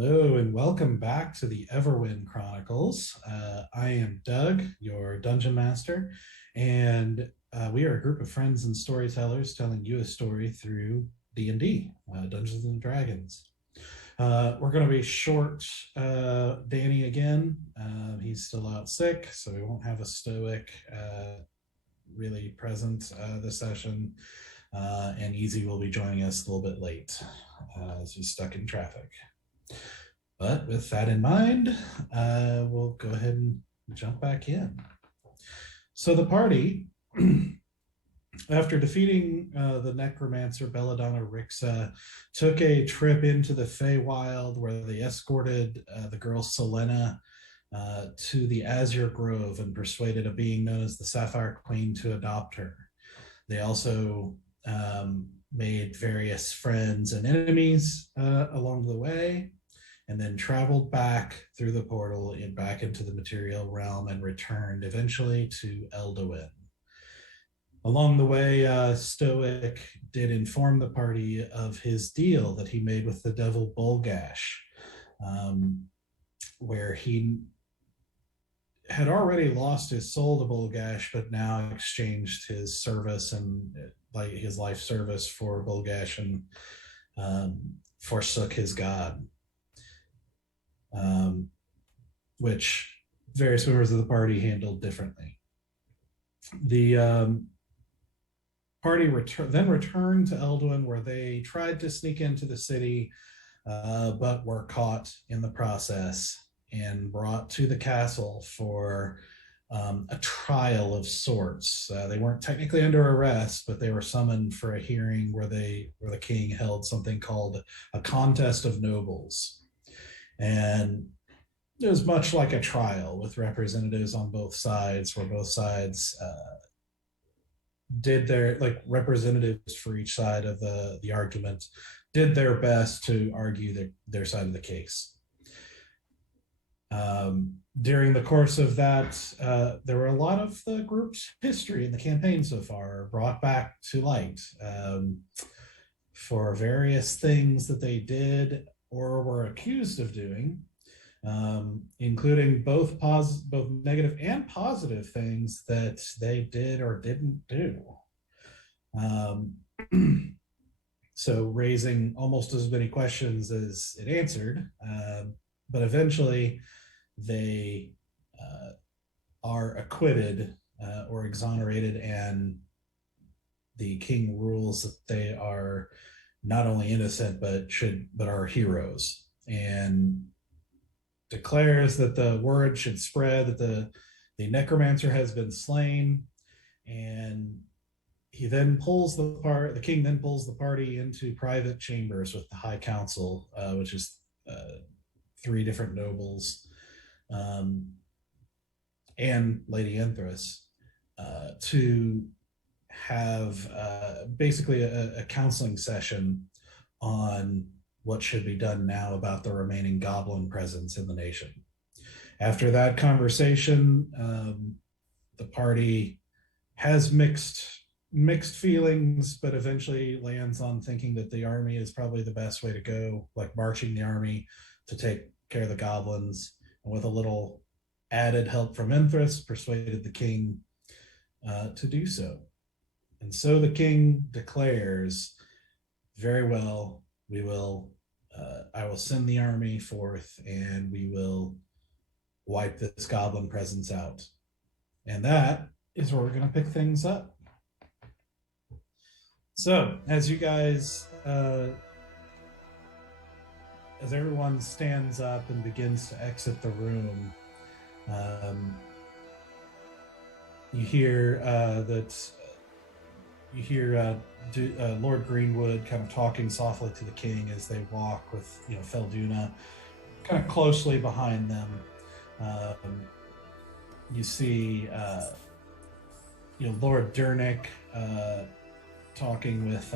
Hello and welcome back to the Everwind Chronicles. I am Doug, your dungeon master, and we are a group of friends and storytellers telling you a story through D&D, Dungeons and Dragons. We're going to be short Danny again. He's still out sick, so we won't have a stoic really present this session. And Easy will be joining us a little bit late as he's stuck in traffic. But with that in mind, we'll go ahead and jump back in. So the party, after defeating the necromancer Belladonna Rixa, took a trip into the Feywild where they escorted the girl Selena to the Azure Grove and persuaded a being known as the Sapphire Queen to adopt her. They also made various friends and enemies along the way, and then traveled back through the portal and back into the material realm and returned eventually to Eldowyn. Along the way, Stoic did inform the party of his deal that he made with the devil Bulgash, where he had already lost his soul to Bulgash, but now exchanged his service and his life service for Bulgash and forsook his god. Which various members of the party handled differently. The party then returned to Eldowyn, where they tried to sneak into the city, but were caught in the process and brought to the castle for a trial of sorts. They weren't technically under arrest, but they were summoned for a hearing where the king held something called a contest of nobles. And it was much like a trial with representatives on both sides, where both sides did their, representatives for each side of the argument did their best to argue their side of the case. During the course of that, there were a lot of the group's history in the campaign so far brought back to light for various things that they did or were accused of doing, including both negative and positive things that they did or didn't do. So raising almost as many questions as it answered, but eventually they are acquitted or exonerated, and the king rules that they are not only innocent but are heroes, and declares that the word should spread that the necromancer has been slain. And the king then pulls the party into private chambers with the high council, which is 3 different nobles and Lady Enthress, to have basically a counseling session on what should be done now about the remaining goblin presence in the nation. After that conversation, the party has mixed feelings, but eventually lands on thinking that the army is probably the best way to go, like marching the army to take care of the goblins, and with a little added help from Enthress, persuaded the king to do so. And so the king declares, very well, I will send the army forth, and we will wipe this goblin presence out. And that is where we're going to pick things up. So, as you guys, as everyone stands up and begins to exit the room, you hear Lord Greenwood kind of talking softly to the king as they walk with, Felduna kind of closely behind them. You see, Lord Dernick talking with,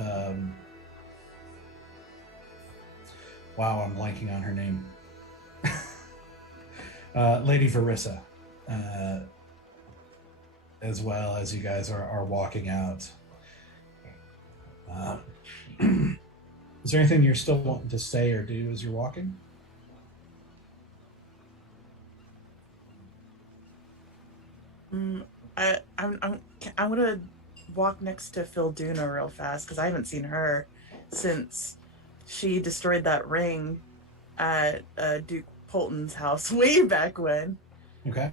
wow, I'm blanking on her name. Lady Verissa, as well, as you guys are walking out. Is there anything you're still wanting to say or do as you're walking? Mm, I'm gonna walk next to Philduna real fast because I haven't seen her since she destroyed that ring at Duke Polton's house way back when. Okay.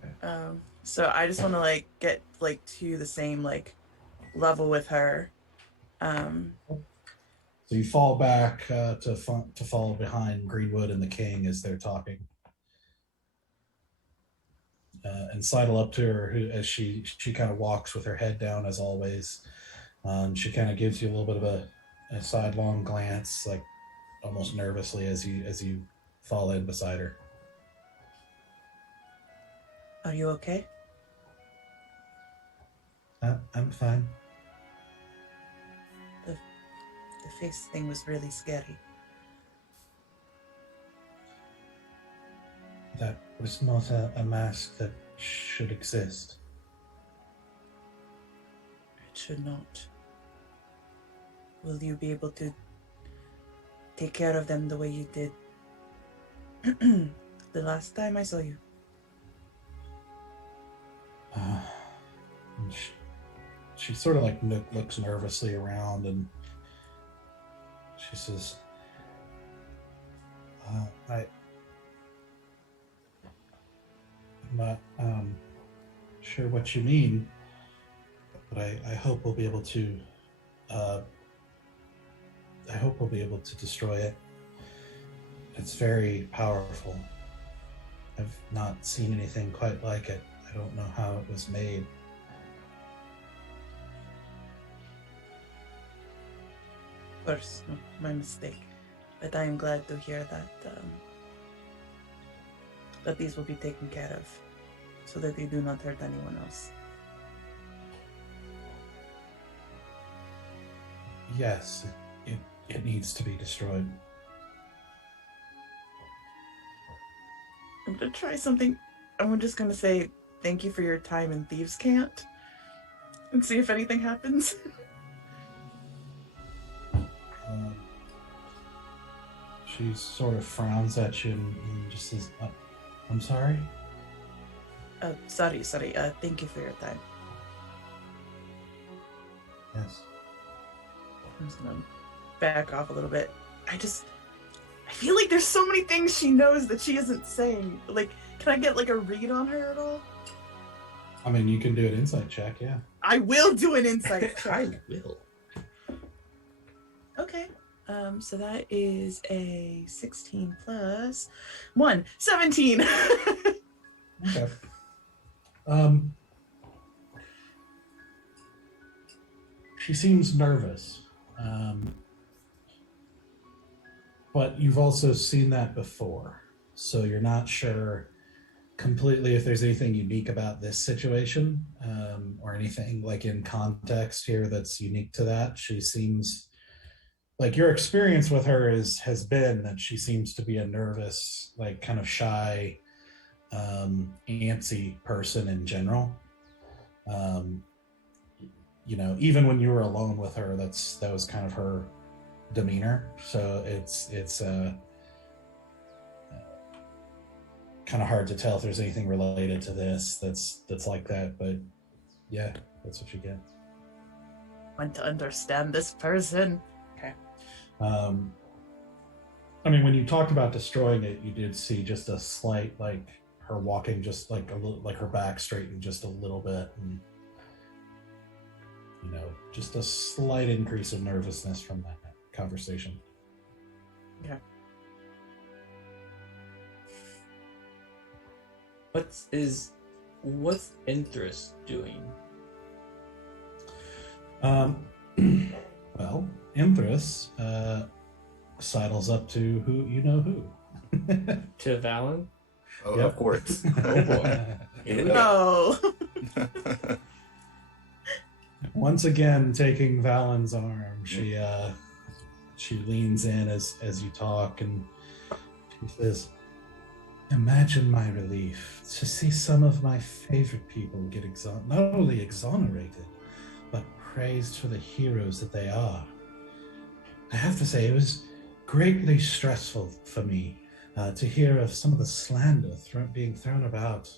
So I just want to like get like to the same like level with her. Um, So you fall back to follow behind Greenwood and the king as they're talking, and sidle up to her as she kind of walks with her head down as always. She kind of gives you a little bit of a sidelong glance, like almost nervously as you fall in beside her. are you okay? I'm fine. The the face thing was really scary. That was not a mask that should exist. It should not. Will you be able to take care of them the way you did the last time I saw you? Uh, she sort of like looks nervously around and she says, I'm not sure what you mean, but I hope we'll be able to. Uh, I hope we'll be able to destroy it. It's very powerful. I've not seen anything quite like it. I don't know how it was made. Of course, my mistake. But I am glad to hear that that these will be taken care of, so that they do not hurt anyone else. Yes, it needs to be destroyed. I'm gonna try something. I'm just gonna say thank you for your time in Thieves' Cant and see if anything happens. Um, she sort of frowns at you and just says, "I'm sorry." Sorry. Thank you for your time. Yes. I'm just gonna back off a little bit. I feel like there's so many things she knows that she isn't saying. Like, can I get like a read on her at all? I mean, you can do an insight check, yeah. I will do an insight check. I will. Okay. So that is a 16 plus 1, 17. Okay. Um, she seems nervous, but you've also seen that before, so you're not sure completely if there's anything unique about this situation, or anything like in context here that's unique to that. She seems like your experience with her has been that she seems to be a nervous, like kind of shy, antsy person in general. Um, even when you were alone with her, that was kind of her demeanor. So it's kind of hard to tell if there's anything related to this that's like that. But yeah, that's what you get. Want to understand this person. Okay. Um, I mean, when you talked about destroying it, you did see just a slight, like her walking, just like a little, like her back straightened just a little bit, and just a slight increase of nervousness from that conversation. Okay. What's Enthress doing? Um, well, Enthress sidles up to who. To Valen? Oh, Yep. of course. Oh boy. No. Once again, taking Valen's arm, she leans in as you talk, and she says, "Imagine my relief to see some of my favorite people get not only exonerated, but praised for the heroes that they are. I have to say, it was greatly stressful for me to hear of some of the slander being thrown about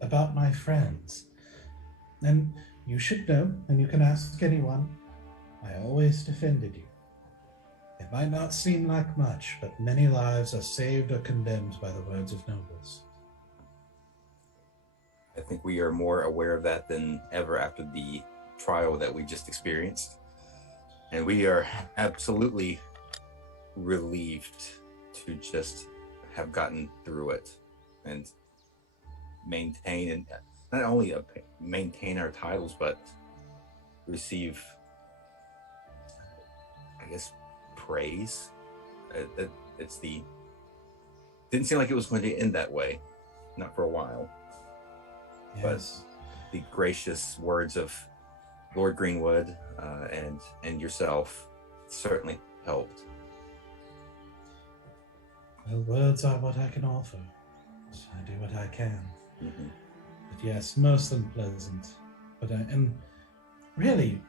about my friends. And you should know, and you can ask anyone, I always defended you. It might not seem like much, but many lives are saved or condemned by the words of nobles. I think we are more aware of that than ever after the trial that we just experienced. And we are absolutely relieved to just have gotten through it and maintain, and not only maintain our titles, but receive, I guess, praise. It's the didn't seem like it was going to end that way, not for a while. Yes. But the gracious words of Lord Greenwood and yourself certainly helped. Well, words are what I can offer. I do what I can. Mm-hmm. But yes, most unpleasant. But and really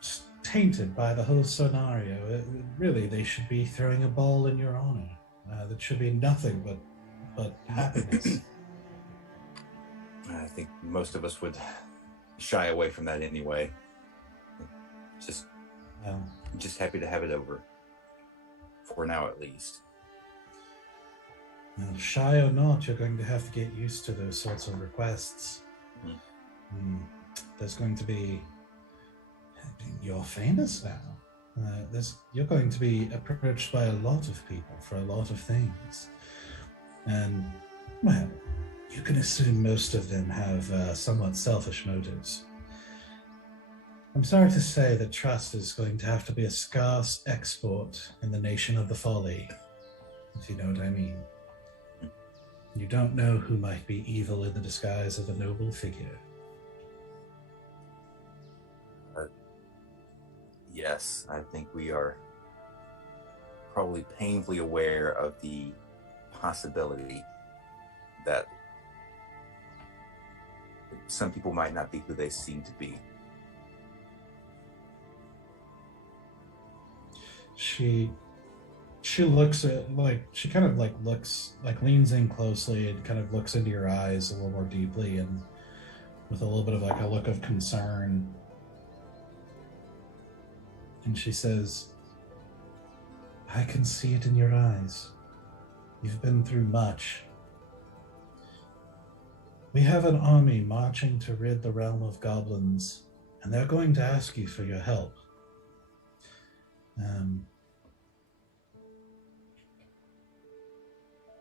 tainted by the whole scenario. Really, they should be throwing a ball in your honor. That should be nothing but happiness. I think most of us would shy away from that anyway. Just happy to have it over. For now, at least. Well, shy or not, you're going to have to get used to those sorts of requests. There's going to be... You're famous now. You're going to be approached by a lot of people for a lot of things. And, well, you can assume most of them have somewhat selfish motives. I'm sorry to say that trust is going to have to be a scarce export in the nation of the Folly, if you know what I mean. You don't know who might be evil in the disguise of a noble figure. Yes, I think we are probably painfully aware of the possibility that some people might not be who they seem to be. She looks at, she kind of looks, leans in closely and kind of looks into your eyes a little more deeply and with a little bit of a look of concern. And she says, I can see it in your eyes. You've been through much. We have an army marching to rid the realm of goblins, and they're going to ask you for your help.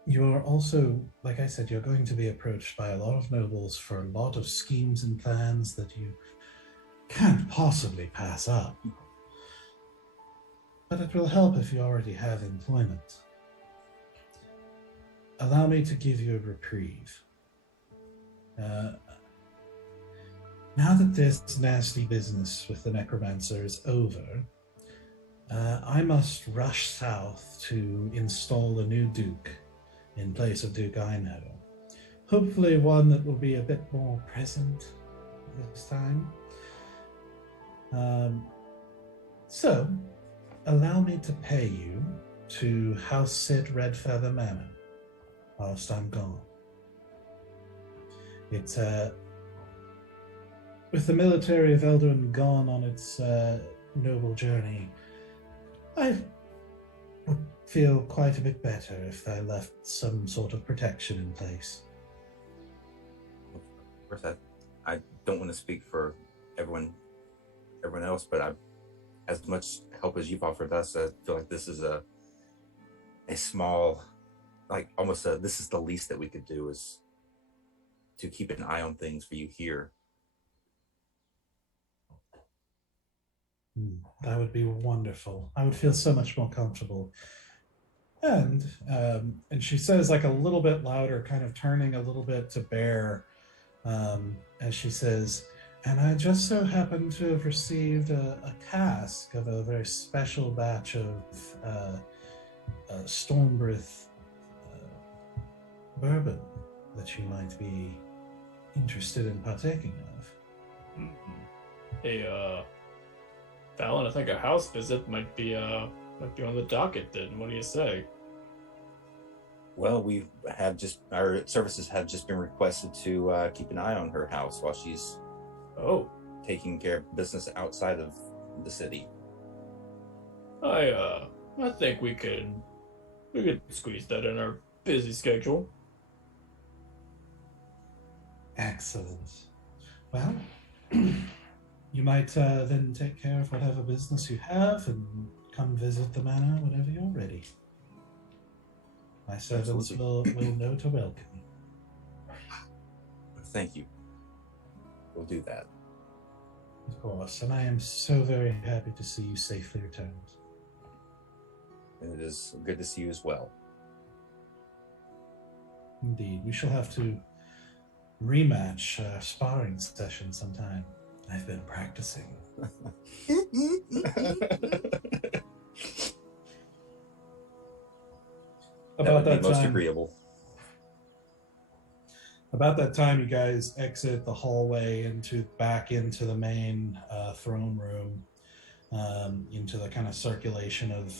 You are also, like I said, you're going to be approached by a lot of nobles for a lot of schemes and plans that you can't possibly pass up. But it will help if you already have employment. Allow me to give you a reprieve. Now that this nasty business with the necromancer is over, I must rush south to install a new duke in place of Duke Eino. Hopefully one that will be a bit more present this time. So, allow me to pay you to house sit Redfeather Manor whilst I'm gone. It's with the military of Eldowyn gone on its noble journey, I would feel quite a bit better if I left some sort of protection in place. Of course, I don't want to speak for everyone else, but as much help as you've offered us, I feel like this is a small, this is the least that we could do, is to keep an eye on things for you here. That would be wonderful. I would feel so much more comfortable. And she says, a little bit louder, kind of turning a little bit to Bear, as she says, and I just so happen to have received a cask of a very special batch of Stormbrith bourbon that you might be interested in partaking of. Hey, Fallon, I think a house visit might be on the docket then. What do you say? Well, we have just our services have just been requested to keep an eye on her house while she's Oh, taking care of business outside of the city. I think we could squeeze that in our busy schedule. Excellent. Well, you might then take care of whatever business you have and come visit the manor whenever you're ready. My servants will know to welcome you. Thank you. We'll do that. Of course, and I am so very happy to see you safely returned. And it is good to see you as well. Indeed, we shall have to rematch sparring session sometime. I've been practicing. About that most time, agreeable. About that time, you guys exit the hallway back into the main throne room, into the kind of circulation of,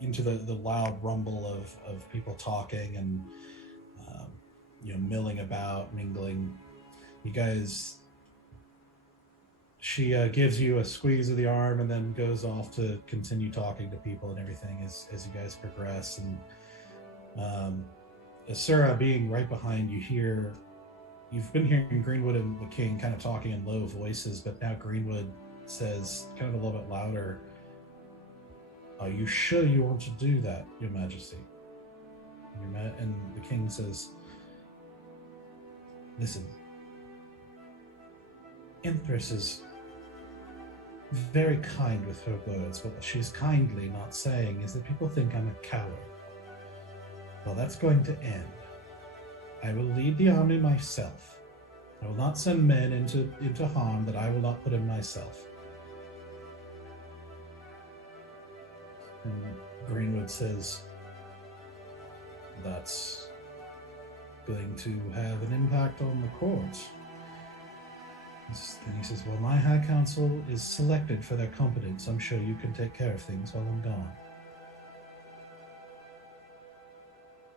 into the loud rumble of people talking and milling about, mingling. You guys, she gives you a squeeze of the arm and then goes off to continue talking to people and everything as you guys progress. And Asura, being right behind you here, you've been hearing Greenwood and the king kind of talking in low voices, but now Greenwood says kind of a little bit louder, "Are you sure you want to do that, Your Majesty?" And the king says, "Listen, Enthress is very kind with her words, but what she's kindly not saying is that people think I'm a coward. Well, that's going to end. I will lead the army myself. I will not send men into harm that I will not put in myself." And Greenwood says, "That's going to have an impact on the court." And he says, "Well, my High Council is selected for their competence. I'm sure you can take care of things while I'm gone.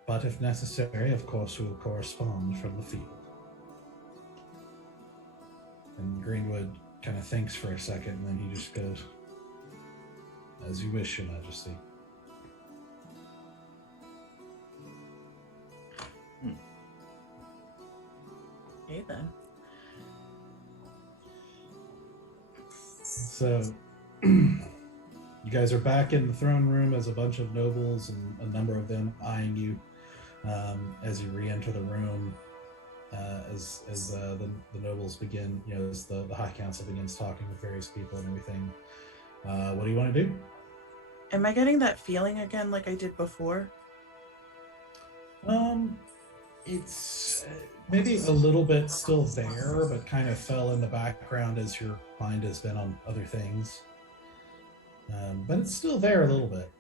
But if necessary, of course, we will correspond from the field." And Greenwood kind of thinks for a second, and then he just goes, "As you wish, Your Majesty." Okay, then. So, you guys are back in the throne room as a bunch of nobles and a number of them eyeing you as you re-enter the room. As the nobles begin, as the High Council begins talking with various people and everything. What do you want to do? Am I getting that feeling again like I did before? It's maybe a little bit still there, but kind of fell in the background as your mind has been on other things. But it's still there a little bit.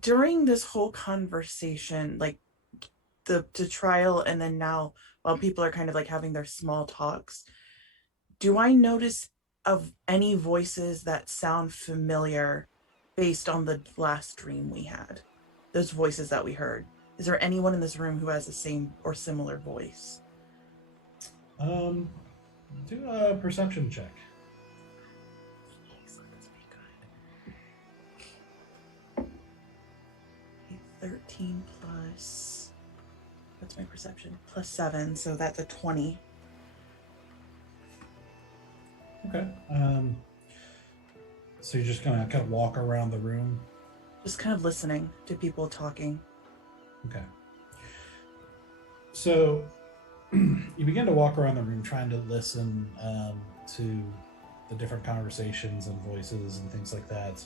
During this whole conversation, like the trial, and then now while people are kind of like having their small talks, do I notice of any voices that sound familiar based on the last dream we had? Those voices that we heard. Is there anyone in this room who has the same or similar voice? Do a perception check. So let's be good. 13 plus, what's my perception? Plus 7, so that's a 20. Okay. So you're just gonna kind of walk around the room. Just kind of listening to people talking. Okay. So you begin to walk around the room trying to listen to the different conversations and voices and things like that.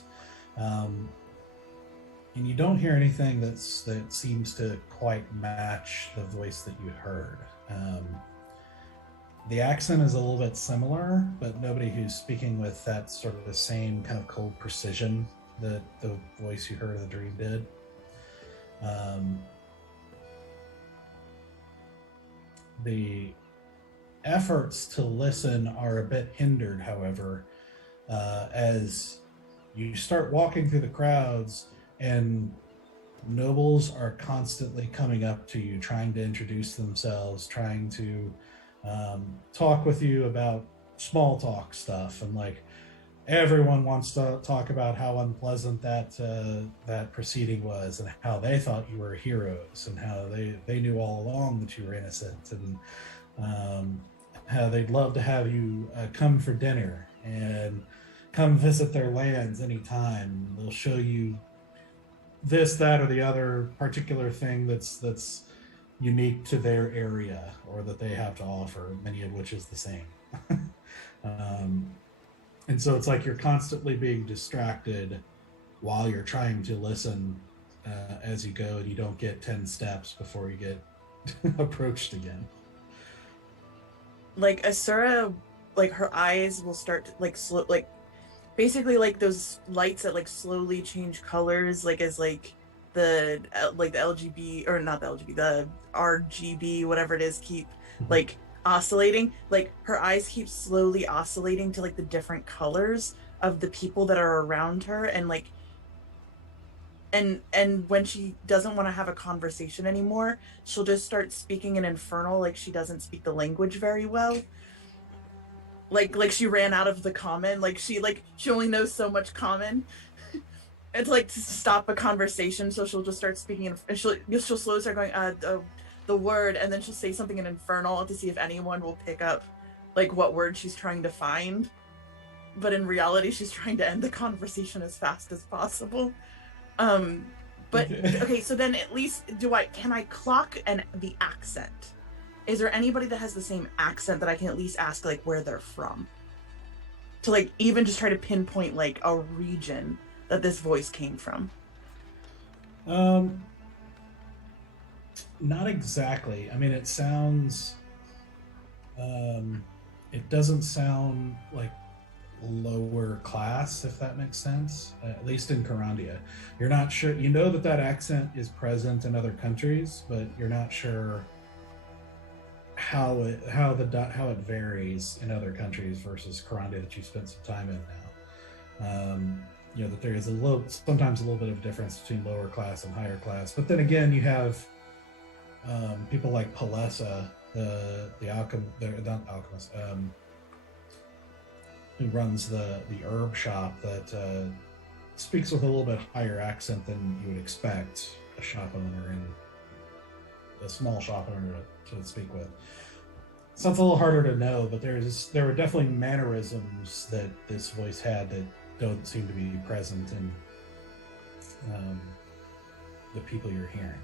And you don't hear anything that seems to quite match the voice that you heard. The accent is a little bit similar, but nobody who's speaking with that sort of the same kind of cold precision that the voice you heard in the dream did. The efforts to listen are a bit hindered, however, as you start walking through the crowds, and nobles are constantly coming up to you, trying to introduce themselves, trying to talk with you about small talk stuff, and like everyone wants to talk about how unpleasant that proceeding was, and how they thought you were heroes, and how they knew all along that you were innocent, and um, how they'd love to have you come for dinner and come visit their lands anytime. They'll show you this, that, or the other particular thing that's unique to their area or that they have to offer, many of which is the same. um, and so it's like you're constantly being distracted while you're trying to listen as you go, and you don't get 10 steps before you get approached again. Like Asura, like her eyes will start to, like slow, like basically like those lights that like slowly change colors, like as like the LGB, or not the LGB, the RGB, whatever it is, keep like oscillating. Like her eyes keep slowly oscillating to like the different colors of the people that are around her, and like and when she doesn't want to have a conversation anymore, she'll just start speaking in infernal, like she doesn't speak the language very well. Like she ran out of the common, like she only knows so much common. It's like to stop a conversation, so she'll just start speaking and she'll slowly start going the word, and then she'll say something in infernal to see if anyone will pick up like what word she's trying to find. But in reality, she's trying to end the conversation as fast as possible. But okay, so then at least can I clock the accent? Is there anybody that has the same accent that I can at least ask like where they're from? To like even just try to pinpoint like a region that this voice came from. Not exactly. I mean, it sounds it doesn't sound like lower class, if that makes sense, at least in Carandia. You're not sure, you know that accent is present in other countries, but you're not sure how it varies in other countries versus Carandia that you spent some time in now. You know that there is sometimes a little bit of difference between lower class and higher class, but then again you have people like Palessa, not alchemist, who runs the herb shop, that speaks with a little bit higher accent than you would expect a shop owner and a small shop owner to speak with. Sounds a little harder to know, but there were definitely mannerisms that this voice had that don't seem to be present in the people you're hearing.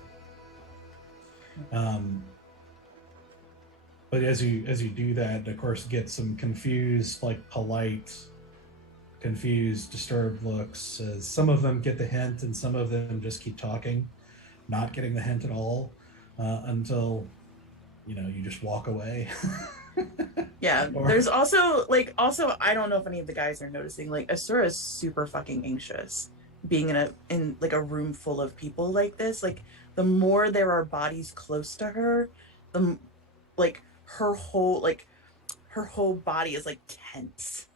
But as you do that, of course, get some confused, like polite, confused, disturbed looks. As some of them get the hint, and some of them just keep talking, not getting the hint at all, until you just walk away. Yeah, there's also I don't know if any of the guys are noticing, like Asura is super fucking anxious being in like a room full of people like this. Like the more there are bodies close to her, the like her whole body is like tense.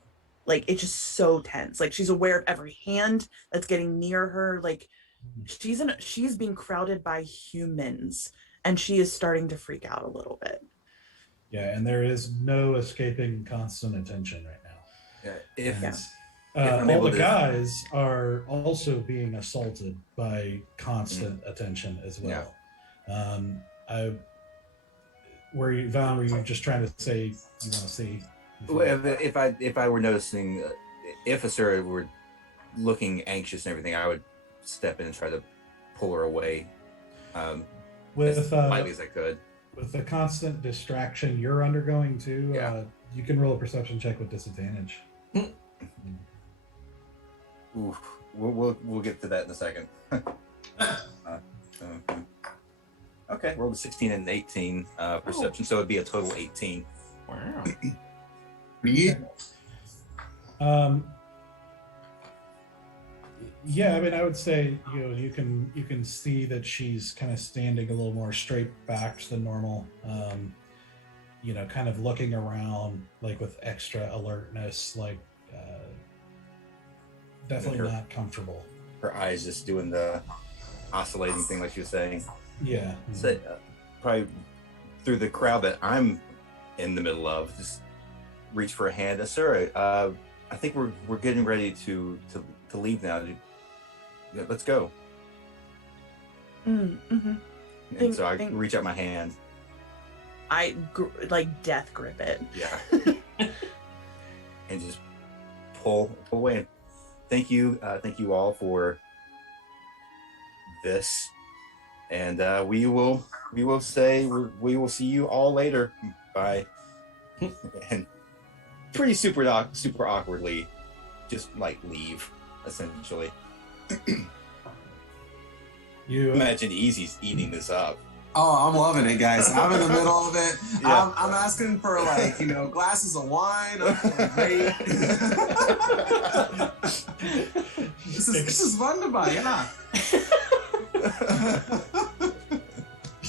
Like it's just so tense. Like she's aware of every hand that's getting near her. Like she's being crowded by humans, and she is starting to freak out a little bit. Yeah, and there is no escaping constant attention right now. If all the guys are also being assaulted by constant attention as well. Yeah. Were you just trying to say you want to see? Well, if I were noticing, if Asura were looking anxious and everything, I would step in and try to pull her away as lightly as I could. With the constant distraction you're undergoing too, yeah. You can roll a perception check with disadvantage. Oof. We'll get to that in a second. Okay, rolled a 16 and an 18 perception, so it'd be a total 18. Wow. Yeah. Yeah, I mean, I would say you can see that she's kind of standing a little more straight backed than normal. Kind of looking around like with extra alertness, like definitely not comfortable. Her eyes just doing the oscillating thing, like she was saying. Yeah. So, probably through the crowd that I'm in the middle of, just reach for a hand. Sir, I think we're getting ready to leave now. Let's go. Mm-hmm. And so I reach out my hand. I like death grip it. Yeah. And just pull away. And thank you all for this. And we will see you all later. Bye. And pretty super awkwardly, just like leave, essentially. You imagine Easy's eating this up. Oh, I'm loving it, guys. I'm in the middle of it. Yeah. I'm asking for glasses of wine. I'm feeling great. This is fun to buy, yeah.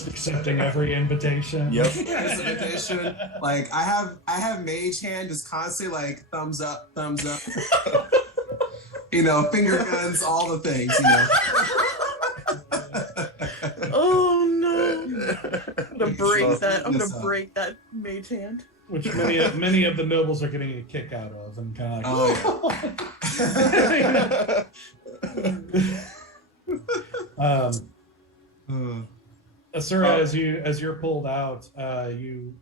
Accepting every invitation. Yep. Yes, invitation. Like I have mage hand just constantly like thumbs up. Finger guns, all the things, Oh no! I'm gonna break that mage hand. Which many of the nobles are getting a kick out of, and kind of like. Asura, as you're pulled out, you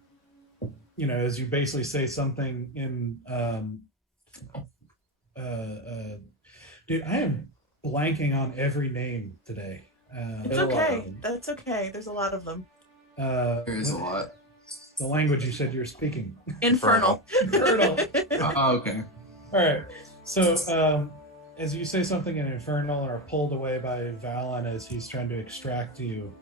as you basically say something in, dude, I am blanking on every name today. It's okay. That's okay. There's a lot of them. There is a lot. The language you said you were speaking. Infernal. Oh, okay. All right. So, as you say something in Infernal and are pulled away by Valen as he's trying to extract you,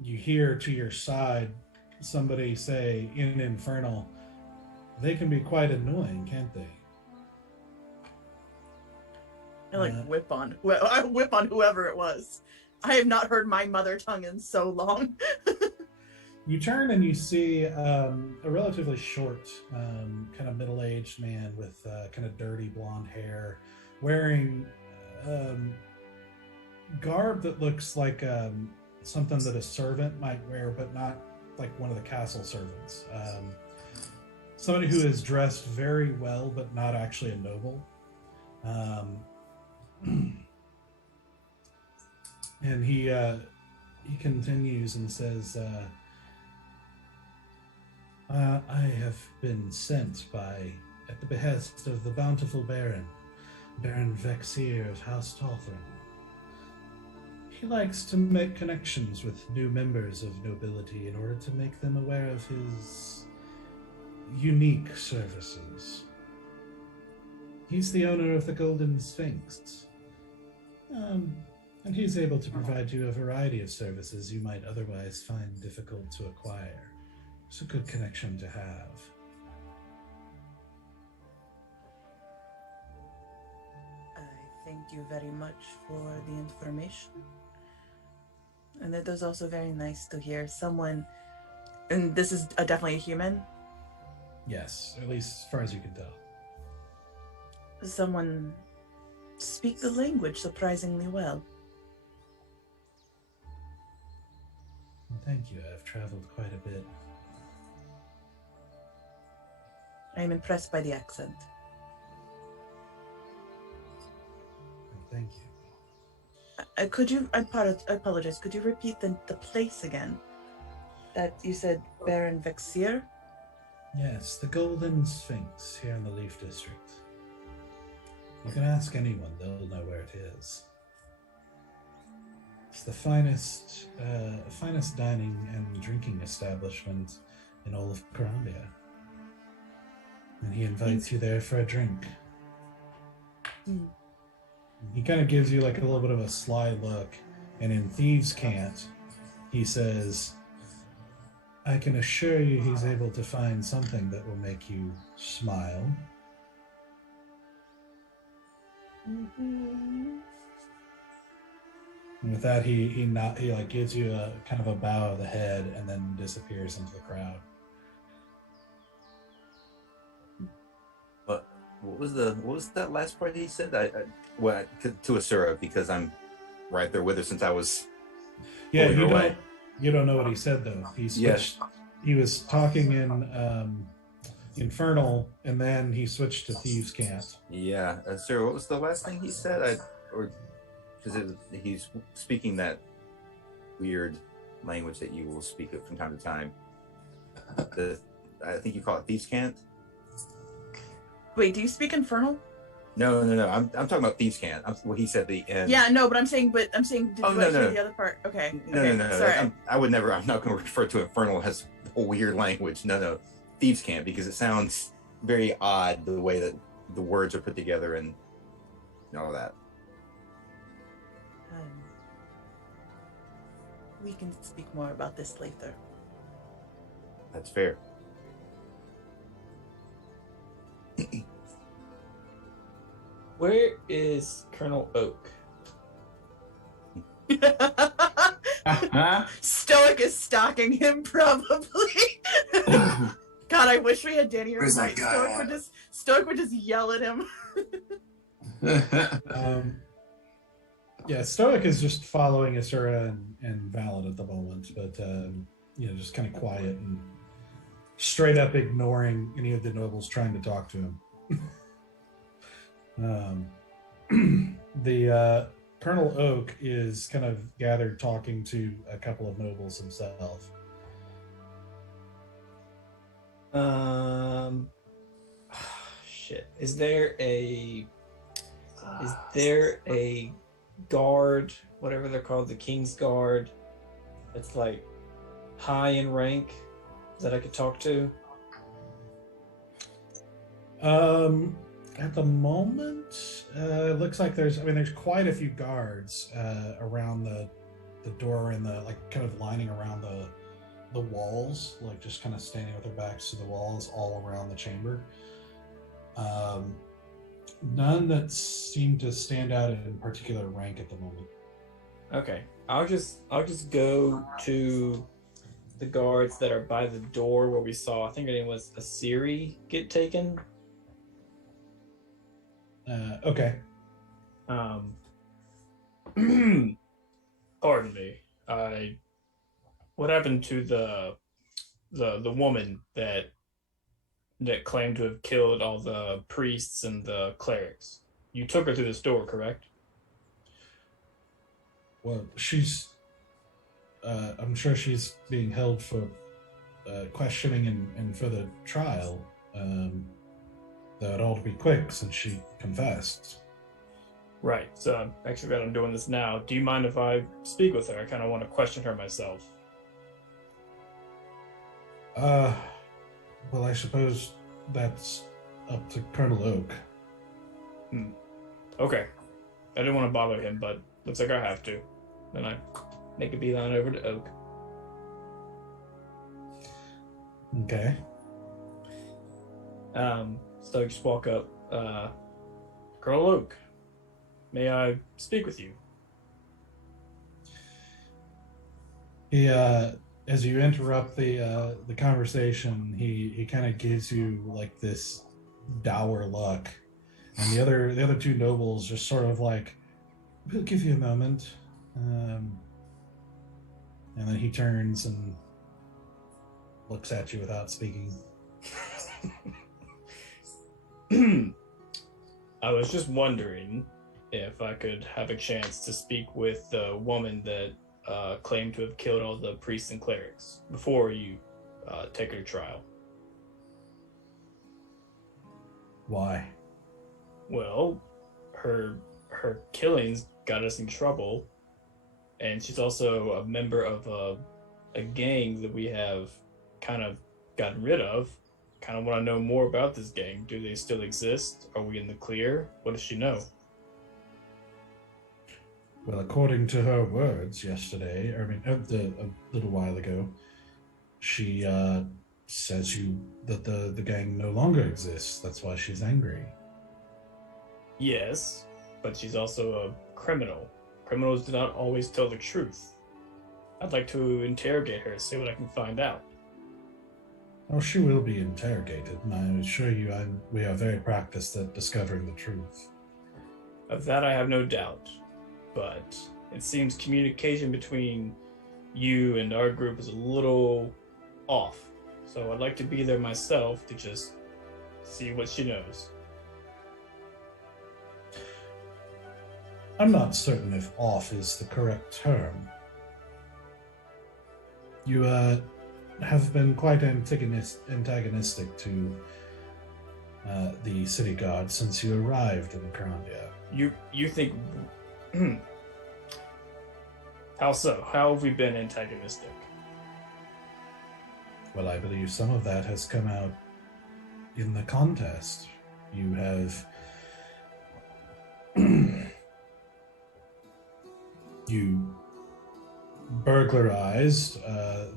you hear to your side somebody say in Infernal, "They can be quite annoying, can't they?" I whip on whoever it was. I have not heard my mother tongue in so long. You turn and you see a relatively short, kind of middle-aged man with kind of dirty blonde hair, wearing garb that looks like something that a servant might wear, but not like one of the castle servants. Somebody who is dressed very well, but not actually a noble. And he continues and says, I have been sent at the behest of the bountiful Baron Vexier of House Tawthron. He likes to make connections with new members of nobility in order to make them aware of his unique services. He's the owner of the Golden Sphinx. And he's able to provide you a variety of services you might otherwise find difficult to acquire. It's a good connection to have. I thank you very much for the information. And it was also very nice to hear someone, and this is definitely a human? Yes, at least as far as you can tell. Someone speak the language surprisingly well. Thank you, I've traveled quite a bit. I am impressed by the accent. Thank you. Could you, I apologize, could you repeat the place again? That you said Baron Vexier? Yes, the Golden Sphinx here in the Leaf District. You can ask anyone, they'll know where it is. It's the finest dining and drinking establishment in all of Columbia. And he invites you there for a drink. Mm. He kind of gives you like a little bit of a sly look, and in Thieves' Cant, he says, I can assure you he's able to find something that will make you smile. Mm-hmm. And with that, he like gives you a kind of a bow of the head and then disappears into the crowd. But what was that last part he said? Well, to Asura, because I'm right there with her since I was Yeah, pulling her away. You don't know what he said though. He Yes. switched. He was talking in Infernal, and then he switched to Thieves' Cant. Yeah, Asura, what was the last thing he said? Or because he's speaking that weird language that you will speak of from time to time. I think you call it Thieves' Cant. Wait, do you speak Infernal? No. I'm talking about Thieves' Cant. What he said at the end. Yeah, no, but I'm saying, did you hear the other part? Okay. No. Sorry. I'm not going to refer to Infernal as a weird language. No. Thieves' Cant, because it sounds very odd the way that the words are put together and all that. We can speak more about this later. That's fair. Where is Colonel Oak? Stoic is stalking him, probably. God, I wish we had Danny or Where's that Mike. guy Stoic would just yell at him. Yeah, Stoic is just following Asura and Valid at the moment, but just kind of quiet and straight up ignoring any of the nobles trying to talk to him. The Colonel Oak is kind of gathered talking to a couple of nobles himself. Shit. Is there a guard, whatever they're called, the King's Guard, that's like high in rank that I could talk to? At the moment, it looks like there's quite a few guards around the door and the kind of lining around the walls, just kind of standing with their backs to the walls all around the chamber. None that seem to stand out in particular rank at the moment. Okay, I'll just go to the guards that are by the door where we saw, I think her name was Asiri, get taken. Okay. Pardon me. What happened to the woman that claimed to have killed all the priests and the clerics? You took her through this door, correct? Well, she's. I'm sure she's being held for questioning and for the trial. Though it ought to be quick since she confessed. Right. So I'm actually glad I'm doing this now. Do you mind if I speak with her? I kind of want to question her myself. Well, I suppose that's up to Colonel Oak. Okay. I didn't want to bother him, but looks like I have to. Then I make a beeline over to Oak. Okay. So I just walk up. Colonel Oak, may I speak with you? He, as you interrupt the conversation, he kind of gives you this dour look, and the other two nobles just sort of we'll give you a moment, and then he turns and looks at you without speaking. I was just wondering if I could have a chance to speak with the woman that claimed to have killed all the priests and clerics before you take her to trial. Why? Well, her killings got us in trouble, and she's also a member of a gang that we have kind of gotten rid of. Kind of want to know more about this gang. Do they still exist? Are we in the clear? What does she know? Well, according to her words yesterday, a little while ago, she says that the gang no longer exists. That's why she's angry. Yes, but she's also a criminal. Criminals do not always tell the truth. I'd like to interrogate her, see what I can find out. Oh, she will be interrogated, and I assure you we are very practiced at discovering the truth. Of that I have no doubt. But it seems communication between you and our group is a little off. So I'd like to be there myself to just see what she knows. I'm not certain if off is the correct term. You have been quite antagonistic to the city guard since you arrived in Grandia. You think how so? How have we been antagonistic? Well, I believe some of that has come out in the contest. You have you burglarized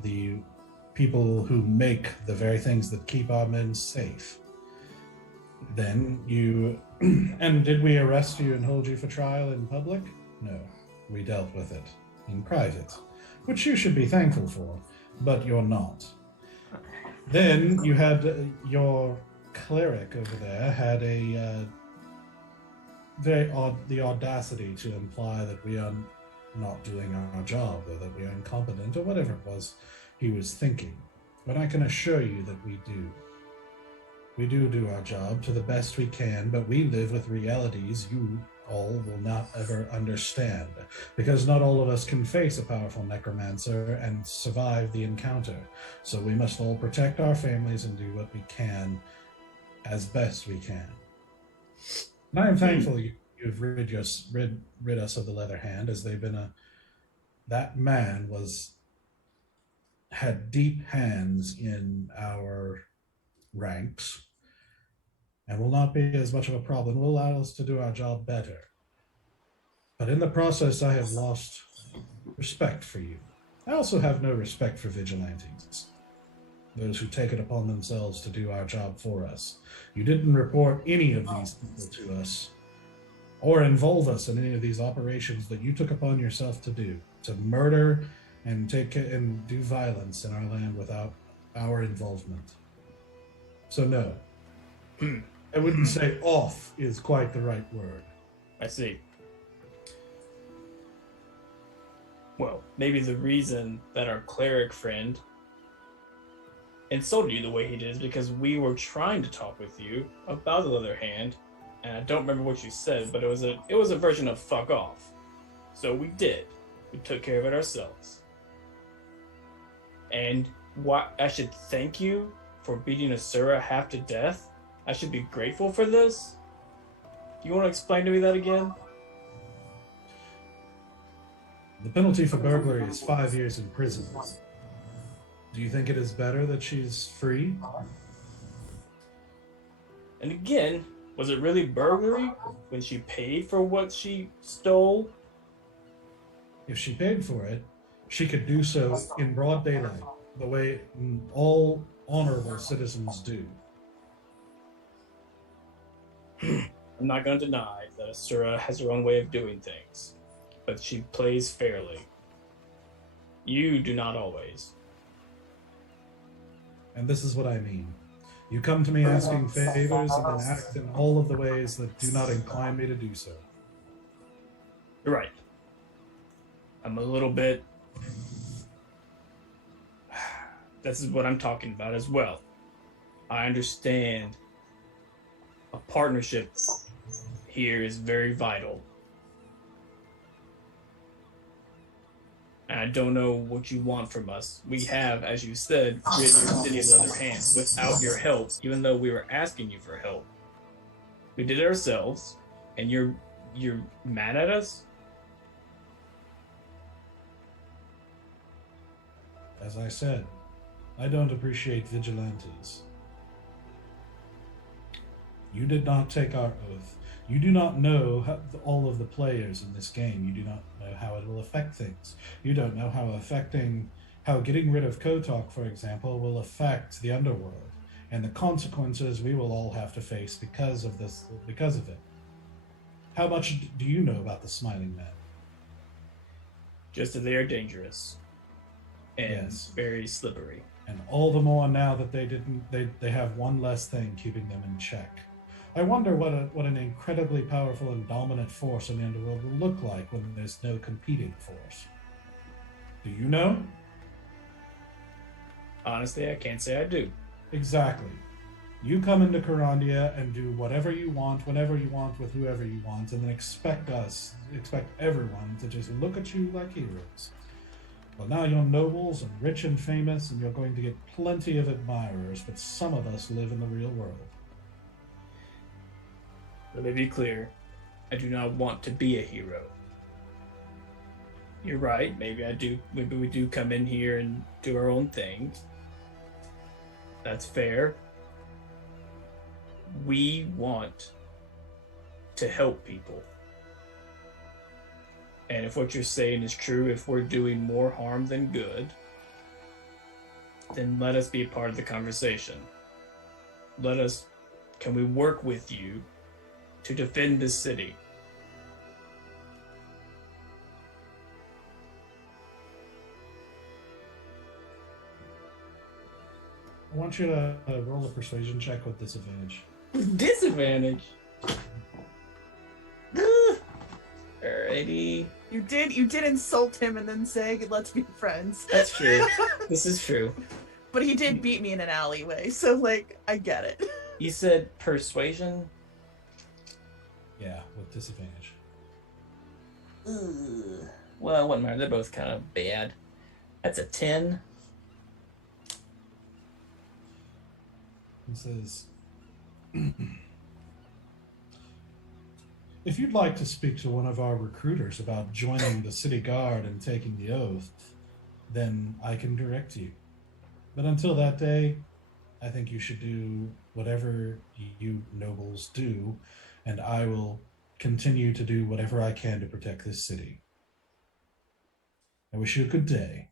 the people who make the very things that keep our men safe. Then you and did we arrest you and hold you for trial in public? No, we dealt with it in private, which you should be thankful for, but you're not. Then you had your cleric over there had a the audacity to imply that we are not doing our job, or that we are incompetent, or whatever it was he was thinking. But I can assure you that we do. We do our job to the best we can, but we live with realities you all will not ever understand, because not all of us can face a powerful necromancer and survive the encounter. So we must all protect our families and do what we can as best we can. And I am thankful you've rid us of the Leather Hand, as they've been that man had deep hands in our ranks, and will not be as much of a problem. Will allow us to do our job better. But in the process, I have lost respect for you. I also have no respect for vigilantes, those who take it upon themselves to do our job for us. You didn't report any of these people to us, or involve us in any of these operations that you took upon yourself to do, to murder and do violence in our land without our involvement. So no, I wouldn't say off is quite the right word. I see. Well, maybe the reason that our cleric friend insulted you the way he did is because we were trying to talk with you about the Leather Hand, and I don't remember what you said, but it was a version of fuck off. So we did. We took care of it ourselves. And I should thank you for beating Asura half to death? I should be grateful for this? Do you want to explain to me that again? The penalty for burglary is 5 years in prison. Do you think it is better that she's free? And again, was it really burglary when she paid for what she stole? If she paid for it, she could do so in broad daylight, the way all honorable citizens do. I'm not going to deny that Asura has her own way of doing things, but she plays fairly. You do not always. And this is what I mean. You come to me asking favors and then act in all of the ways that do not incline me to do so. You're right. I'm a little bit... This is what I'm talking about as well. I understand a partnership here is very vital. And I don't know what you want from us. We have, as you said, rid your city of the Other Hand without your help, even though we were asking you for help. We did it ourselves, and you're mad at us? As I said, I don't appreciate vigilantes. You did not take our oath. You do not know all of the players in this game. You do not know how it will affect things. You don't know how getting rid of Kotok, for example, will affect the underworld and the consequences we will all have to face because of it. How much do you know about the Smiling Men? Just that they are dangerous and Yes. very slippery. And all the more now that they have one less thing keeping them in check. I wonder what an incredibly powerful and dominant force in the underworld will look like when there's no competing force. Do you know? Honestly, I can't say I do. Exactly. You come into Carandia and do whatever you want, whenever you want, with whoever you want, and then expect everyone to just look at you like heroes. Well, now you're nobles and rich and famous, and you're going to get plenty of admirers, but some of us live in the real world. Let me be clear. I do not want to be a hero. You're right. Maybe we do come in here and do our own thing. That's fair. We want to help people. And if what you're saying is true, if we're doing more harm than good, then let us be a part of the conversation. Can we work with you to defend this city? I want you to roll a persuasion check with disadvantage. Disadvantage? Alrighty. You did insult him and then say, let's be friends. That's true. This is true. But he did beat me in an alleyway, so, like, I get it. You said persuasion? Yeah, with disadvantage. Ugh. Well, it wouldn't matter. They're both kind of bad. That's a 10. He says, if you'd like to speak to one of our recruiters about joining the city guard and taking the oath, then I can direct you. But until that day, I think you should do whatever you nobles do, and I will continue to do whatever I can to protect this city. I wish you a good day.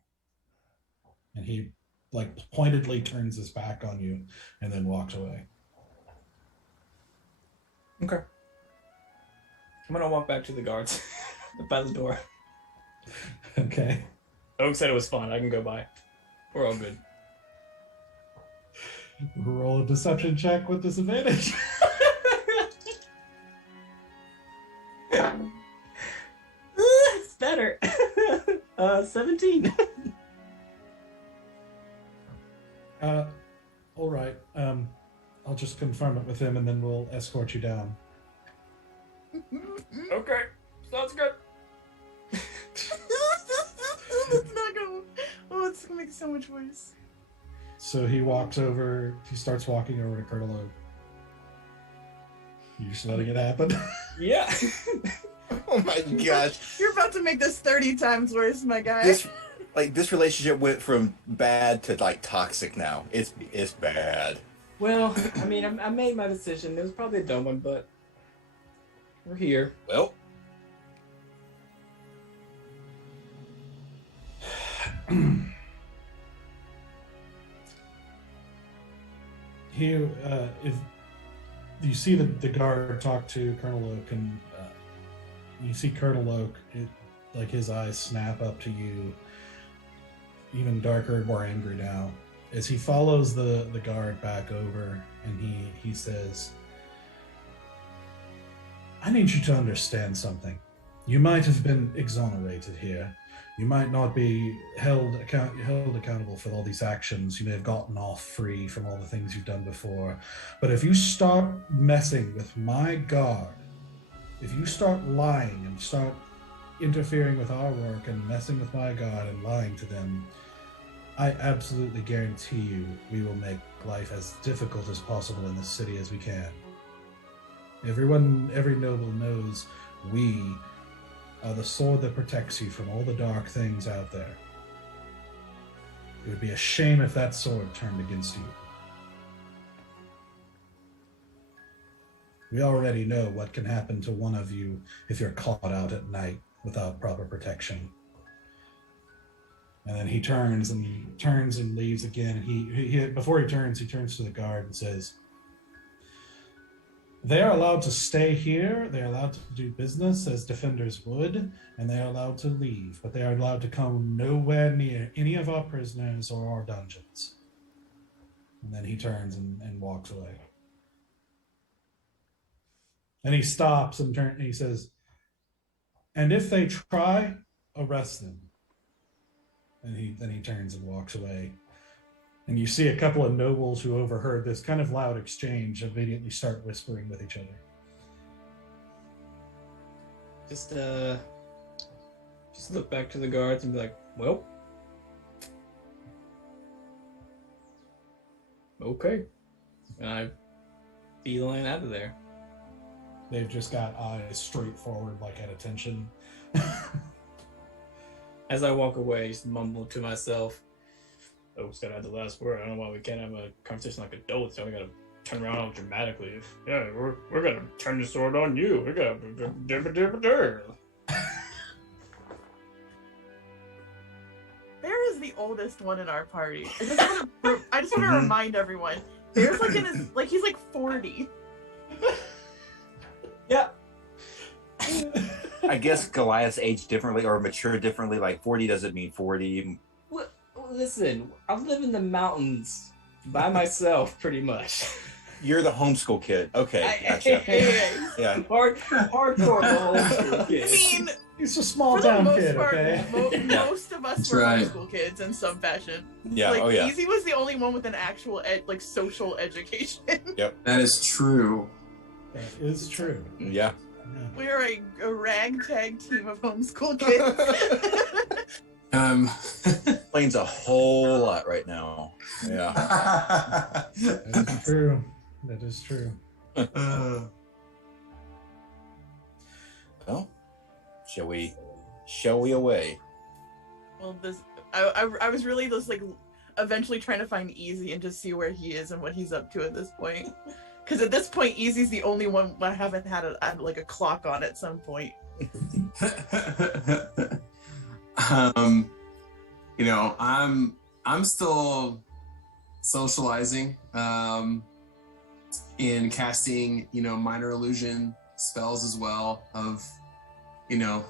And he, like, pointedly turns his back on you and then walks away. Okay. I'm gonna walk back to the guards by the door. Okay. Oak said it was fun. I can go by. We're all good. Roll a deception check with disadvantage. It's better. 17. All right. I'll just confirm it with him, and then we'll escort you down. Okay. Sounds good. It's not gonna. Oh, it's gonna make it so much worse. So he starts walking over to Colonel Oak. You're just letting it happen? Yeah. Oh my gosh. You're about to make this 30 times worse, my guy. This relationship went from bad to like toxic now. It's bad. Well, I mean, I made my decision. It was probably a dumb one, but we're here. Well, If you see the guard talk to Colonel Oak, and you see Colonel Oak, like his eyes snap up to you, even darker and more angry now, as he follows the guard back over, and he says, I need you to understand something. You might have been exonerated here. You might not be held accountable for all these actions. You may have gotten off free from all the things you've done before. But if you start messing with my guard, if you start lying and start interfering with our work and messing with my guard and lying to them, I absolutely guarantee you we will make life as difficult as possible in this city as we can. Every noble knows we are the sword that protects you from all the dark things out there. It would be a shame if that sword turned against you. We already know what can happen to one of you if you're caught out at night without proper protection. And then he turns and leaves again. He before he turns to the guard and says, they are allowed to stay here, they are allowed to do business as defenders would, and they are allowed to leave, but they are allowed to come nowhere near any of our prisoners or our dungeons. And then he turns and walks away. And he stops and he says, "And if they try, arrest them." And he turns and walks away. And you see a couple of nobles who overheard this kind of loud exchange immediately start whispering with each other. Just look back to the guards and be like, well, okay. And I beeline out of there. They've just got eyes straight forward, like at attention. As I walk away, I just mumble to myself, "Oh, it's gotta have the last word. I don't know why we can't have a conversation like adults. So we gotta turn around all dramatically. Yeah, we're gonna turn the sword on you. We're gonna." Bear is the oldest one in our party. I just want to remind everyone. Bear's like he's like 40. Yeah. I guess Goliath's age differently or mature differently. Like 40 doesn't mean 40. Listen, I live in the mountains by myself, pretty much. You're the homeschool kid. Okay, gotcha. Yeah. Hardcore homeschool kid. I mean, He's a small for the town most kid, part, okay? most of us That's were right. homeschool kids in some fashion. Yeah. Like, Oh yeah. Easy was the only one with an actual social education. That is true. That is true. Yeah. Yeah. We are a ragtag team of homeschool kids. Explains a whole lot right now. Yeah. That is true. That is true. Well, shall we away? Well, I was really just like eventually trying to find Easy and just see where he is and what he's up to at this point. Because at this point, Easy's the only one I haven't had a clock on at some point. You know, I'm still socializing, in casting, you know, minor illusion spells as well of, you know,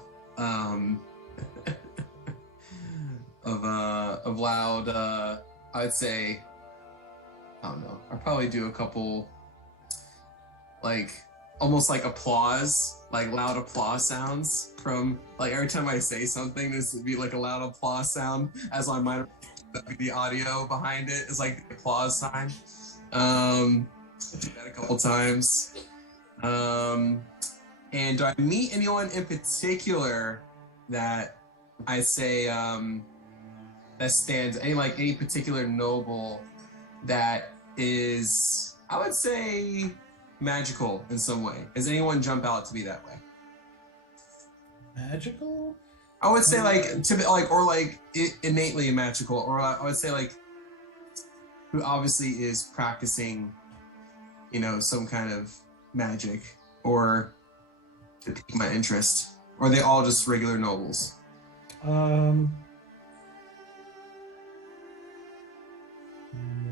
of loud, I'd say, I don't know, I'll probably do a couple, like, almost like applause, like loud applause sounds from, like, every time I say something, this would be like a loud applause sound as on my, the audio behind it is like the applause sign. Do that a couple times. And do I meet anyone in particular that I say, that stands, any particular noble that is, I would say, magical in some way? Does anyone jump out to be that way? Magical? I would say innately magical, or I would say like who obviously is practicing, you know, some kind of magic or to pique my interest, or are they all just regular nobles? I'm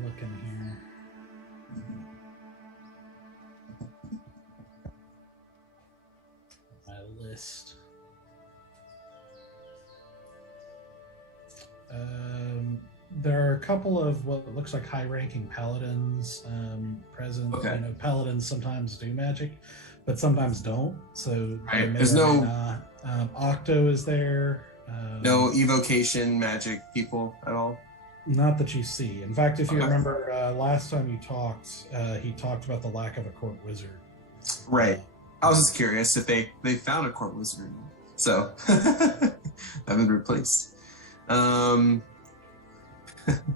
looking here. My list. There are a couple of what looks like high-ranking paladins present. Okay. You know, paladins sometimes do magic, but sometimes don't. So Right. they may There's or may no- not. Octo is there. No evocation magic people at all? Not that you see. In fact, if you Okay. remember last time you talked, he talked about the lack of a court wizard. Right. I was just curious if they found a court wizard. So I've been replaced.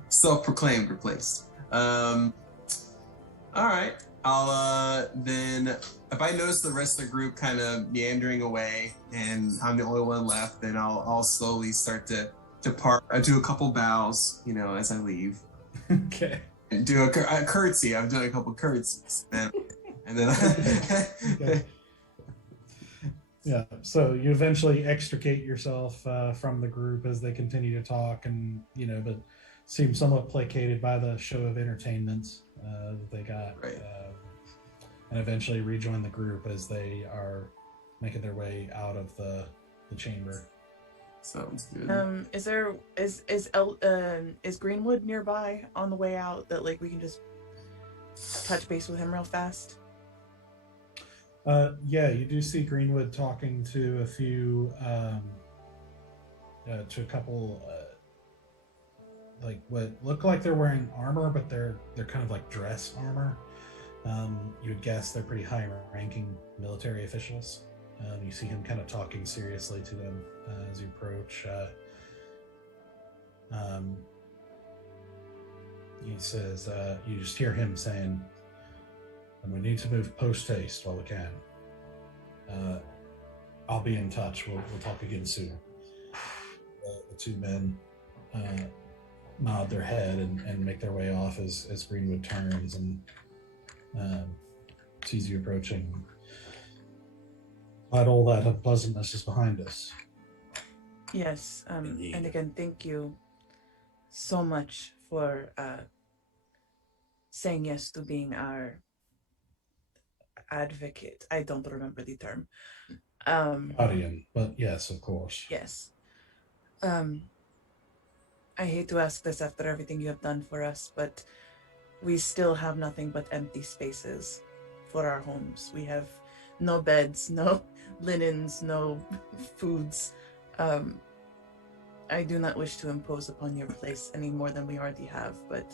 Self-proclaimed replaced. All right. I'll then, if I notice the rest of the group kind of meandering away and I'm the only one left, then I'll slowly start to depart. I do a couple bows, you know, as I leave. Okay. And do a curtsy. I've done a couple curtsies. And then Okay. Yeah. So you eventually extricate yourself from the group as they continue to talk, and but seem somewhat placated by the show of entertainment that they got, Right. and eventually rejoin the group as they are making their way out of the chamber. Sounds good. Is Greenwood nearby on the way out that like we can just touch base with him real fast? Yeah, you do see Greenwood talking to a few, to a couple, like what look like they're wearing armor, but they're kind of like dress armor. You would guess they're pretty high-ranking military officials. You see him kind of talking seriously to them as you approach. Um, he says, you just hear him saying, and we need to move post haste while we can. I'll be in touch. We'll talk again soon. The two men nod their head and make their way off as Greenwood turns and sees you approaching. Glad all that unpleasantness is behind us. Yes. And again, thank you so much for saying yes to being our advocate. I don't remember the term. Guardian, but yes, of course. Yes. I hate to ask this after everything you have done for us, but we still have nothing but empty spaces for our homes. We have no beds, no linens, no foods. I do not wish to impose upon your place any more than we already have, but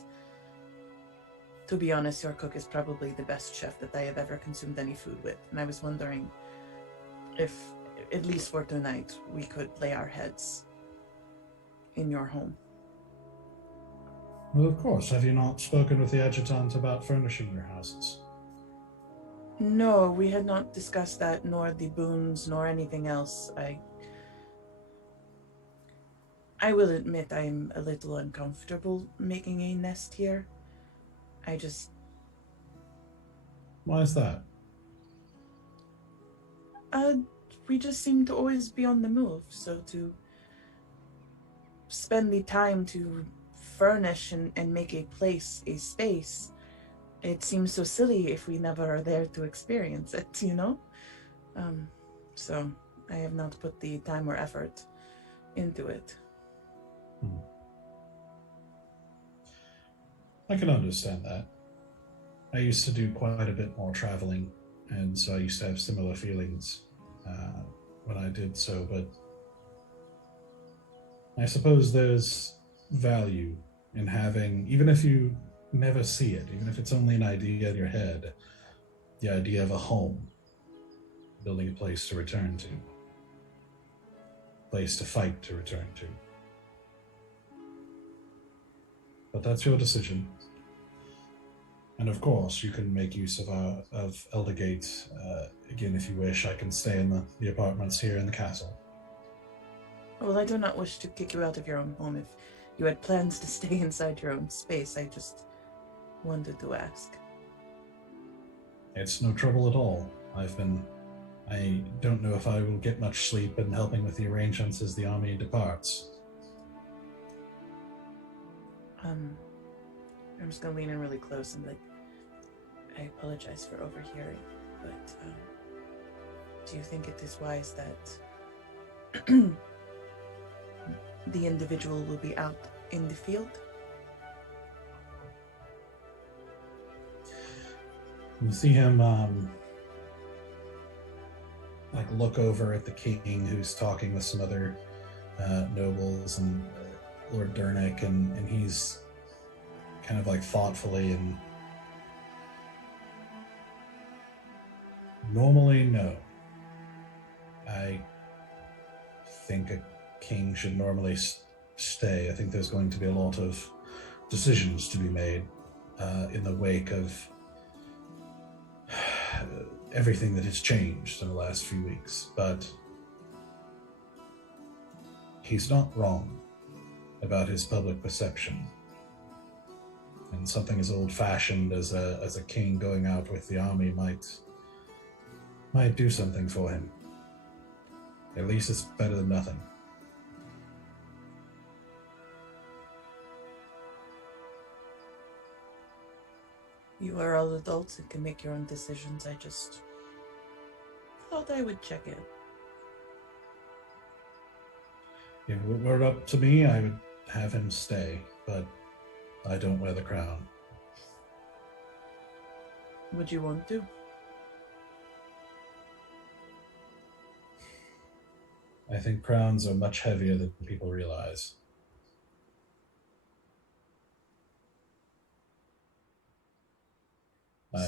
to be honest, your cook is probably the best chef that I have ever consumed any food with. And I was wondering if, at least for tonight, we could lay our heads in your home. Well, of course. Have you not spoken with the adjutant about furnishing your houses? No, we had not discussed that, nor the boons, nor anything else. I will admit I'm a little uncomfortable making a nest here. Why is that? We just seem to always be on the move, so to spend the time to furnish and make a place, a space, it seems so silly if we never are there to experience it, you know? So I have not put the time or effort into it. I can understand that. I used to do quite a bit more traveling, and so I used to have similar feelings when I did so, but I suppose there's value in having, even if you never see it, even if it's only an idea in your head, the idea of a home, building a place to return to, a place to fight to return to. But that's your decision. And of course, you can make use of Eldergate again if you wish. I can stay in the apartments here in the castle. Well, I do not wish to kick you out of your own home if you had plans to stay inside your own space. I just wanted to ask. It's no trouble at all. I don't know if I will get much sleep in helping with the arrangements as the army departs. I'm just gonna lean in really close and I apologize for overhearing, but do you think it is wise that the individual will be out in the field? You see him look over at the king, who's talking with some other nobles and Lord Dernick, and he's kind of thoughtfully and normally no. I think a king should normally stay. I think there's going to be a lot of decisions to be made in the wake of everything that has changed in the last few weeks, but he's not wrong about his public perception. And something as old-fashioned as a king going out with the army might do something for him. At least it's better than nothing. You are all adults and can make your own decisions. I just thought I would check in. If it were up to me, I would have him stay, but I don't wear the crown. Would you want to? I think crowns are much heavier than people realize.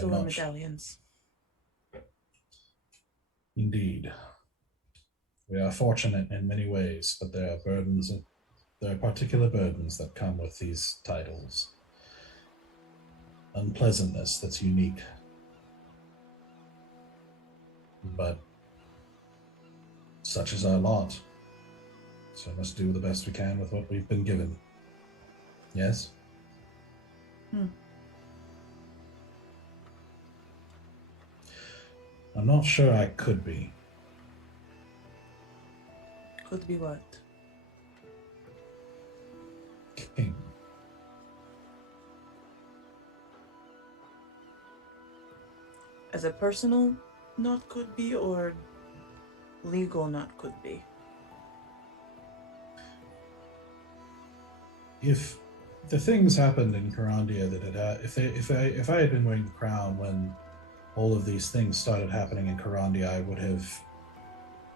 So are medallions. Indeed. We are fortunate in many ways, but there are burdens. There are particular burdens that come with these titles. Unpleasantness that's unique. But such is our lot. So we must do the best we can with what we've been given. Yes? I'm not sure I could be. Could be what? King. As a personal not could be, or legal not could be? If the things happened in Carandia that if I had been wearing the crown when all of these things started happening in Carandia, I would have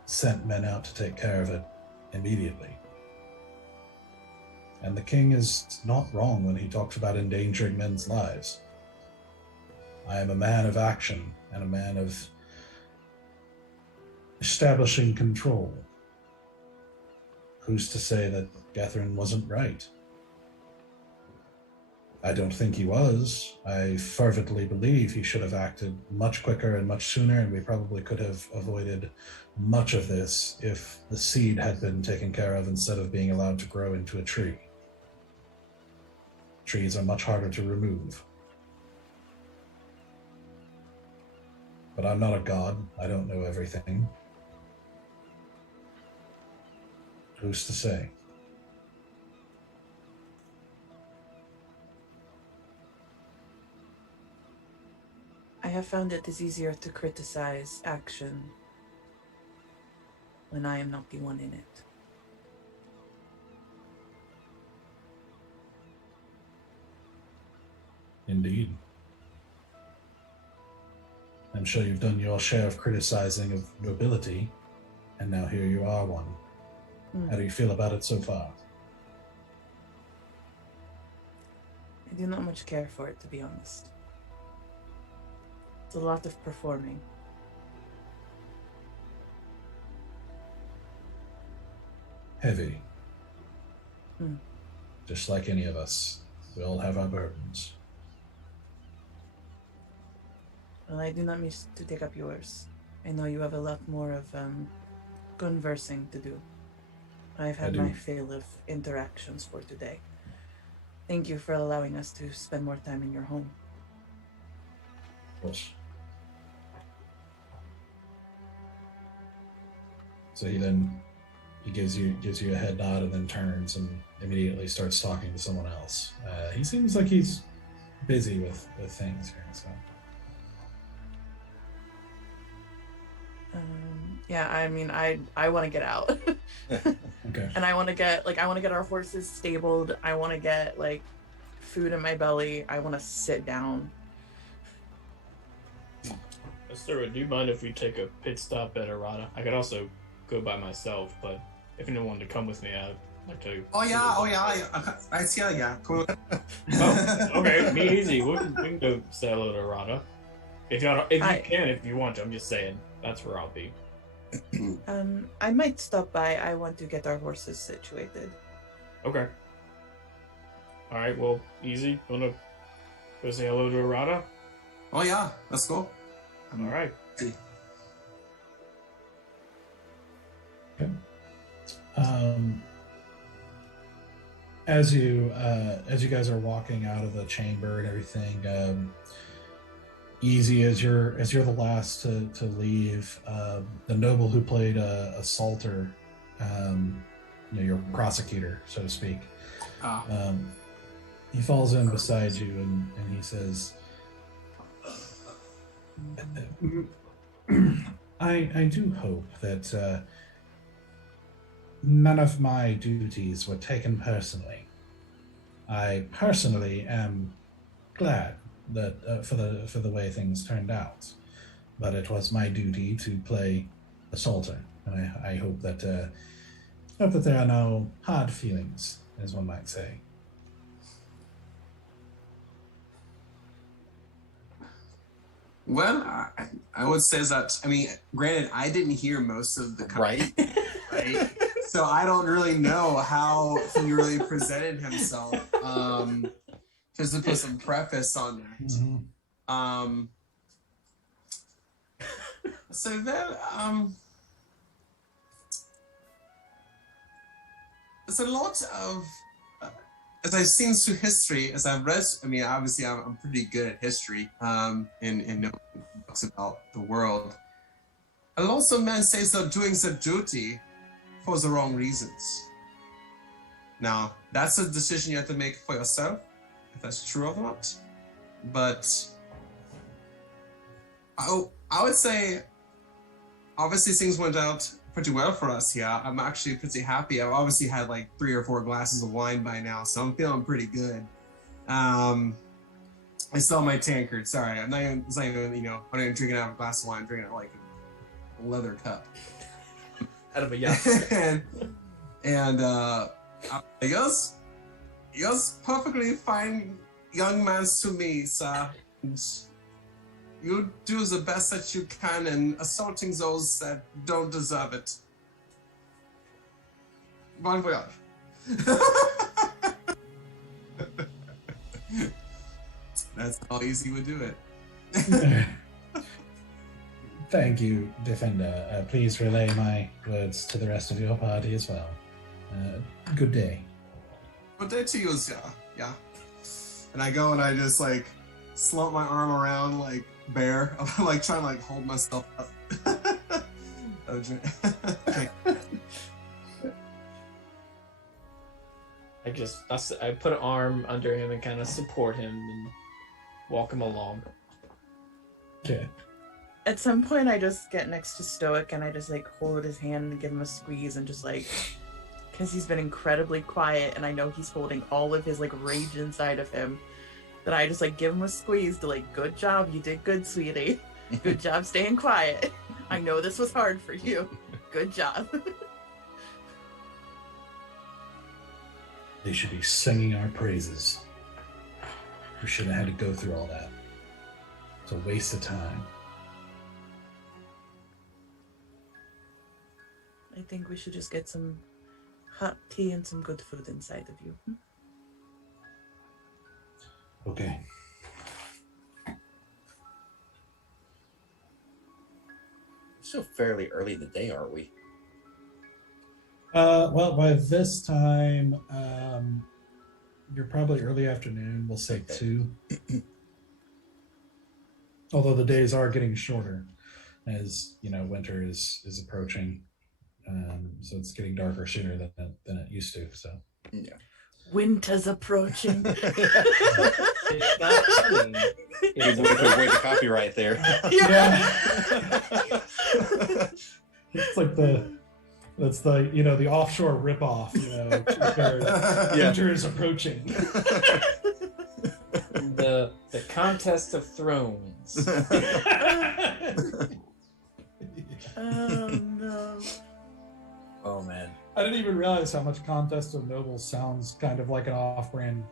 sent men out to take care of it immediately. And the king is not wrong when he talks about endangering men's lives. I am a man of action and a man of establishing control. Who's to say that Gethryn wasn't right? I don't think he was. I fervently believe he should have acted much quicker and much sooner, and we probably could have avoided much of this if the seed had been taken care of instead of being allowed to grow into a tree. Trees are much harder to remove. But I'm not a god. I don't know everything. Who's to say? I have found it is easier to criticize action when I am not the one in it. Indeed. I'm sure you've done your share of criticizing of nobility, and now here you are one. How do you feel about it so far? I do not much care for it, to be honest. It's a lot of performing. Heavy. Hmm. Just like any of us. We all have our burdens. Well, I do not wish to take up yours. I know you have a lot more of conversing to do. I've had my fill of interactions for today. Thank you for allowing us to spend more time in your home. Of course. So he gives you a head nod and then turns and immediately starts talking to someone else. He seems like he's busy with things here. So. Yeah, I mean, I want to get out. Okay. And I want to get our horses stabled. I want to get like food in my belly. I want to sit down. Sir, do you mind if we take a pit stop at Arata? I could also go by myself, but if anyone wanted to come with me, I'd like to. I see. Yeah, cool. Oh, okay, me easy. We can go say hello to Arata. If you want to. I'm just saying that's where I'll be. I might stop by. I want to get our horses situated. Okay. All right. Well, easy. Wanna go say hello to Arata? Oh yeah, let's go. All right. See. Okay. As you guys are walking out of the chamber and everything, easy as you're the last to leave, the noble who played a salter, your prosecutor, so to speak, he falls in beside you and he says, I do hope that none of my duties were taken personally. I personally am glad that for the way things turned out, but it was my duty to play assaulter, and I hope that there are no hard feelings, as one might say. Well, I would say that, I mean, granted, I didn't hear most of the Right? right? So I don't really know how he really presented himself. Just to put some preface on that. Mm-hmm. So then, there's a lot of, as I've seen through history, as I've read, I mean, obviously I'm pretty good at history, in knowing books about the world. A lot of men say they're doing their duty for the wrong reasons. Now, that's a decision you have to make for yourself, if that's true or not. But I would say, obviously things went out pretty well for us here. I'm actually pretty happy. I've obviously had like 3 or 4 glasses of wine by now, so I'm feeling pretty good. I saw my tankard. Sorry, I'm not even, I'm not even drinking out of a glass of wine. I'm drinking out like a leather cup. Out of a yacht. and yes, perfectly fine young man to me, sir. And you do the best that you can in assaulting those that don't deserve it. Bon voyage. That's how easy we do it. Thank you, Defender. Please relay my words to the rest of your party as well. Good day. Good day to you, sir. Yeah. And I go and I just like slump my arm around like bear. I'm like trying to like hold myself up. Okay. I put an arm under him and kind of support him and walk him along. Okay. At some point, I just get next to Stoic and I just like hold his hand and give him a squeeze and just like, because he's been incredibly quiet and I know he's holding all of his like rage inside of him, that I just like give him a squeeze to like, good job, you did good, sweetie. Good job staying quiet. I know this was hard for you. Good job. They should be singing our praises. We shouldn't have had to go through all that. It's a waste of time. I think we should just get some hot tea and some good food inside of you. Okay. Still fairly early in the day, aren't we? Well, by this time, you're probably early afternoon. We'll say 2. Although the days are getting shorter, as winter is approaching. So it's getting darker sooner than it used to. So Yeah. Winter's approaching. It's not coming. It's avoid the copyright there. yeah. It's like the offshore ripoff. Winter is approaching. The contest of thrones. Oh no. Oh man. I didn't even realize how much Contest of Nobles sounds kind of like an off-brand.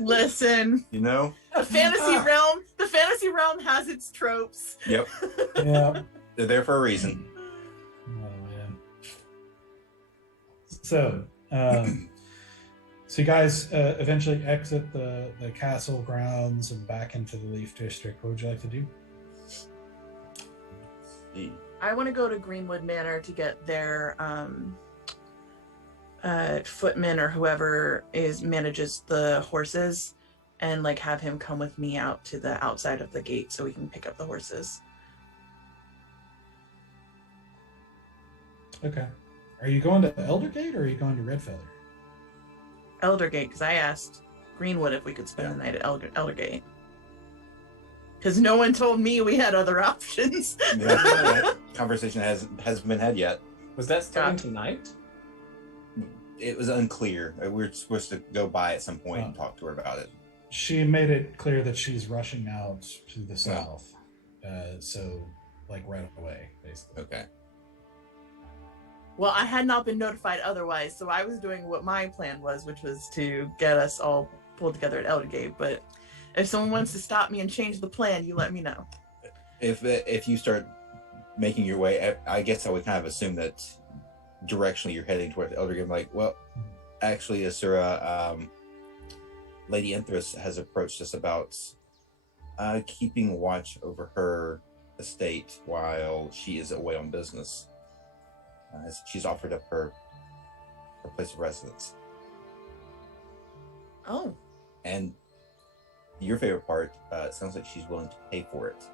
Listen. The fantasy realm has its tropes. Yep. Yeah. They're there for a reason. Oh man. So you guys eventually exit the castle grounds and back into the Leaf District. What would you like to do? I want to go to Greenwood Manor to get their footman or whoever manages the horses, and like have him come with me out to the outside of the gate so we can pick up the horses. Okay. Are you going to Eldergate or are you going to Redfeather? Eldergate, because I asked Greenwood if we could spend the night at Eldergate. Because no one told me we had other options. That conversation hasn't been had yet. Was that starting Got- tonight? It was unclear. We were supposed to go by at some point and Oh. talk to her about it. She made it clear that she's rushing out to the south. So, like, right away, basically. Okay. Well, I had not been notified otherwise, so I was doing what my plan was, which was to get us all pulled together at Eldgate. But if someone wants to stop me and change the plan, you let me know. If you start making your way, I guess I would kind of assume that directionally you're heading towards Eldergame. Like, well, actually, Asura, Lady Enthress has approached us about keeping watch over her estate while she is away on business. She's offered up her place of residence. Oh, And your favorite part, it sounds like she's willing to pay for it.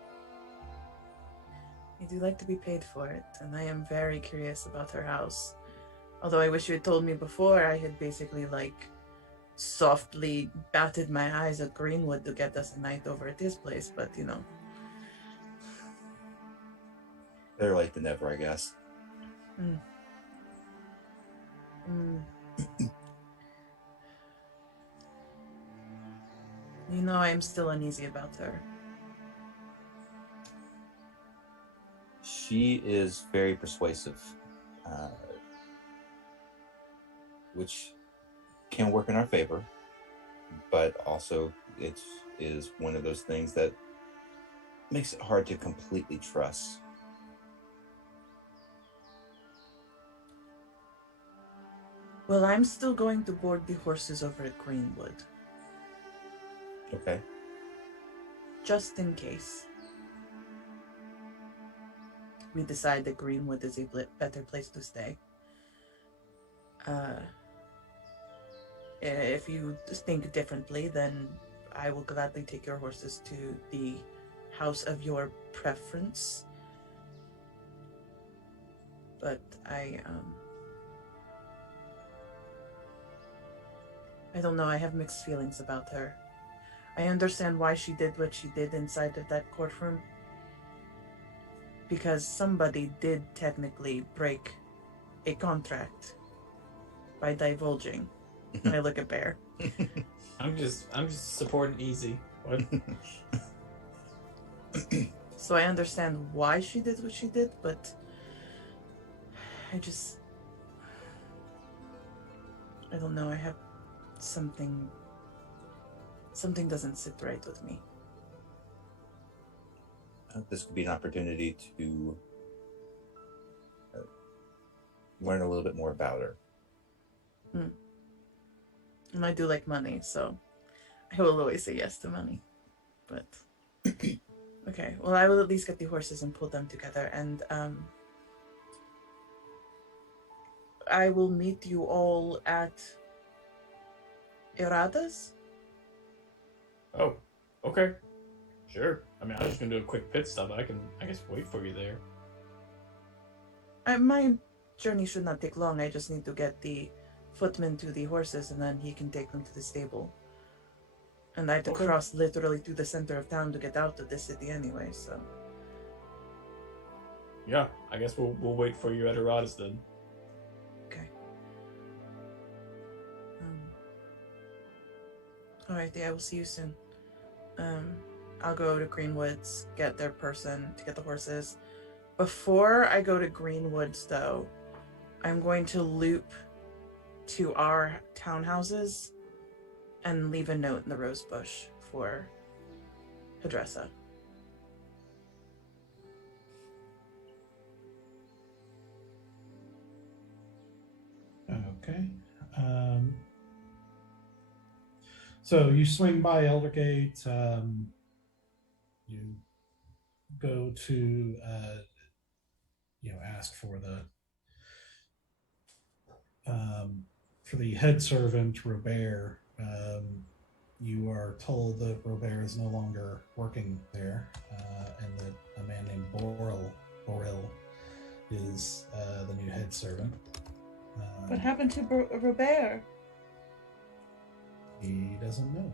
I do like to be paid for it, and I am very curious about her house. Although I wish you had told me before, I had basically, like, softly batted my eyes at Greenwood to get us a night over at his place, but, you know. Better late than never, I guess. Mm. You know, I am still uneasy about her. She is very persuasive, which can work in our favor, but also it is one of those things that makes it hard to completely trust. Well, I'm still going to board the horses over at Greenwood, Okay. just in case we decide that Greenwood is a better place to stay. If you think differently, then I will gladly take your horses to the house of your preference. But I don't know, I have mixed feelings about her. I understand why she did what she did inside of that courtroom. Because somebody did technically break a contract by divulging. When I look at Bear. I'm just supporting Easy. What? So I understand why she did what she did, but I don't know, I have something doesn't sit right with me. This could be an opportunity to learn a little bit more about her. And I do like money, so I will always say yes to money. But okay, well, I will at least get the horses and pull them together, and I will meet you all at Irada's. Oh, okay. Sure. I mean, I was just gonna do a quick pit stop. I guess wait for you there. My journey should not take long. I just need to get the footman to the horses, and then he can take them to the stable. And I have to cross literally through the center of town to get out of the city anyway, so. Yeah, I guess we'll wait for you at Errata's then. Okay. Alrighty, I will see you soon. I'll go to Greenwoods, get their person to get the horses. Before I go to Greenwoods, though, I'm going to loop to our townhouses and leave a note in the rose bush for Hadressa. Okay. So you swing by Eldergate. You go to, ask for the head servant, Robert. You are told that Robert is no longer working there, and that a man named Boril is the new head servant. What happened to Robert? He doesn't know.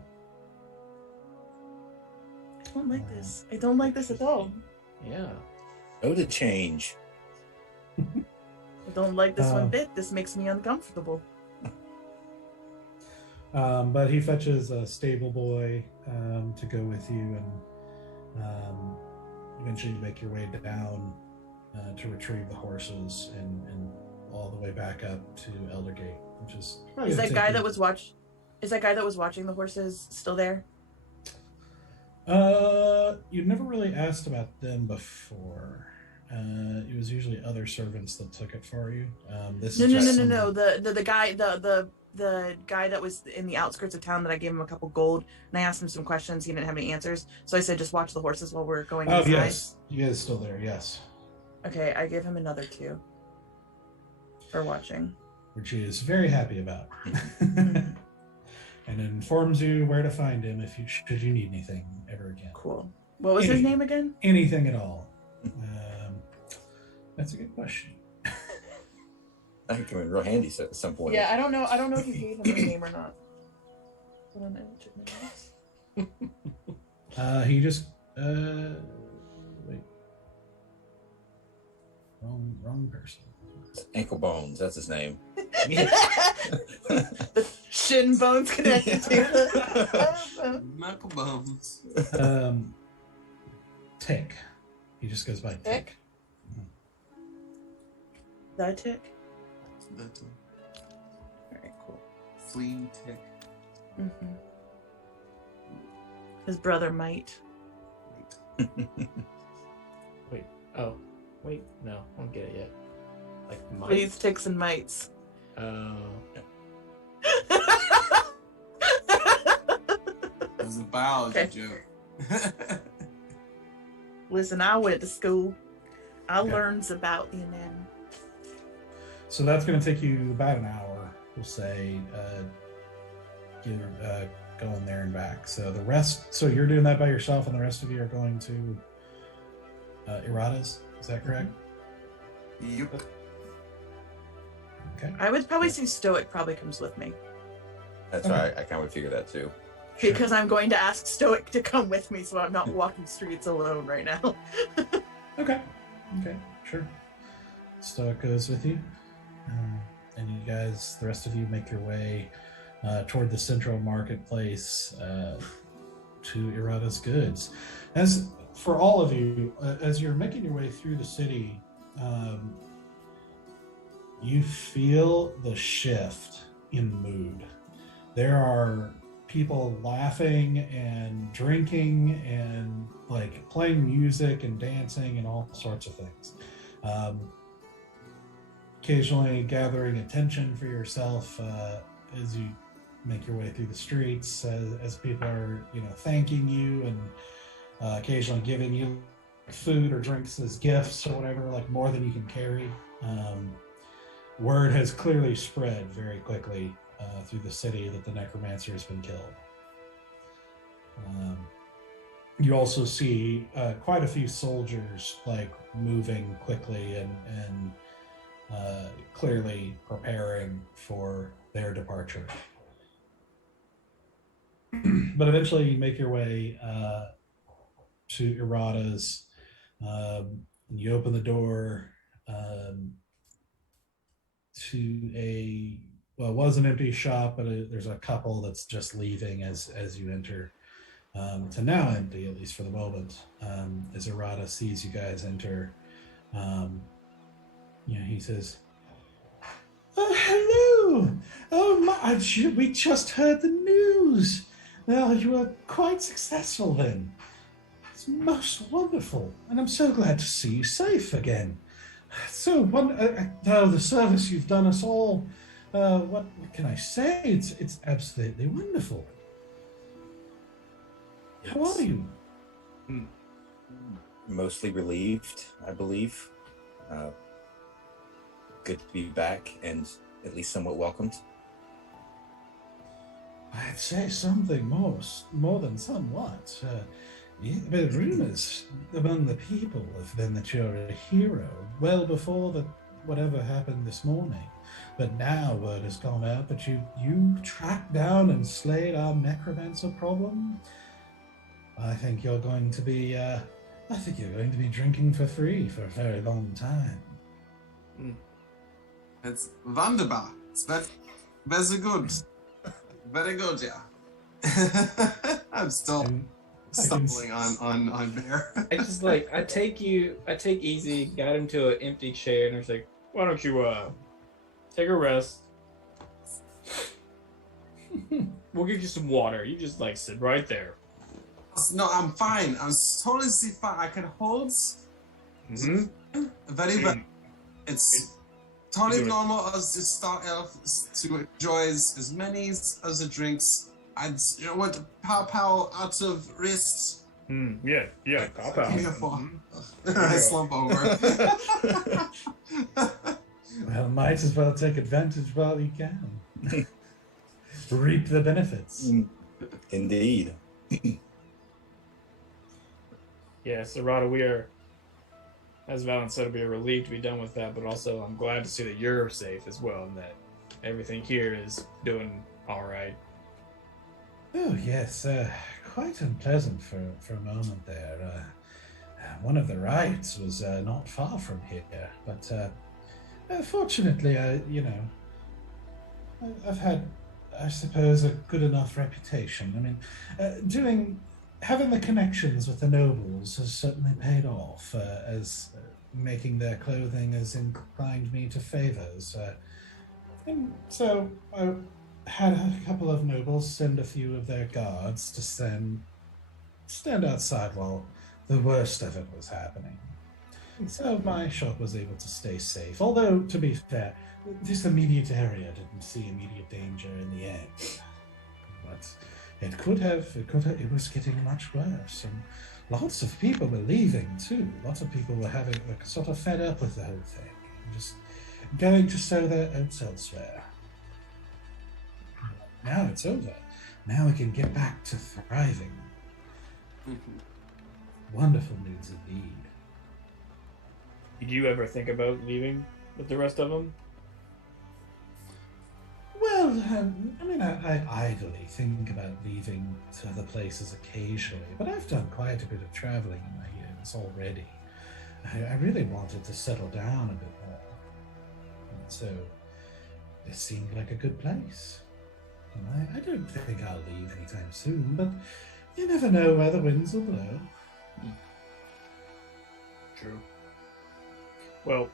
I don't like this. I don't like this at all. Yeah. Know to change. I don't like this one bit. This makes me uncomfortable. But he fetches a stable boy to go with you, and eventually you make your way down to retrieve the horses and all the way back up to Eldergate, which is Is that guy that was watching the horses still there? You never really asked about them before. It was usually other servants that took it for you. This No, is no, no, just no, some... no. The guy the guy that was in the outskirts of town that I gave him a couple gold and I asked him some questions. He didn't have any answers, so I said just watch the horses while we're going inside. Yes, you guys still there? Yes. Okay, I give him another 2 for watching, which he is very happy about. And informs you where to find him if you should you need anything ever again. Cool. What was his name again? Anything at all. That's a good question. I think come in real handy at some point. Yeah, I don't know if you gave him a name or not. Hold on, I will check my notes. He just wait. Wrong person. Ankle Bones, that's his name. The shin bones connected to the Michael Bones. Tick. He just goes by Tick. That Tick? That's Alright, cool. flea tick. Mm-hmm. His brother might. Wait. Oh. Wait. No, I don't get it yet. Like Fleas, ticks, and mites. It was a biology joke. Listen, I went to school. I learned about the anatomy. So that's going to take you about an hour, we'll say, going there and back. So the rest, so you're doing that by yourself, and the rest of you are going to Irada's. Is that correct? Yep. Okay. I would probably say Stoic probably comes with me. That's right. I kind of figure that too. Because I'm going to ask Stoic to come with me so I'm not walking streets alone right now. Okay. Sure. Stoic goes with you. And you guys, the rest of you, make your way toward the central marketplace to Irada's Goods. As for all of you, as you're making your way through the city, you feel the shift in mood. There are people laughing and drinking and like playing music and dancing and all sorts of things. Occasionally gathering attention for yourself as you make your way through the streets, as people are, thanking you and occasionally giving you food or drinks as gifts or whatever, like more than you can carry. Word has clearly spread very quickly through the city that the necromancer has been killed. You also see quite a few soldiers like moving quickly and clearly preparing for their departure. But eventually you make your way to Irada's. You open the door to it was an empty shop, but there's a couple that's just leaving as you enter. To now empty, at least for the moment. As Irada sees you guys enter, he says, "Oh, hello! Oh my! We just heard the news. Well, you were quite successful then. It's most wonderful, and I'm so glad to see you safe again. So, the service you've done us all. What can I say? It's absolutely wonderful. How are you?" Mostly relieved, I believe. Good to be back and at least somewhat welcomed. I'd say something more than somewhat. The rumors among the people have been that you're a hero well before whatever happened this morning. But now word has gone out that you tracked down and slayed our necromancer problem. I think you're going to be drinking for free for a very long time. It's wunderbar. It's very good. Very good, yeah. I'm still And stumbling on Bear. I just like I take Easy, got him to an empty chair, and I was like, why don't you take a rest? We'll give you some water. You just like sit right there. No, I'm fine. I'm totally fine. I can hold very well. It's totally normal as the star elf to enjoy as many as the drinks. I want to pow out of wrist. Yeah, pow pow. I slump over. Well, might as well take advantage while you can. Reap the benefits. Indeed. Yeah, Serrata, we are, as Valen said, we are relieved to be done with that, but also I'm glad to see that you're safe as well, and that everything here is doing all right. Oh, yes. Quite unpleasant for a moment there. One of the riots was not far from here, but fortunately, I've had, I suppose, a good enough reputation. I mean, having the connections with the nobles has certainly paid off, as making their clothing has inclined me to favors. And so I had a couple of nobles send a few of their guards to stand outside while the worst of it was happening. So my shop was able to stay safe. Although, to be fair, this immediate area didn't see immediate danger in the end. But it could have, it was getting much worse. And lots of people were leaving too. Lots of people were having, sort of fed up with the whole thing. Just going to sow their oats elsewhere. Now it's over. Now we can get back to thriving. Wonderful news indeed. Did you ever think about leaving with the rest of them? Well, I idly think about leaving to other places occasionally, but I've done quite a bit of traveling in my years already. I really wanted to settle down a bit more. And so this seemed like a good place. And I don't think I'll leave anytime soon, but you never know where the winds will blow. True. Well,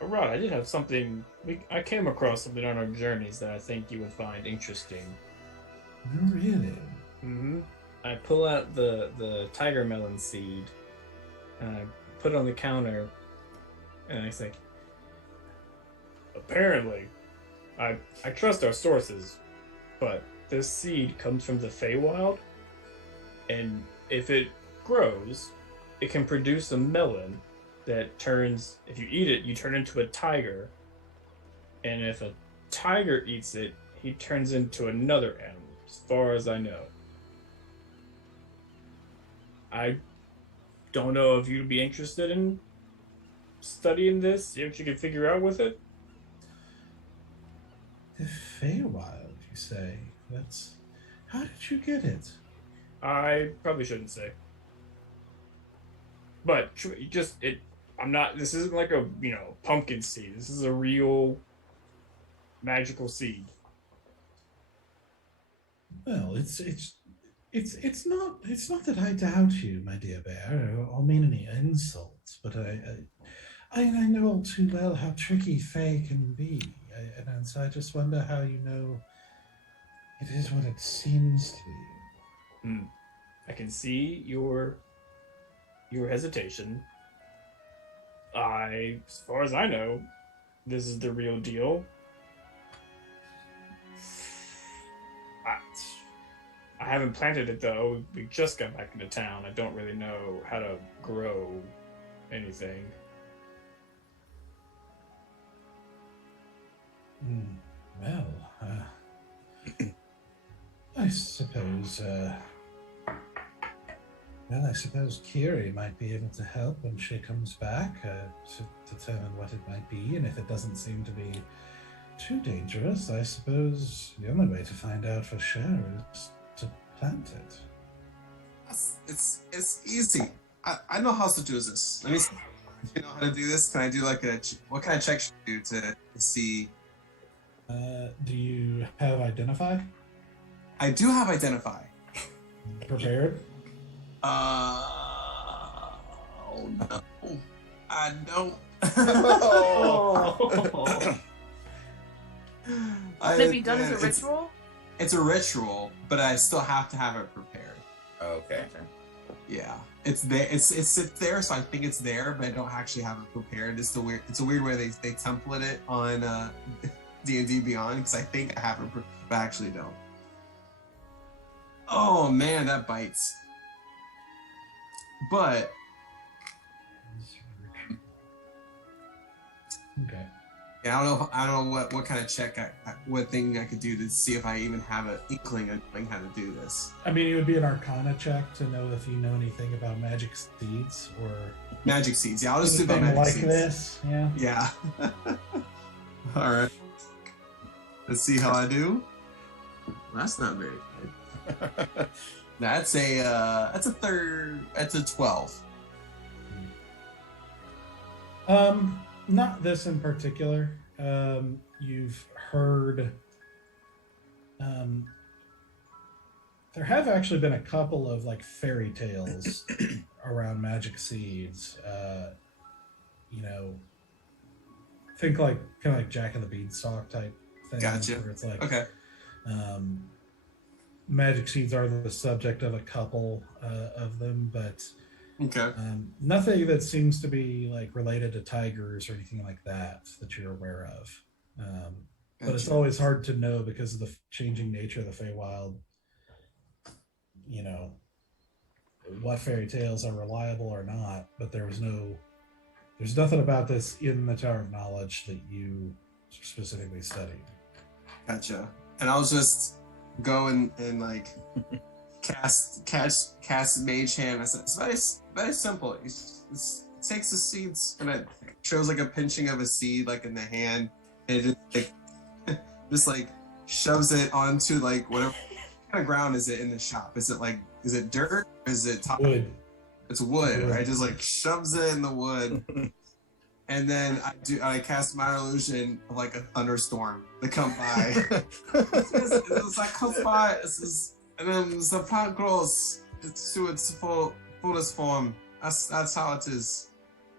Rod, I did have something. I came across something on our journeys that I think you would find interesting. Really? Mm-hmm. I pull out the tiger melon seed, and I put it on the counter, and I say, apparently, I trust our sources, but this seed comes from the Feywild, and if it grows, it can produce a melon that turns, if you eat it, you turn into a tiger. And if a tiger eats it, he turns into another animal, as far as I know. I don't know if you'd be interested in studying this, see what you can figure out with it. The Feywild, you say? That's... How did you get it? I probably shouldn't say. But I'm not, this isn't like a, pumpkin seed. This is a real magical seed. Well, it's not that I doubt you, my dear bear, or mean any insults, but I know all too well how tricky Fae can be, and so I just wonder how you know it is what it seems to be. I can see your hesitation. As far as I know, this is the real deal. I haven't planted it though. We just got back into town. I don't really know how to grow anything. Well, I suppose. Well, I suppose Kiri might be able to help when she comes back to determine what it might be, and if it doesn't seem to be too dangerous, I suppose the only way to find out for sure is to plant it. It's easy. I know how to do this. Let me see. you know how to do this? Can I do like what kind of check should I do to see? Do you have identify I do have identify. prepared? Oh no, I don't. Oh. Can it be done as a ritual? It's a ritual, but I still have to have it prepared. Okay. Yeah, it's there. It's there, so I think it's there, but I don't actually have it prepared. It's a weird way they template it on D&D Beyond because I think I have it, but I actually don't. Oh man, that bites. But Okay. yeah, I don't know what kind of check what thing I could do to see if I even have an inkling of knowing how to do this. I mean, it would be an Arcana check to know if you know anything about magic seeds or Magic seeds. Yeah, I'll just do about anything magic like seeds. this. Yeah. Yeah. All right. Let's see how I do. That's not very good. That's a 12. Not this in particular. You've heard. There have actually been a couple of like fairy tales around magic seeds. You know, think like kind of like Jack and the Beanstalk type thing. Gotcha. Where it's like, Okay. magic seeds are the subject of a couple of them, but Okay. nothing that seems to be like related to tigers or anything like that you're aware of. But it's Gotcha. always hard to know because of the changing nature of the Feywild. You know, what fairy tales are reliable or not, but there's nothing about this in the Tower of Knowledge that you specifically studied. Gotcha. And I'll just go and like cast mage hand. It's very simple. It takes the seeds and it shows like a pinching of a seed like in the hand, and it just like just like shoves it onto like whatever kind of ground is it in the shop? Is it dirt? Or is it Wood. It's wood, right? Just like shoves it in the wood. And then I cast my illusion of like a thunderstorm to come by. It's like comes by, and then the plant grows to its fullest form. That's how it is.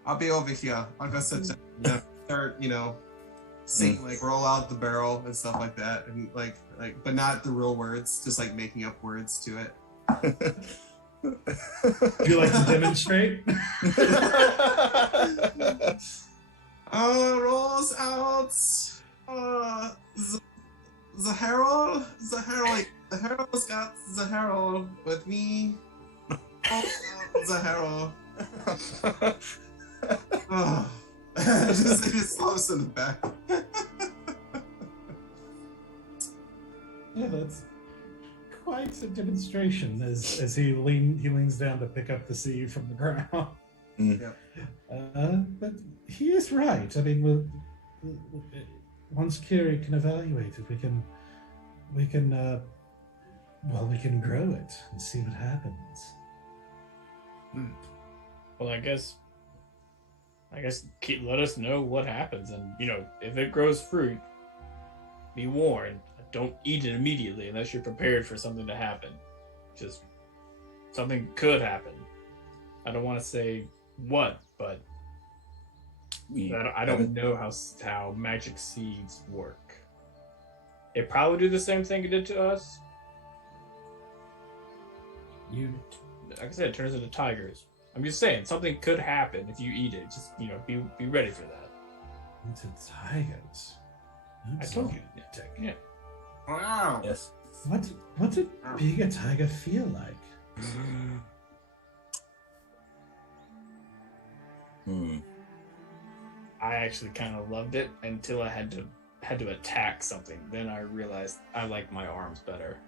I'll be over here. Like I said, start, sing, like roll out the barrel and stuff like that, and like, but not the real words, just like making up words to it. Would you like to demonstrate? Rolls out. The herald. The herald's got the herald with me. The herald. Oh. It just slows in the back. Yeah, that's quite a demonstration as he leans down to pick up the seed from the ground. Yep. But he is right. I mean, once Kiri can evaluate it, we can grow it and see what happens. Well, I guess let us know what happens, and if it grows fruit, be warned. Don't eat it immediately unless you're prepared for something to happen. Just something could happen. I don't want to say what, but I don't know how magic seeds work. It probably do the same thing it did to us. Like I said, it turns into tigers. I'm just saying something could happen if you eat it. Just be ready for that. Into tigers. I told you. Yeah. Wow. Yes. What did being a tiger feel like? I actually kind of loved it until I had to attack something. Then I realized I like my arms better.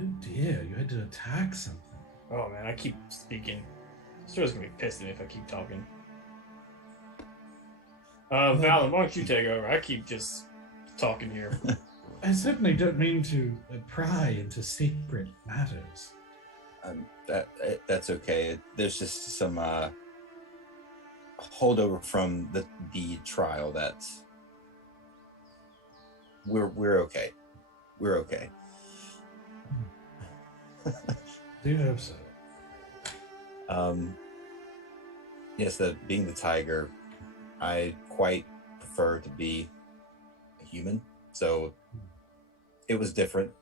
Oh dear, you had to attack something. Oh man, I keep speaking. Store's gonna be pissed at me if I keep talking. Valen, why don't you take over? I keep just talking here. I certainly don't mean to pry into secret matters. That's okay. There's just some holdover from the trial that we're okay. We're okay. Do hope so. Yes, being the tiger, I quite prefer to be a human. So it was different.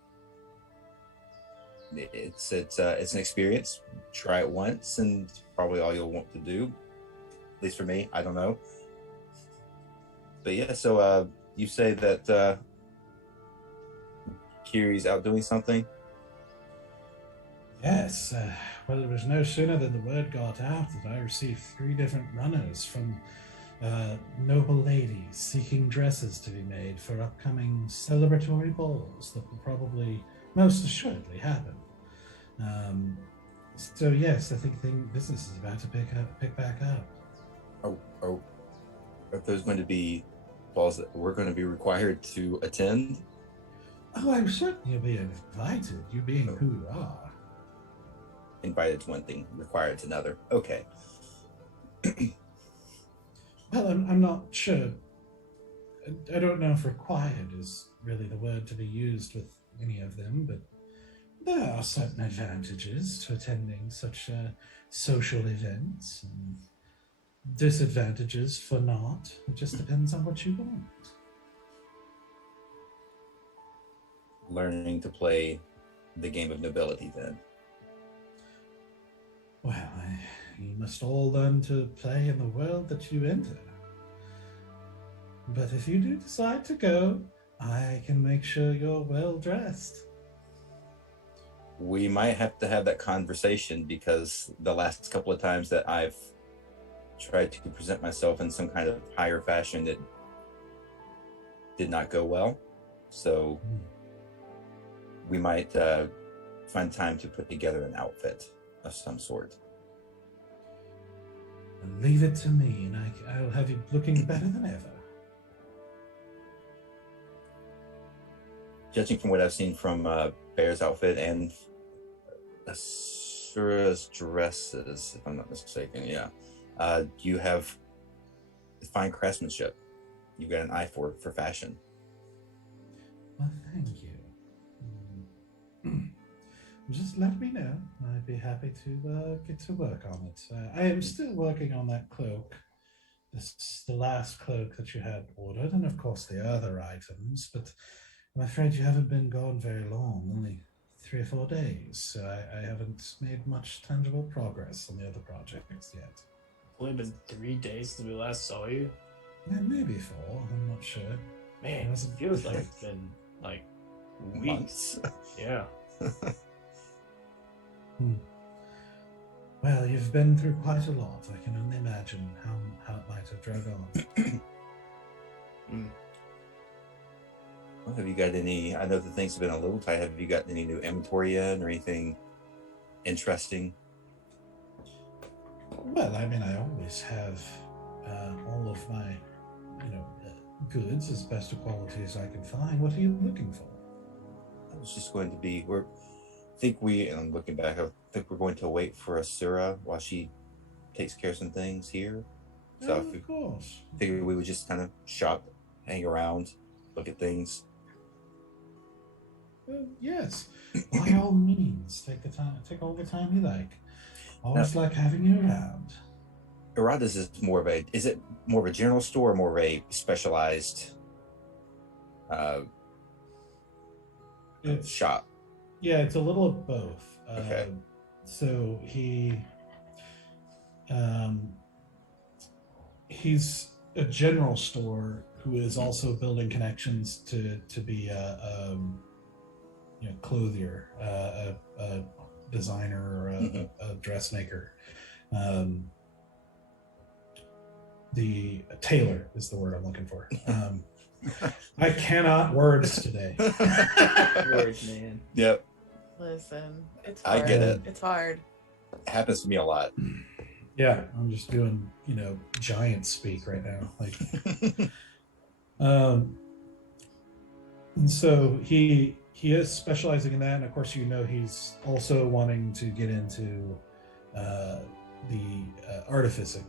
It's an experience. Try it once, and it's probably all you'll want to do. At least for me, I don't know. But yeah, so you say that Kiri's out doing something? Yes, well, it was no sooner than the word got out that I received 3 different runners from noble ladies seeking dresses to be made for upcoming celebratory balls that will probably, most assuredly, happen. So yes, I think business is about to pick back up. Are there's going to be balls that we're going to be required to attend? Oh, I'm certain you'll be invited, you being who you are. Invited to one thing, required to another. Okay. Well, I'm not sure. I don't know if required is really the word to be used with any of them, but there are certain advantages to attending such social events and disadvantages for not. It just depends on what you want. Learning to play the game of nobility, then. Well, you must all learn to play in the world that you enter. But if you do decide to go, I can make sure you're well dressed. We might have to have that conversation, because the last couple of times that I've tried to present myself in some kind of higher fashion, it did not go well. So we might find time to put together an outfit of some sort. And leave it to me, and I'll have you looking better than ever. Judging from what I've seen from Bear's outfit and Asura's dresses, if I'm not mistaken, yeah, you have fine craftsmanship. You've got an eye for fashion. Well, thank you. Just let me know. I'd be happy to get to work on it. I am still working on that cloak. This is the last cloak that you had ordered, and of course the other items, but I'm afraid you haven't been gone very long, only 3 or 4 days, so I haven't made much tangible progress on the other projects yet. Only been 3 days since we last saw you? Yeah, maybe 4, I'm not sure. Man, it feels like it's been like weeks. Yeah. Well, you've been through quite a lot. I can only imagine how it might have dragged on. Well, have you got any? I know that things have been a little tight. Have you got any new inventory in, or anything interesting? Well, I mean, I always have all of my, goods as best a quality as I can find. What are you looking for? I was just going to be. I'm looking back. I think we're going to wait for Asura while she takes care of some things here. So of course. Figured we would just kind of shop, hang around, look at things. Yes, by all means, take all the time you like. Always like having you around. Irada's is is it more of a general store or more of a specialized shop? Yeah, it's a little of both. Okay. So he's a general store who is also building connections to be a clothier, a designer, or a dressmaker. The tailor is the word I'm looking for. I cannot words today. Words, man. Yep. Listen, it's hard. I get it. It's hard. It happens to me a lot. Yeah, I'm just doing, giant speak right now. And so he is specializing in that, and of course, he's also wanting to get into the artificing.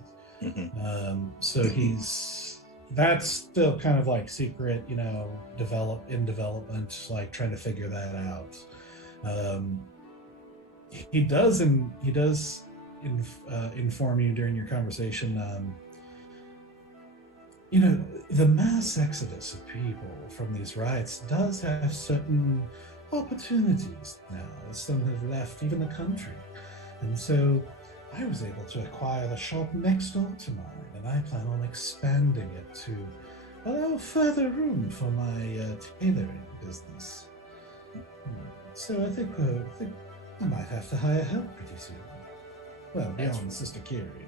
So that's still kind of like secret, in development, like trying to figure that out. Um, he does inform you during your conversation. The mass exodus of people from these riots does have certain opportunities now, as some have left even the country. And so I was able to acquire the shop next door to mine, and I plan on expanding it to allow further room for my tailoring business. So I think I might have to hire help pretty soon. Well, beyond Sister Kiri.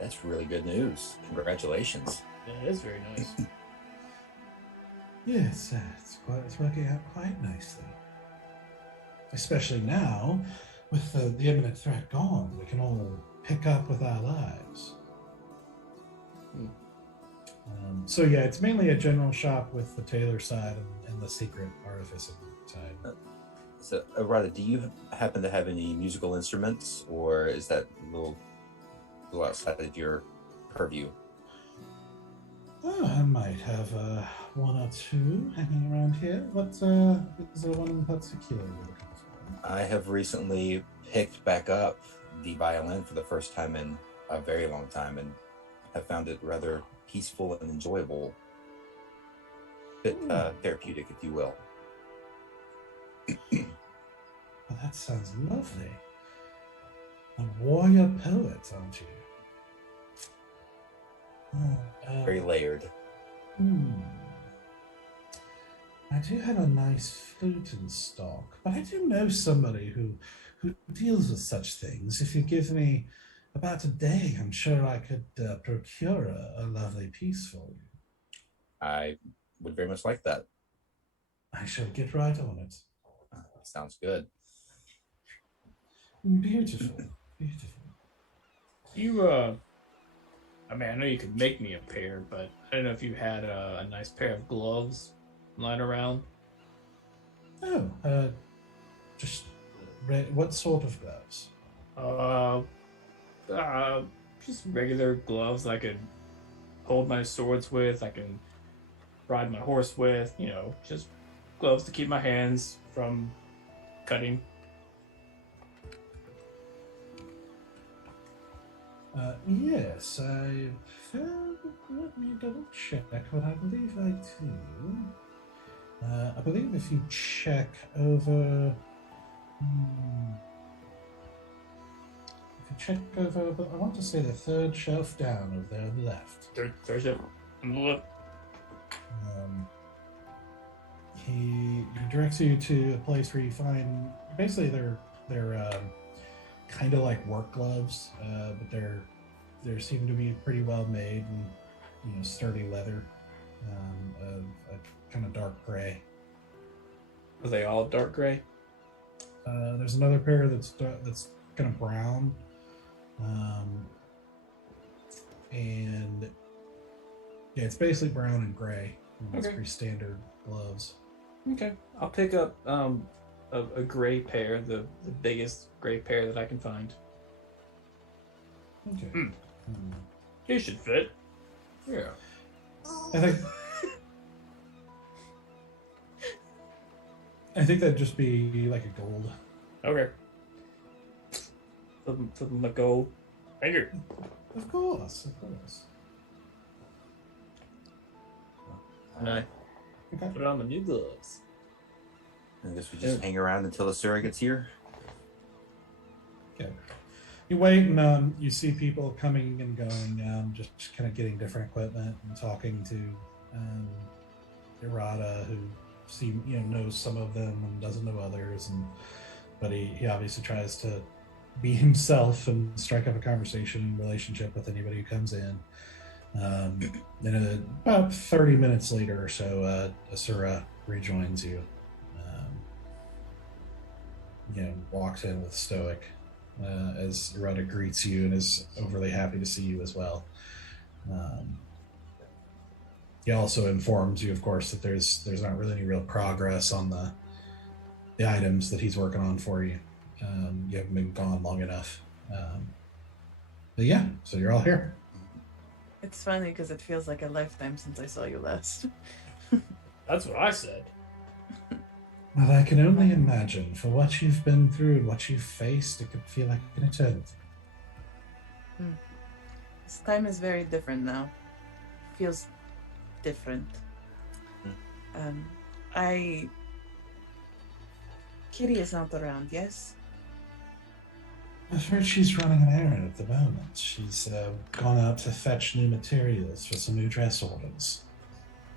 That's really good news. Congratulations. That is very nice. Yes, it's working out quite nicely. Especially now, with the imminent threat gone, we can all pick up with our lives. So yeah, it's mainly a general shop with the tailor side and the secret artificing side. So, Rada, do you happen to have any musical instruments, or is that a little outside of your purview? Oh, I might have one or two hanging around here. What is there one in particular you're looking for? I have recently picked back up the violin for the first time in a very long time, and have found it rather peaceful and enjoyable. A bit therapeutic, if you will. Well, that sounds lovely. A warrior poet, aren't you? Very layered. I do have a nice flute in stock, but I do know somebody who deals with such things. If you give me about a day, I'm sure I could procure a lovely piece for you. I would very much like that. I shall get right on it. Sounds good. Beautiful, beautiful. I mean, I know you could make me a pair, but I don't know if you had a nice pair of gloves lying around. Oh, just what sort of gloves? Just regular gloves I could hold my swords with. I can ride my horse with. Just gloves to keep my hands from cutting. Yes, let me double check, but I believe I do. I believe if you check over. If you check over, but I want to say the third shelf down over there on the left. Third shelf on the left. He directs you to a place where you find basically they're kind of like work gloves, but they seem to be pretty well made and sturdy leather, a kind of dark gray. Are they all dark gray? There's another pair that's kind of brown, and yeah, it's basically brown and gray. It's pretty standard gloves. Okay, I'll pick up a gray pair, the biggest gray pair that I can find. Okay. They should fit. Yeah. I think that'd just be like a gold. Okay. Flip them the gold. Thank you. Of course. And I Okay. put on the new gloves. I guess we just hang around until the surrogate gets here. Okay. You wait, and you see people coming and going, just kind of getting different equipment and talking to Irada, who knows some of them and doesn't know others, but he obviously tries to be himself and strike up a conversation relationship with anybody who comes in. Then about 30 minutes later or so, Asura rejoins you. Walks in with stoic as Irada greets you and is overly happy to see you as well. He also informs you, of course, that there's not really any real progress on the items that he's working on for you. You haven't been gone long enough. But yeah, so you're all here. It's funny because it feels like a lifetime since I saw you last. That's what I said. Well, I can only imagine for what you've been through and what you've faced, it could feel like an eternity. This time is very different now. Feels different. Um, I. Kitty is not around, yes? I've heard she's running an errand at the moment. She's gone out to fetch new materials for some new dress orders.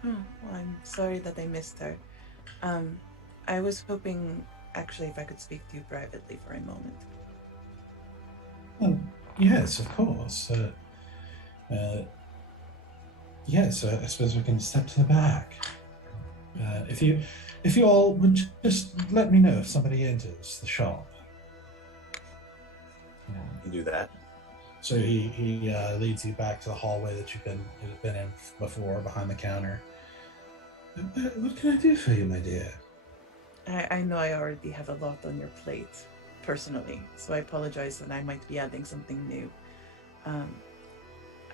Oh, well, I'm sorry that I missed her. I was hoping, actually, if I could speak to you privately for a moment. Oh, yes, of course. Yes, I suppose we can step to the back. If you all would just let me know if somebody enters the shop. You do that. So he leads you back to the hallway that you've been in before, behind the counter. What can I do for you, my dear? I know I already have a lot on your plate, personally, so I apologize that I might be adding something new.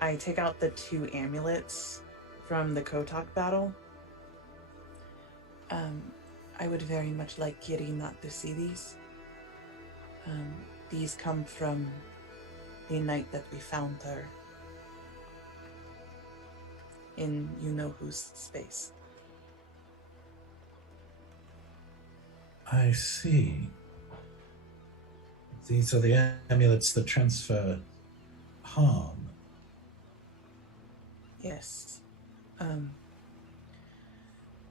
I take out the 2 amulets from the Kotak battle. I would very much like Kitty not to see these. These come from the night that we found her in you-know-whose space. I see. These are the amulets that transfer harm. Yes.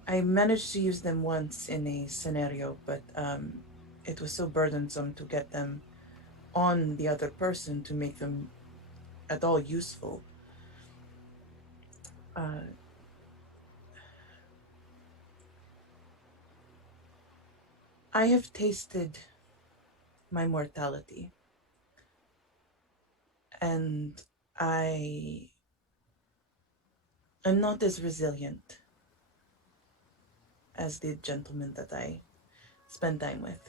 I managed to use them once in a scenario, but it was so burdensome to get them on the other person to make them at all useful. I have tasted my mortality, and I am not as resilient as the gentleman that I spend time with.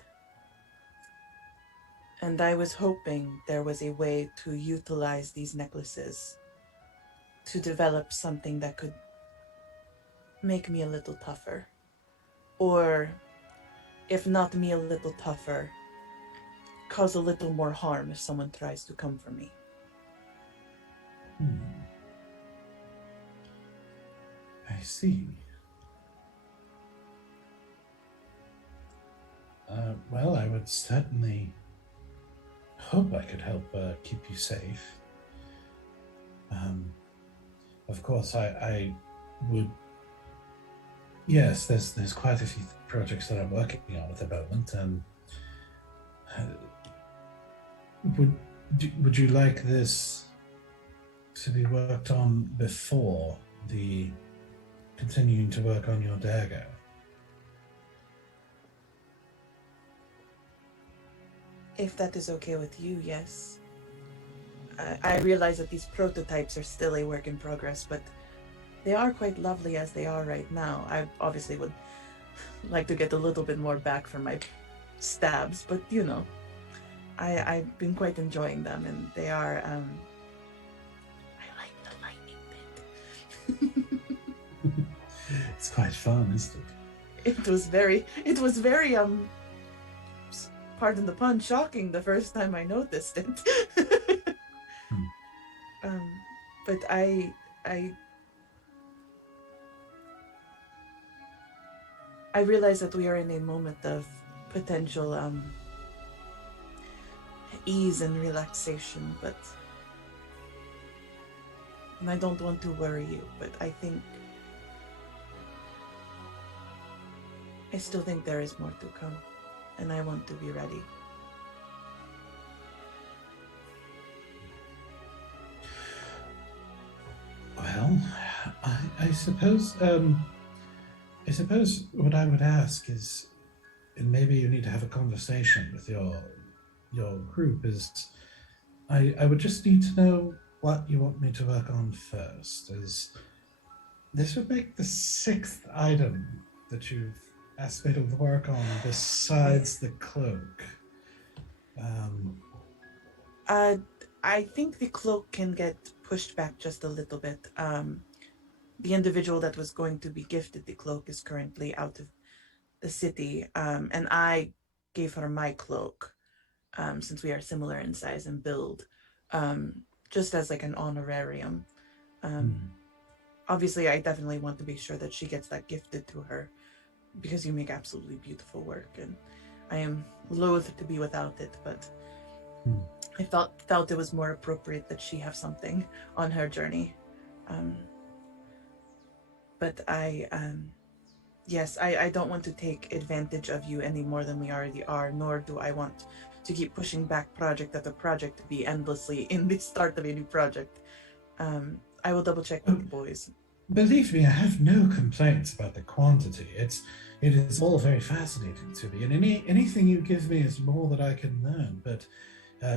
And I was hoping there was a way to utilize these necklaces to develop something that could make me a little tougher. Or, if not me a little tougher, cause a little more harm if someone tries to come for me. I see. Well, I would certainly hope I could help keep you safe. Of course, I would. Yes, there's quite a few projects that I'm working on at the moment. Would you like this to be worked on before the continuing to work on your dagger? If that is okay with you, yes. I realize that these prototypes are still a work in progress, but they are quite lovely as they are right now. I obviously would like to get a little bit more back for my stabs, but you know, I've been quite enjoying them, and they are, I like the lightning bit. It's quite fun, isn't it? It was very, pardon the pun, shocking the first time I noticed it. But I realize that we are in a moment of potential ease and relaxation, and I don't want to worry you, but I still think there is more to come, and I want to be ready. Well, I suppose what I would ask is, and maybe you need to have a conversation with your group, is I would just need to know what you want me to work on first, as this would make the 6th item that you've asked me to work on besides the cloak. I think the cloak can get pushed back just a little bit. The individual that was going to be gifted the cloak is currently out of the city, and I gave her my cloak, since we are similar in size and build, just as like an honorarium. Obviously, I definitely want to be sure that she gets that gifted to her, because you make absolutely beautiful work, and I am loath to be without it, but I felt it was more appropriate that she have something on her journey. But yes, I don't want to take advantage of you any more than we already are, nor do I want to keep pushing back project after project to be endlessly in the start of a new project. I will double check with the boys. Believe me, I have no complaints about the quantity. It is all very fascinating to me, and anything you give me is more that I can learn. But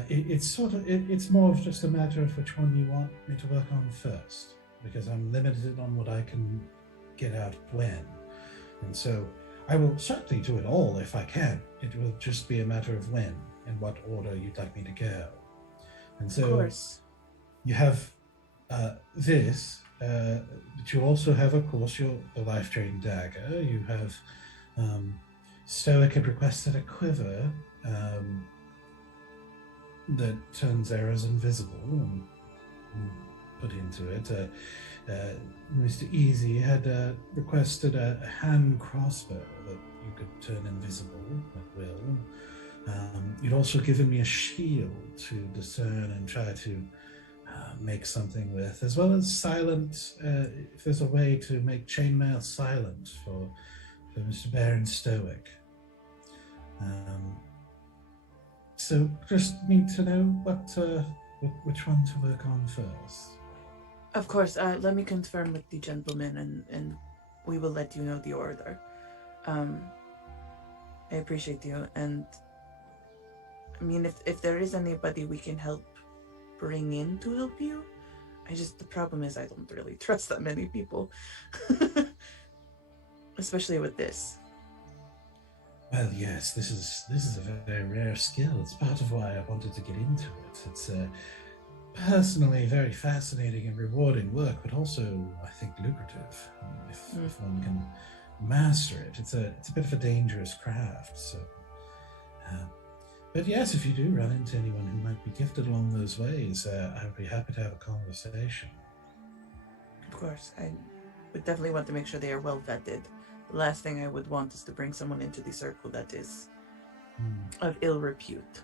it's more of just a matter of which one you want me to work on first, because I'm limited on what I can get out when, and so I will certainly do it all if I can. It will just be a matter of when and what order you'd like me to go. And so, of course, you have this. But you also have, of course, the life drain dagger. You have Stoic had requested a quiver that turns arrows invisible and put into it. Mr. Easy had requested a hand crossbow that you could turn invisible at will. You'd also given me a shield to discern and try to make something with, as well as silent, if there's a way to make chainmail silent for Mr. Baron Stoic. So just need to know which one to work on first. of course. Let me confirm with the gentleman, and we will let you know the order. I appreciate you, and I mean, if there is anybody we can help bring in to help you, the problem is I don't really trust that many people, especially with this. Well, yes, this is a very rare skill. It's part of why I wanted to get into it. It's personally very fascinating and rewarding work, but also I think lucrative if one can master it. It's a bit of a dangerous craft. So, but yes, if you do run into anyone who might be gifted along those ways, I would be happy to have a conversation. Of course, I would definitely want to make sure they are well vetted. The last thing I would want is to bring someone into the circle that is of ill repute.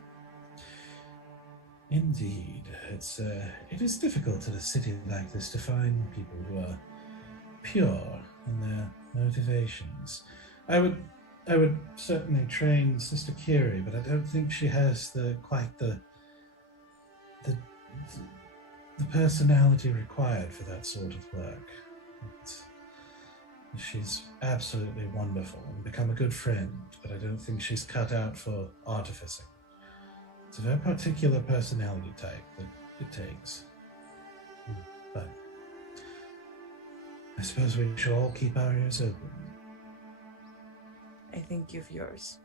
Indeed, it is difficult in a city like this to find people who are pure in their motivations. I would certainly train Sister Kiri, but I don't think she has quite the personality required for that sort of work. She's absolutely wonderful and become a good friend, but I don't think she's cut out for artificing. It's a very particular personality type that it takes. But I suppose we should all keep our ears open. I think of yours.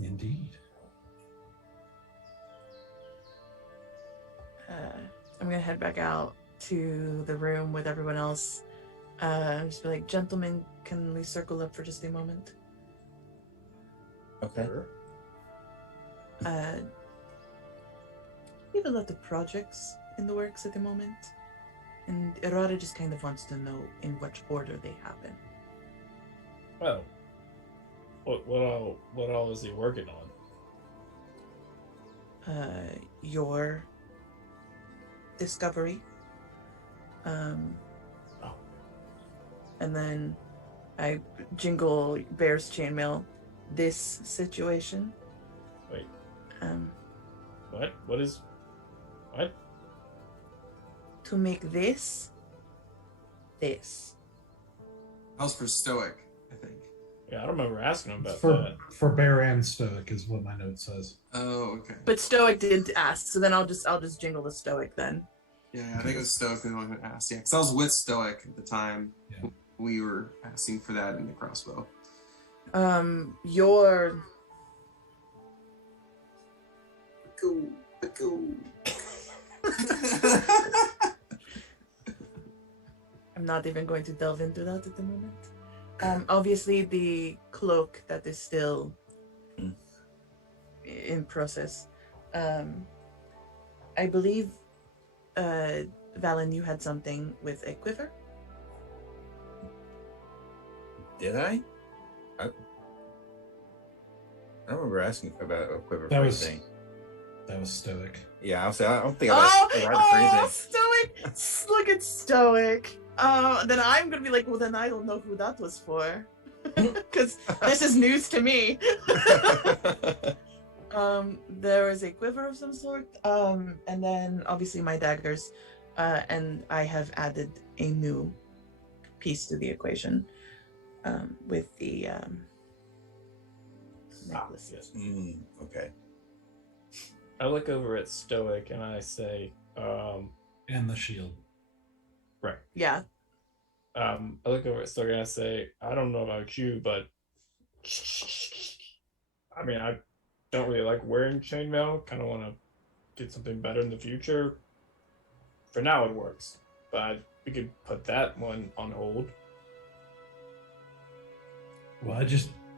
Indeed. I'm gonna head back out to the room with everyone else. Just be like, gentlemen, can we circle up for just a moment? Okay. Sure. We have a lot of projects in the works at the moment, and Errata just kind of wants to know in which order they happen. Well, what all is he working on? Your discovery. And then I jingle Bear's chainmail. This situation. Wait. What? What? To make this. That was for Stoic, I think. Yeah, I don't remember asking him about For that. for Bear and Stoic is what my note says. Oh, okay. But Stoic didn't ask, so then I'll just jingle the Stoic then. Yeah, I think it was Stoic the one who asked. Yeah, because I was with Stoic at the time. Yeah. We were asking for that in the crossbow. Your Cool. I'm not even going to delve into that at the moment. Obviously, the cloak that is still in process. I believe, Valen, you had something with a quiver? Did I? I don't remember asking about a quiver That for was anything. that was stoic. Yeah, I don't think I arrived for anything. Stoic! Look at Stoic. Then I'm gonna be like, well, then I don't know who that was for. Because this is news to me. There is a quiver of some sort, and then obviously my daggers, and I have added a new piece to the equation, with the necklace. Yes. Okay. I look over at Stoic and I say, And the shield. right. Yeah. I look over at Stoic and I say, I don't know about you, but I mean, I don't really like wearing chainmail. Kind of want to get something better in the future. For now, it works, but we could put that one on hold. Well,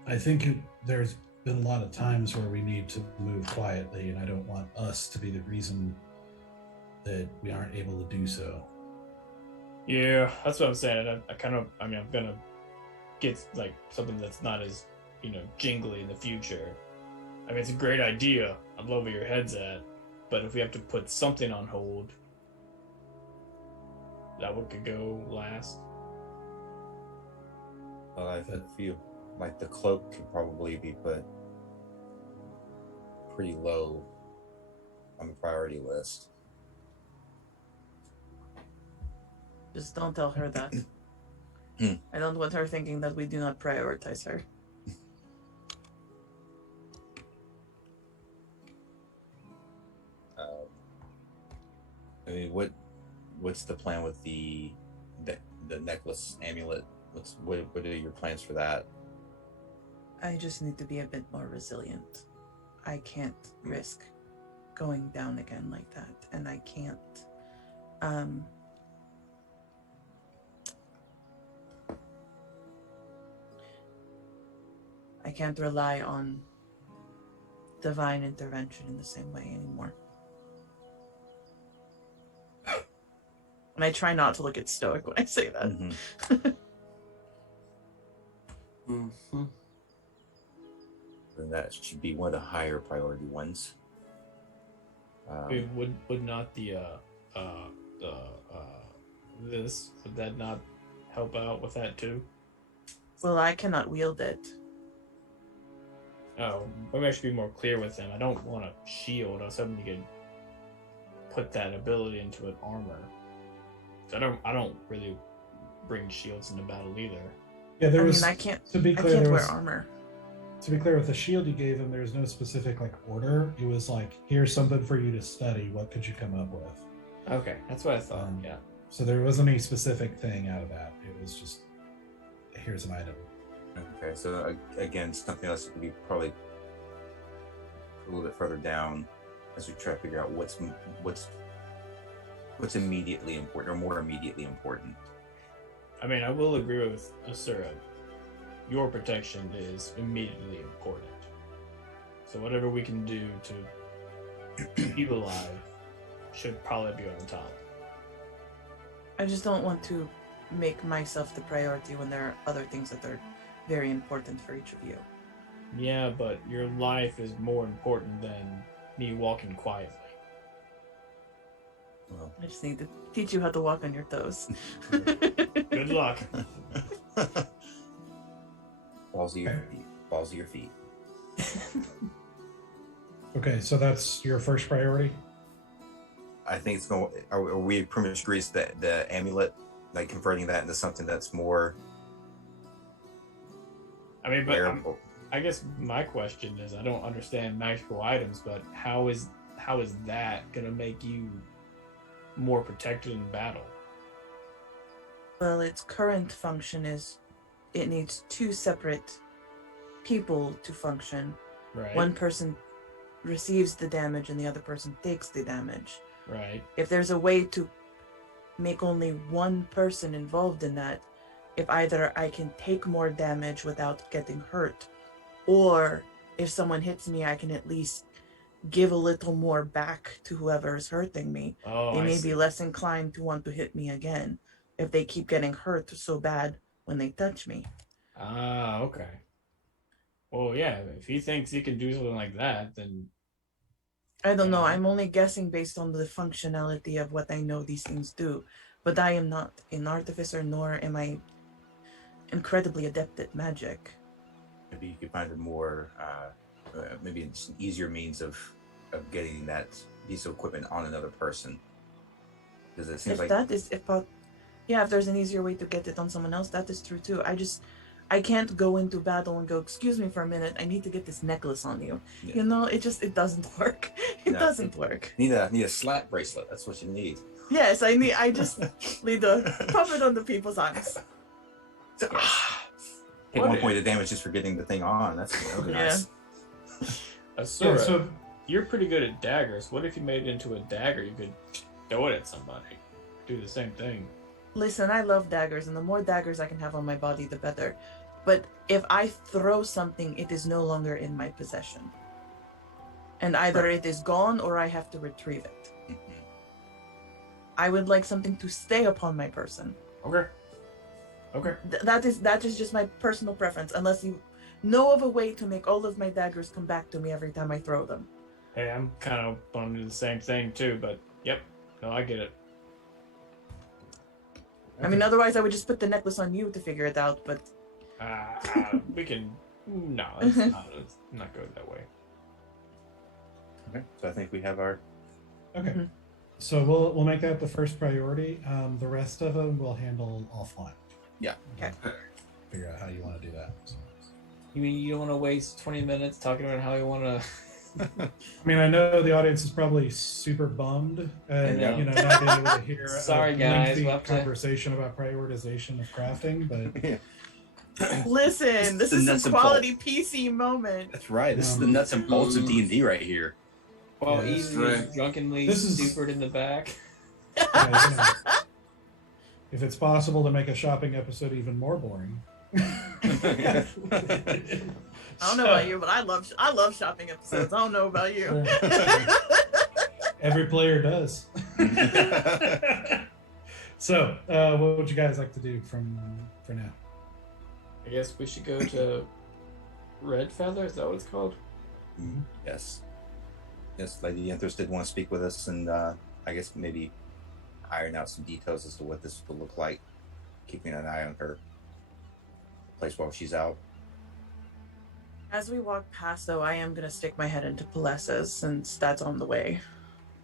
I think there's been a lot of times where we need to move quietly, and I don't want us to be the reason that we aren't able to do so. Yeah, that's what I'm saying. I'm gonna get like something that's not as, jingly in the future. I mean, it's a great idea. I'd love where your head's at, but if we have to put something on hold, that one could go last. Well, I feel like the cloak could probably be put pretty low on the priority list. Just don't tell her that. I don't want her thinking that we do not prioritize her. I mean, what's the plan with the necklace amulet? What are your plans for that? I just need to be a bit more resilient. I can't risk going down again like that, and I can't. I can't rely on divine intervention in the same way anymore. And I try not to look at Stoic when I say that. Mm-hmm. And that should be one of the higher priority ones. Would not this, would that not help out with that too? Well, I cannot wield it. Oh, maybe I should be more clear with them. I don't want a shield. I was hoping you could put that ability into an armor. I don't really bring shields into battle either. Yeah, I can't. To be I clear, can't wear armor. To be clear, with the shield you gave him, there was no specific order. It was like, here's something for you to study. What could you come up with? Okay, that's what I thought. Yeah. So there wasn't any specific thing out of that. It was just, here's an item. Okay, so again, something else would be probably a little bit further down as we try to figure out what's immediately important or more immediately important. I mean, I will agree with Asura. Your protection is immediately important. So whatever we can do to keep you alive should probably be on top. I just don't want to make myself the priority when there are other things that are very important for each of you. Yeah, but your life is more important than me walking quietly. Well, I just need to teach you how to walk on your toes. Good luck. balls of your feet. Okay, so that's your first priority? I think it's going. Are we pretty much agreed that the amulet, like converting that into something that's more? I mean, but I guess my question is, I don't understand magical items, but how is that gonna make you more protected in battle? Well, its current function is it needs two separate people to function. Right. One person receives the damage and the other person takes the damage. Right. If there's a way to make only one person involved in that, if either I can take more damage without getting hurt, or if someone hits me, I can at least give a little more back to whoever is hurting me. Oh, They I may see. be less inclined to want to hit me again if they keep getting hurt so bad when they touch me. Ah, okay. Well, yeah. If he thinks he can do something like that, then I don't know. yeah. I'm only guessing based on the functionality of what I know these things do. But I am not an artificer, nor am I incredibly adept at magic. Maybe you could find a more, maybe it's an easier means of getting that piece of equipment on another person. Because it seems If like that is, if there's an easier way to get it on someone else, that is true too. I can't go into battle and go, excuse me for a minute, I need to get this necklace on you. Yeah. You know, it doesn't work. It No, doesn't work. need a slap bracelet. That's what you need. Yes, I just need to pop it on the people's arms. Yes. Take one point of damage just for getting the thing on. That's really nice. Asura, so you're pretty good at daggers. What if you made it into a dagger? You could throw it at somebody. Do the same thing. Listen, I love daggers, and the more daggers I can have on my body, the better. But if I throw something, it is no longer in my possession. And either it is gone or I have to retrieve it. I would like something to stay upon my person. Okay. Okay. That is just my personal preference, unless you know of a way to make all of my daggers come back to me every time I throw them. Hey, I'm kind of wanting to do the same thing too, but yep. No, I get it. I mean, otherwise I would just put the necklace on you to figure it out, but... We can... No, it's not good that way. Okay, so I think we have our. okay. Mhm. So we'll make that the first priority. The rest of them we'll handle offline. Yeah. Okay. Figure out how you want to do that. So. You mean you don't want to waste 20 minutes talking about how you want to... I mean, I know the audience is probably super bummed, and know. not being able to hear Sorry, a guys, lengthy we'll have to- conversation about prioritization of crafting. But Listen, this The is nuts some and quality PC moment. That's right. This is the nuts and bolts of D&D right here. While Yeah, Easy right. is drunkenly This is- stupid in the back. yeah, if it's possible to make a shopping episode even more boring. I don't know about you, but I love shopping episodes. I don't know about you. Every player does. So, what would you guys like to do for now? I guess we should go to Red Feather. Is that what it's called? Yes. Yes, Lady Enthress did want to speak with us, and I guess maybe iron out some details as to what this will look like, keeping an eye on her place while she's out. As we walk past, though, I am going to stick my head into Palessa's since that's on the way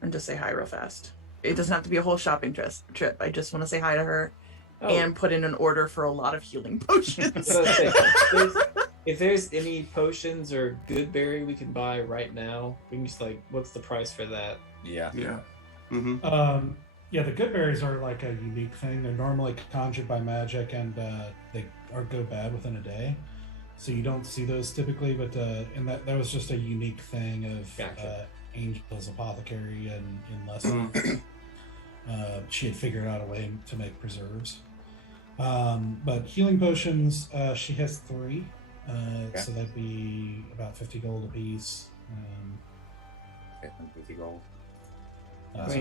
and just say hi real fast. It doesn't have to be a whole shopping trip. I just want to say hi to her and put in an order for a lot of healing potions. So if there's any potions or good berry we can buy right now, we can just what's the price for that? Yeah. Yeah. Mm-hmm. Yeah, the good berries are like a unique thing. They're normally conjured by magic, and they go bad within a day. So you don't see those typically, but and that was just a unique thing of Gotcha. Angel's apothecary in Lesson. She had figured out a way to make preserves. But healing potions, she has 3. So that'd be about 50 gold apiece. Okay, 50 gold. Unless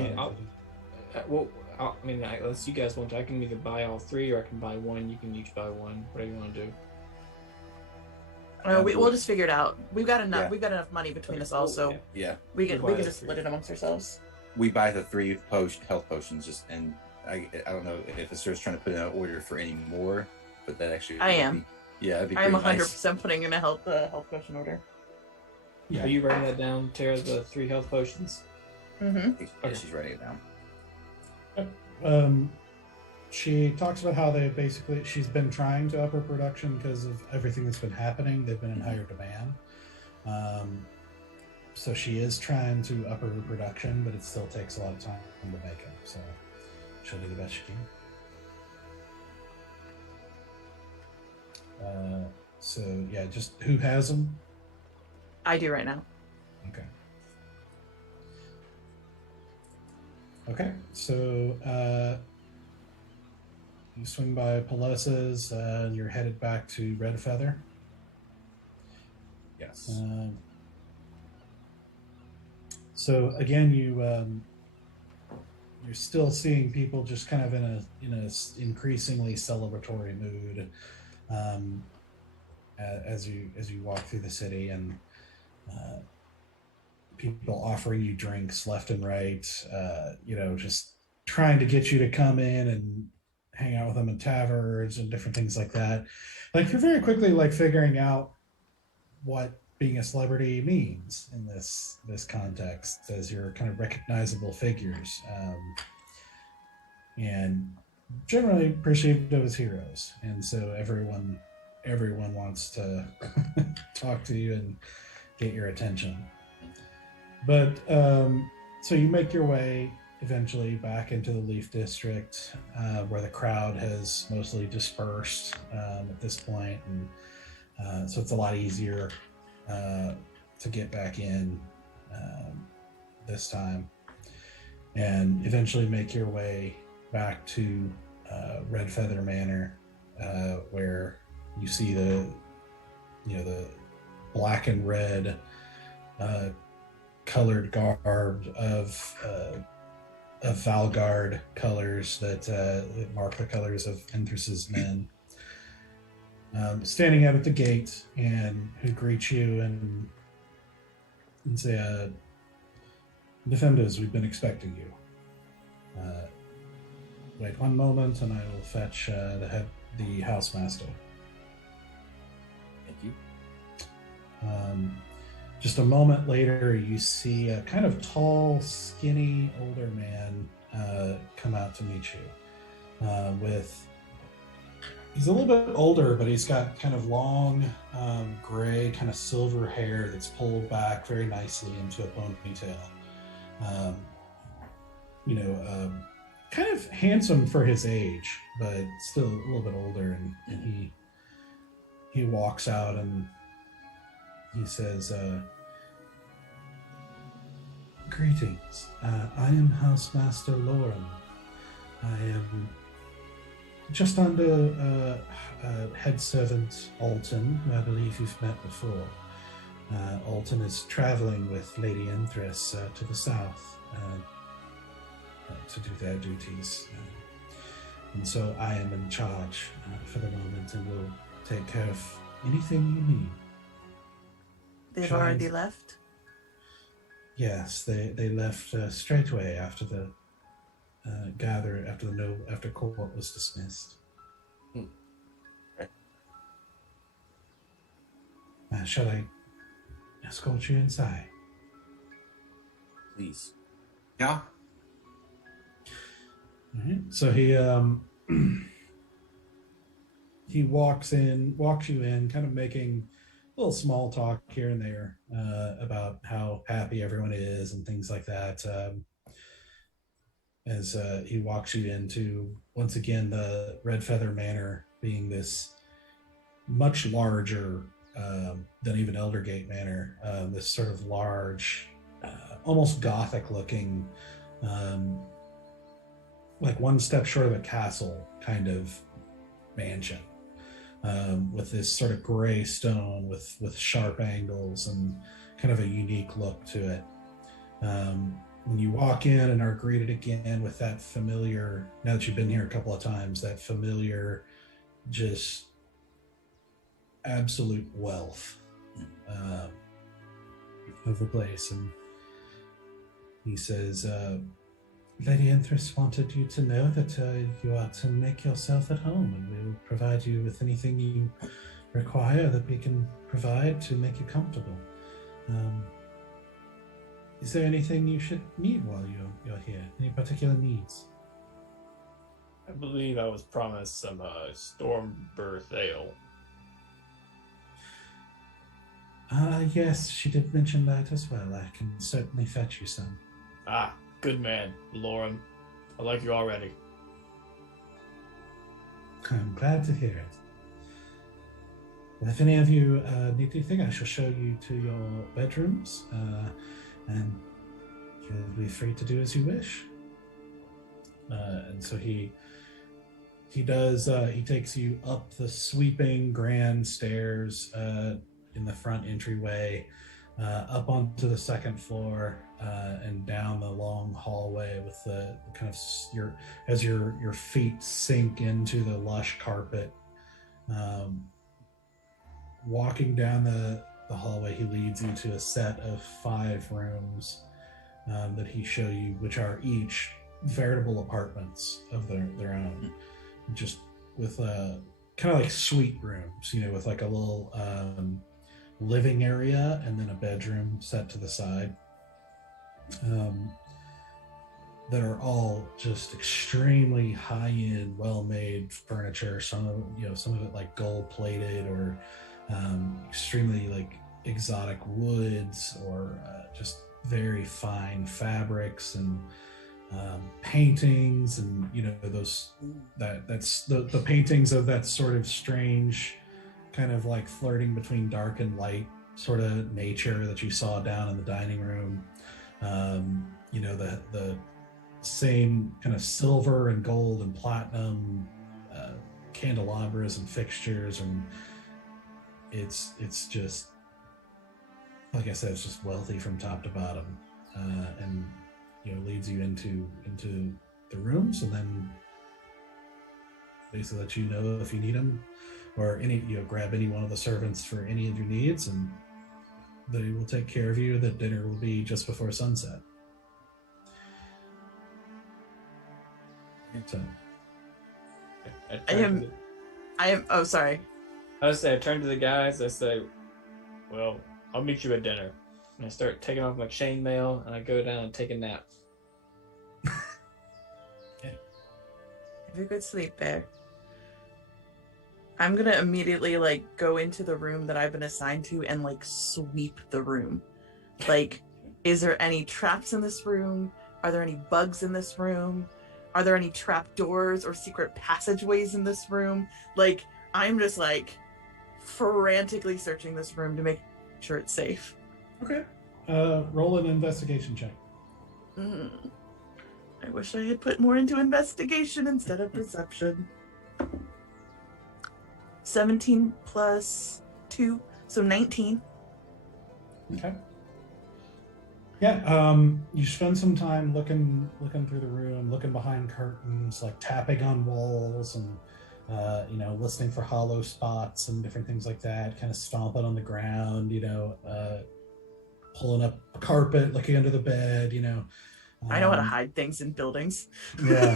you guys want to, I can either buy all 3 or I can buy 1. You can each buy 1. Whatever you want to do. We'll just figure it out. We've got enough. Yeah. We've got enough money between us all, so Yeah. we can We'll buy just the split it amongst ourselves. We buy the 3 health potions, and I don't know if Asura's trying to put in an order for any more, but that actually I am. That'd be I am pretty 100% putting in a health potion order. Yeah. Are you writing that down, Tara? The 3 health potions. Mm-hmm. nice. Yeah, she's writing it down. She talks about how she's been trying to up her production because of everything that's been happening. They've been in higher demand. So she is trying to up her production, but it still takes a lot of time to make them. So she'll do the best she can. So yeah, just who has them? I do right now. Okay. Okay, so you swing by Palossa's, and you're headed back to Red Feather. Yes. So again, you're still seeing people just kind of in a increasingly celebratory mood um, as you walk through the city, and uh, people offering you drinks left and right. Just trying to get you to come in and hang out with them in taverns and different things like that. Like you're very quickly like figuring out what being a celebrity means in this context as you're kind of recognizable figures, and generally perceived as heroes, and so everyone wants to talk to you and get your attention. But so you make your way eventually back into the Leaf District, where the crowd has mostly dispersed at this point, and so it's a lot easier to get back in this time, and eventually make your way back to Red Feather Manor, where you see the black and red colored garb of Valgard colors that mark the colors of Enthress's men, standing out at the gate, and who greet you and say, "Defenders, we've been expecting you. Wait one moment, and I will fetch the housemaster." Thank you. Just a moment later, you see a kind of tall, skinny, older man come out to meet you. He's a little bit older, but he's got kind of long, gray, kind of silver hair that's pulled back very nicely into a ponytail. Kind of handsome for his age, but still a little bit older. And he walks out and he says, "Greetings. I am Housemaster Lauren. I am just under head servant Alton, who I believe you've met before. Alton is traveling with Lady Enthress to the south to do their duties. And so I am in charge for the moment and will take care of anything you need." They've already left? Yes, they left straight away after the after court was dismissed. Okay. Shall I escort you inside? Please. Yeah. All right. So he walks you in, kind of making a little small talk here and there about how happy everyone is and things like that. As he walks you into, once again, the Red Feather Manor being this much larger than even Eldergate Manor, this sort of large, almost Gothic-looking, like one step short of a castle kind of mansion, with this sort of gray stone with sharp angles and kind of a unique look to it. When you walk in and are greeted again with that familiar, now that you've been here a couple of times, that familiar, just absolute wealth of the place. And he says, "Lady Enthress wanted you to know that you are to make yourself at home, and we will provide you with anything you require that we can provide to make you comfortable. Is there anything you should need while you're here? Any particular needs?" I believe I was promised some Stormbirth ale. Yes, she did mention that as well. I can certainly fetch you some. Ah, good man, Lauren. I like you already. I'm glad to hear it. Well, if any of you need anything, I shall show you to your bedrooms, and you'll be free to do as you wish. And so he takes you up the sweeping grand stairs in the front entryway, up onto the second floor, and down the long hallway with the kind of your feet sink into the lush carpet. Walking down the hallway, he leads you to a set of 5 rooms that he show you, which are each veritable apartments of their own, just with kind of like suite rooms, with like a little living area and then a bedroom set to the side, that are all just extremely high-end, well-made furniture. Some of it like gold-plated or extremely like exotic woods, or just very fine fabrics and paintings, and that's the paintings of that sort of strange kind of like flirting between dark and light sort of nature that you saw down in the dining room. The same kind of silver and gold and platinum candelabras and fixtures, and it's just, like I said, it's just wealthy from top to bottom, and leads you into the rooms, and then basically let you know if you need them, or grab any one of the servants for any of your needs, and they will take care of you. The dinner will be just before sunset. So, I am. Oh, sorry. I turn to the guys. I say, "Well, I'll meet you at dinner." And I start taking off my chainmail, and I go down and take a nap. Have a good sleep, Bear. I'm gonna immediately go into the room that I've been assigned to and sweep the room. Is there any traps in this room? Are there any bugs in this room? Are there any trap doors or secret passageways in this room? I'm just frantically searching this room to make sure it's safe. Okay. Roll an investigation check. I wish I had put more into investigation instead of perception. 17 plus 2, so 19. Okay. Yeah, you spend some time looking through the room, looking behind curtains, tapping on walls, and listening for hollow spots and different things like that, kind of stomping on the ground, pulling up a carpet, looking under the bed, I know how to hide things in buildings. Yeah.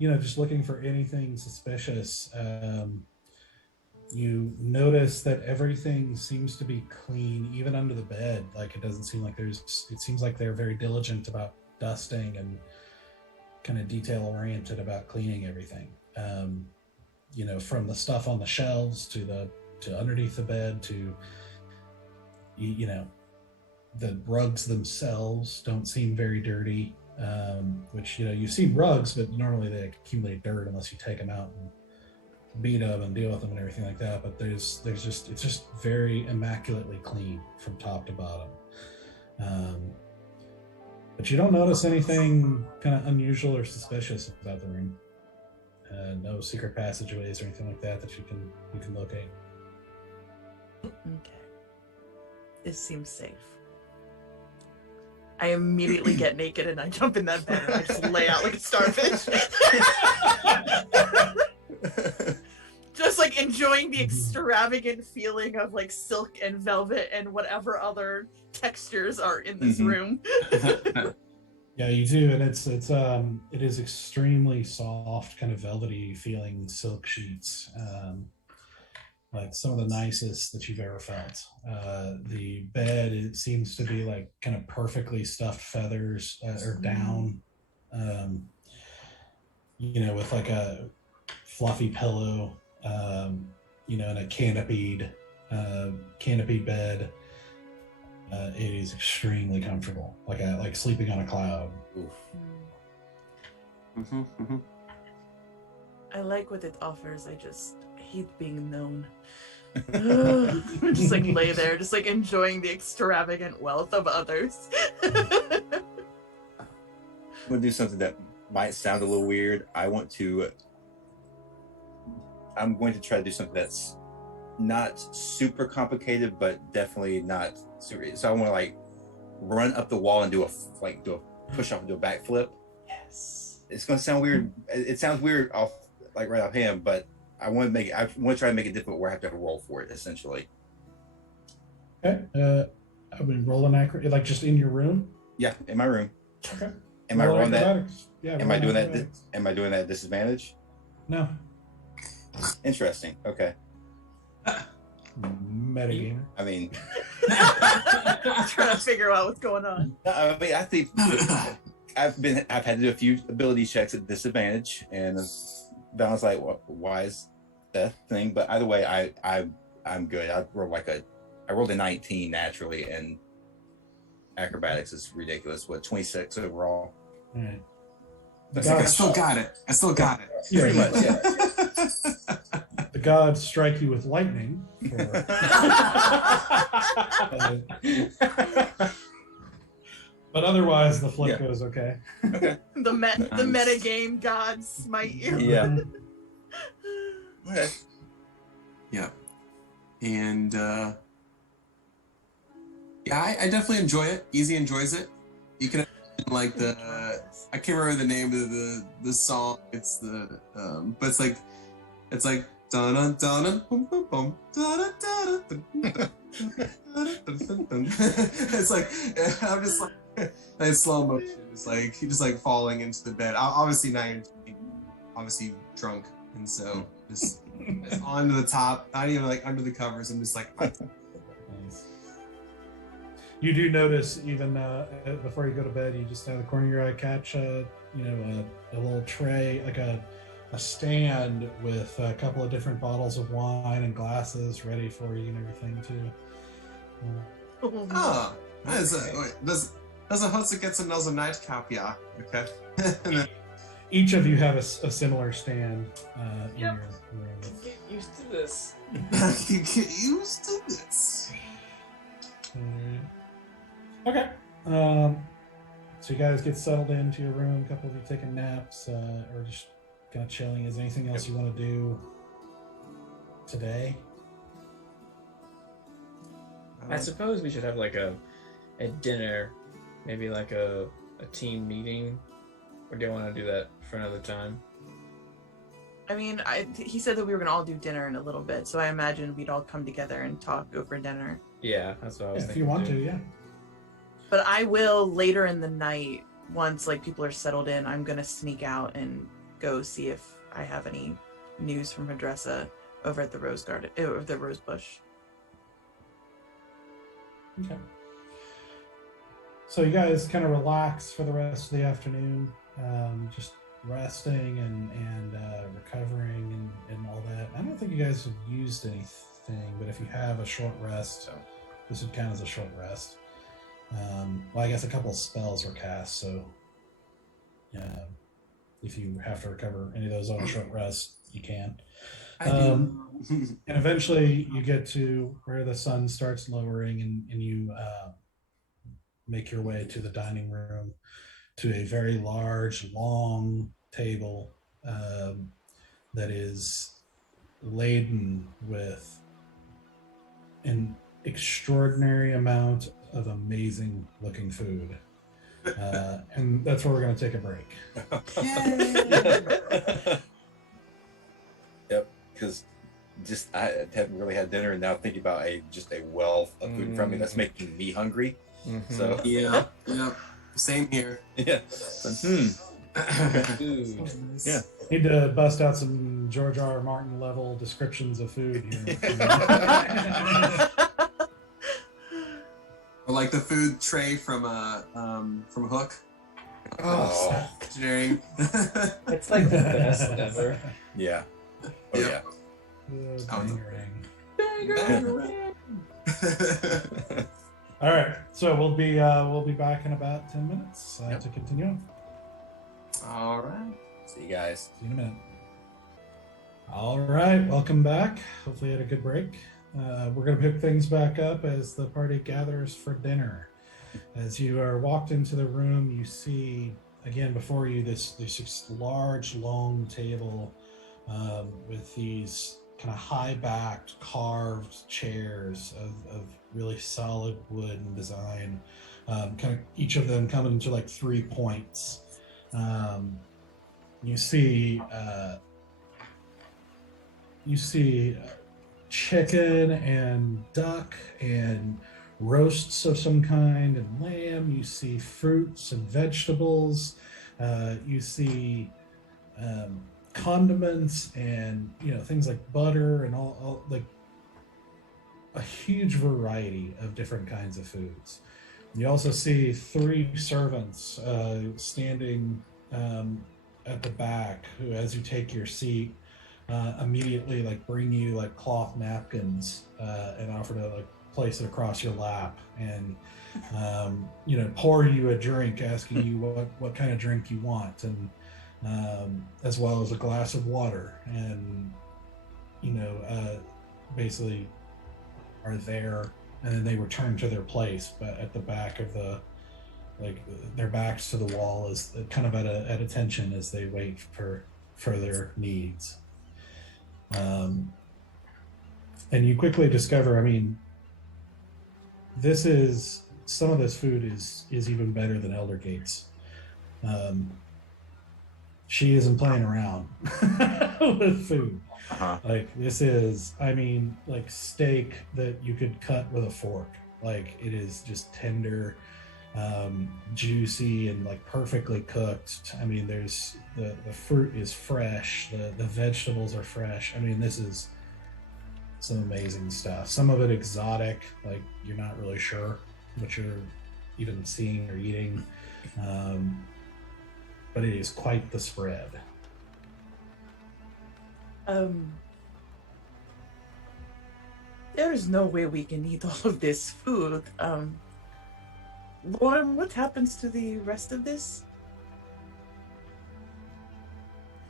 Just looking for anything suspicious. You notice that everything seems to be clean, even under the bed. It doesn't seem like it seems like they're very diligent about dusting and kind of detail oriented about cleaning everything. From the stuff on the shelves to underneath the bed to, the rugs themselves don't seem very dirty. Which, you've seen rugs, but normally they accumulate dirt unless you take them out and beat them and deal with them and everything like that. But it's just very immaculately clean from top to bottom. But you don't notice anything kind of unusual or suspicious about the room. No secret passageways or anything like that you can locate. Okay. This seems safe. I immediately get naked and I jump in that bed and I just lay out like a starfish. Just enjoying the extravagant feeling of silk and velvet and whatever other textures are in this room. Yeah, you do, and it is extremely soft, kind of velvety feeling silk sheets. Some of the nicest that you've ever felt. The bed, it seems to be kind of perfectly stuffed feathers or down, with a fluffy pillow, and a canopied bed. It is extremely comfortable, like sleeping on a cloud. I like what it offers. I just hate being known. Just lay there, just enjoying the extravagant wealth of others. We'll do something that might sound a little weird. I'm going to try to do something that's not super complicated, but definitely not super. So I want to like run up the wall and do a push off and do a backflip. Yes. It's going to sound weird. It sounds weird off like right offhand, but I want to try to make it difficult where I have to roll for it essentially. Okay. I mean, roll an accurate, like just in your room. Yeah, in my room. Okay. Am I rolling that? Acrobatics. Yeah. Am I doing that? Acrobatics. Am I doing that at disadvantage? No. Interesting. Okay. Metagamer. I mean, Trying to figure out what's going on. I mean, I think I've had to do a few ability checks at disadvantage, and Val's like, why is that thing? But either way, I'm good. I rolled a 19 naturally, and acrobatics is ridiculous. What, 26 overall? All right. I still got it. Yeah, Pretty much, yeah. The gods strike you with lightning. But otherwise, the flip goes okay. Okay. The metagame gods smite you. Yeah. Okay. Yeah. And I definitely enjoy it. Easy enjoys it. You can like I can't remember the name of the song. It's the but it's like dun dun dun boom boom boom dun dun dun. It's like I'm just like slow motion. It's like he just like falling into the bed. Obviously not even obviously drunk, and so just onto the top, not even like under the covers. I'm just like. Nice. You do notice even before you go to bed, you just out of the corner of your eye catch a little tray, like a stand with a couple of different bottles of wine and glasses ready for you and everything too. Does a host get another nightcap? Yeah. Okay. Each of you have a similar stand in your room. Get used to this. You get used to this. Okay. So you guys get settled into your room. A couple of you taking naps or just kind of chilling. Is there anything else you want to do today? I suppose we should have like a dinner, maybe like a team meeting, or do you want to do that for another time? I mean, he said that we were gonna all do dinner in a little bit, so I imagine we'd all come together and talk over dinner. Yeah, that's what I was thinking. If you want too. to, yeah. But I will later in the night, once like people are settled in, I'm gonna sneak out and go see if I have any news from Hadressa over at the rose garden, or the rose bush. Okay. So you guys kind of relax for the rest of the afternoon, just resting and recovering and all that. I don't think you guys have used anything, but if you have a short rest, this would count as a short rest. Well, I guess a couple of spells were cast, so if you have to recover any of those on a short rest, you can. And eventually you get to where the sun starts lowering and you make your way to the dining room, to a very large, long table that is laden with an extraordinary amount of amazing looking food. And that's where we're going to take a break. Yep, because I haven't really had dinner, and now thinking about a wealth of food in front of me that's making me hungry. Mm-hmm. So Yeah. Same here. yeah. Food. Yeah. Need to bust out some George R. R. Martin level descriptions of food here. Or like the food tray from Hook. Oh. Engineering. It's like the best ever. Yeah. Oh Yep. Bangarang. All right, so we'll be back in about 10 minutes to continue. All right. See you guys. See you in a minute. All right, welcome back. Hopefully you had a good break. We're going to pick things back up as the party gathers for dinner. As you are walked into the room, you see again before you this large long table with these kind of high-backed carved chairs of really solid wood and design, kind of each of them coming into like 3 points. You see chicken and duck and roasts of some kind and lamb. You see fruits and vegetables. You see condiments and things like butter and all like a huge variety of different kinds of foods. You also see 3 servants standing at the back who, as you take your seat, immediately like bring you like cloth napkins and offer to like place it across your lap and pour you a drink, asking you what kind of drink you want, and as well as a glass of water, and basically are there, and then they return to their place, but at the back of the their backs to the wall is kind of at attention as they wait for further needs. And you quickly discover, I mean, some of this food is even better than Eldergate's. She isn't playing around with food. Uh-huh. Like, this is, I mean, like steak that you could cut with a fork. Like, it is just tender, juicy, and like perfectly cooked. I mean, there's the fruit is fresh, the vegetables are fresh. I mean, this is some amazing stuff. Some of it exotic, like you're not really sure what you're even seeing or eating, but it is quite the spread. There is no way we can eat all of this food. Lauren, what happens to the rest of this?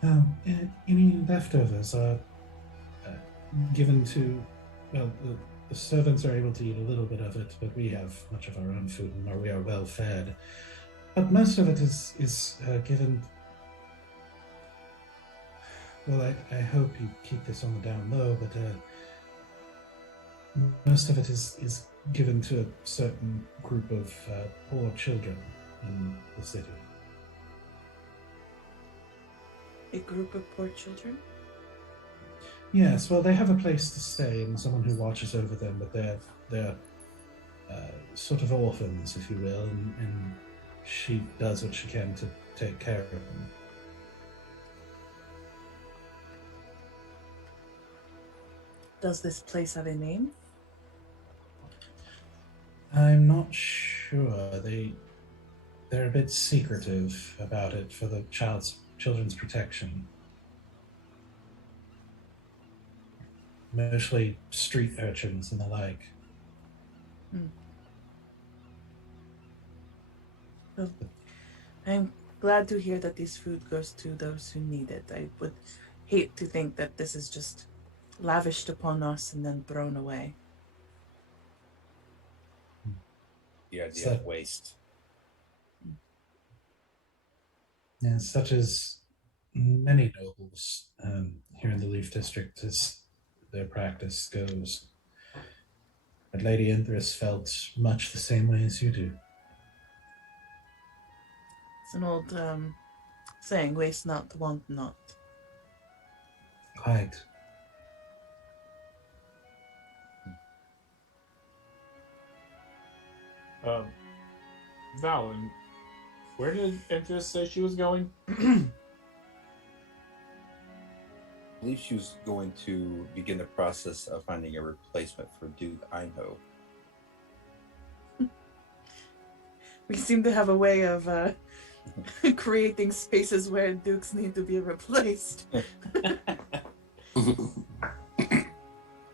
Any leftovers are given to, well, the servants are able to eat a little bit of it, but we have much of our own food and we are well fed. But most of it is given. Well, I hope you keep this on the down low, but most of it is given to a certain group of poor children in the city. A group of poor children? Yes, well, they have a place to stay and someone who watches over them, but they're sort of orphans, if you will, and she does what she can to take care of them. Does this place have a name? I'm not sure. They're a bit secretive about it for the children's protection. Mostly street urchins and the like. Well, I'm glad to hear that this food goes to those who need it. I would hate to think that this is just lavished upon us and then thrown away. The idea of waste. Yeah, such as many nobles here in the Leaf District as their practice goes. But Lady Enthress felt much the same way as you do. It's an old saying, waste not, want not. Quite. Valen, where did Enthress say she was going? I believe she was going to begin the process of finding a replacement for Duke Einho. We seem to have a way of creating spaces where dukes need to be replaced.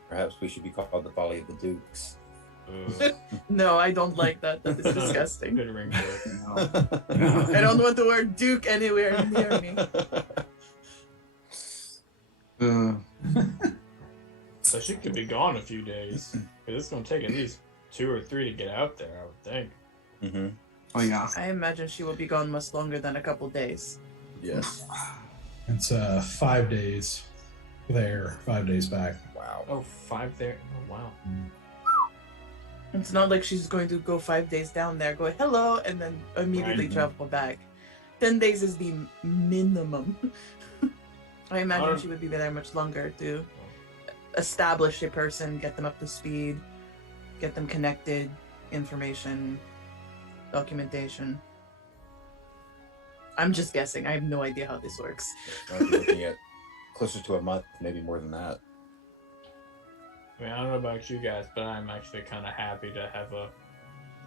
Perhaps we should be called the Folly of the Dukes. No, I don't like that. That is disgusting. Good ring to it. No. I don't want the word duke anywhere near me. So she could be gone a few days. Because it's going to take at least 2 or 3 to get out there, I would think. Mm-hmm. Oh yeah. I imagine she will be gone much longer than a couple days. Yes. It's 5 days there, 5 days back. Wow. Oh, 5 there. Oh, wow. It's not like she's going to go 5 days down there, go hello, and then immediately Right. travel back. 10 days is the minimum. I imagine she would be there much longer to establish a person, get them up to speed, get them connected, information, documentation. I'm just guessing. I have no idea how this works. Might be looking at closer to a month, maybe more than that. I mean, I don't know about you guys, but I'm actually kind of happy to have a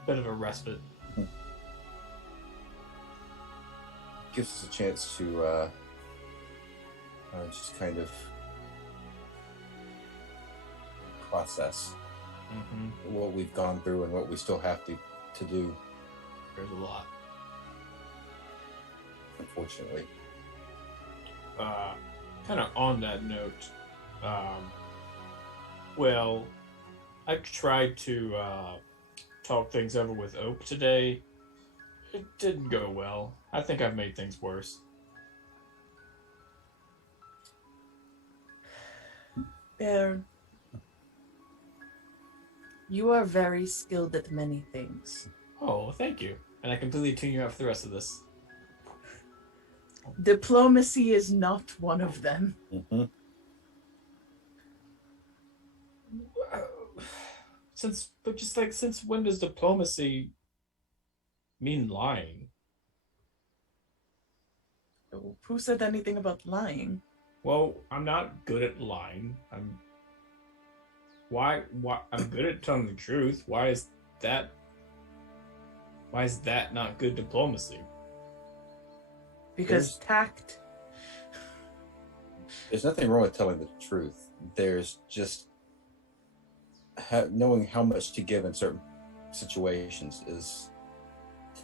bit of a respite. Gives us a chance to just kind of process what we've gone through and what we still have to do, There's a lot. unfortunately. Kind of on that note, well, I tried to talk things over with Oak today. It didn't go well. I think I've made things worse. Baron, you are very skilled at many things. Oh, thank you. And I completely tune you out for the rest of this. Diplomacy is not one of them. Mm-hmm. Since when does diplomacy mean lying? Who said anything about lying? Well, I'm not good at lying. Why I'm good at telling the truth. Why is that not good diplomacy? Because tact. There's nothing wrong with telling the truth. There's just knowing how much to give in certain situations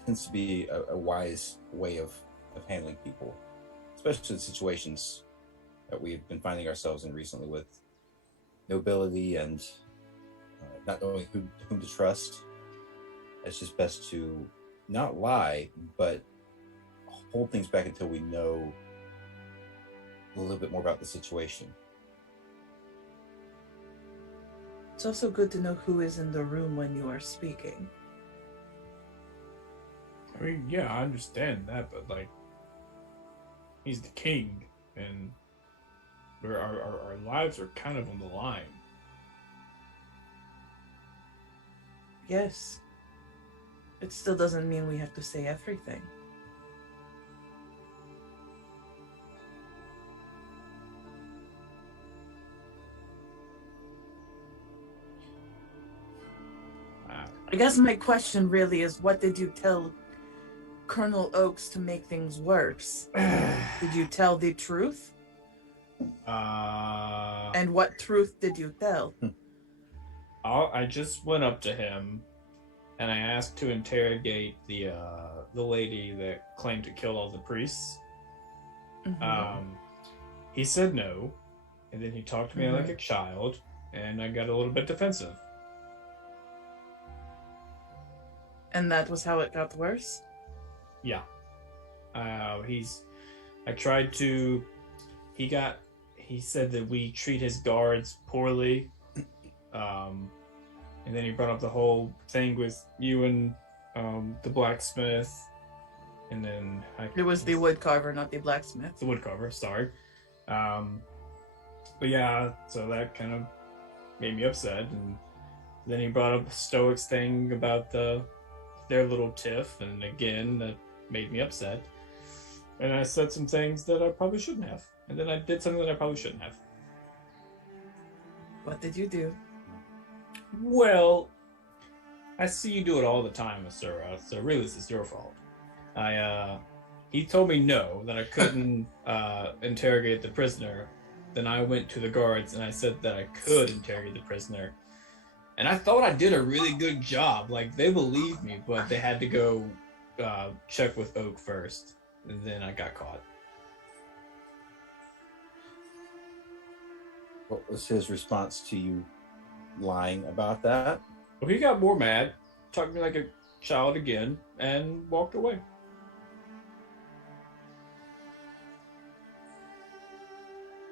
tends to be a wise way of handling people, especially in situations that we've been finding ourselves in recently with nobility and not knowing whom to trust. It's just best to not lie, but hold things back until we know a little bit more about the situation. It's also good to know who is in the room when you are speaking. I mean, yeah, I understand that, but like, he's the king, and our lives are kind of on the line. Yes. It still doesn't mean we have to say everything. I guess my question really is, what did you tell Colonel Oakes to make things worse? Did you tell the truth? And what truth did you tell? I just went up to him, and I asked to interrogate the lady that claimed to kill all the priests. He said no, and then he talked to me like a child, and I got a little bit defensive. And that was how it got worse? Yeah. He said that we treat his guards poorly. And then he brought up the whole thing with you and the blacksmith. And then it was the woodcarver, not the blacksmith. The woodcarver, sorry. But yeah, so that kind of made me upset. And then he brought up the Stoics thing about their little tiff, and again, that made me upset. And I said some things that I probably shouldn't have. And then I did something that I probably shouldn't have. What did you do? Well, I see you do it all the time, Asura, so really this is your fault. He told me no, that I couldn't interrogate the prisoner. Then I went to the guards and I said that I could interrogate the prisoner. And I thought I did a really good job. Like, they believed me, but they had to go check with Oak first. And then I got caught. What was his response to you lying about that? Well, he got more mad. Talked to me like a child again and walked away.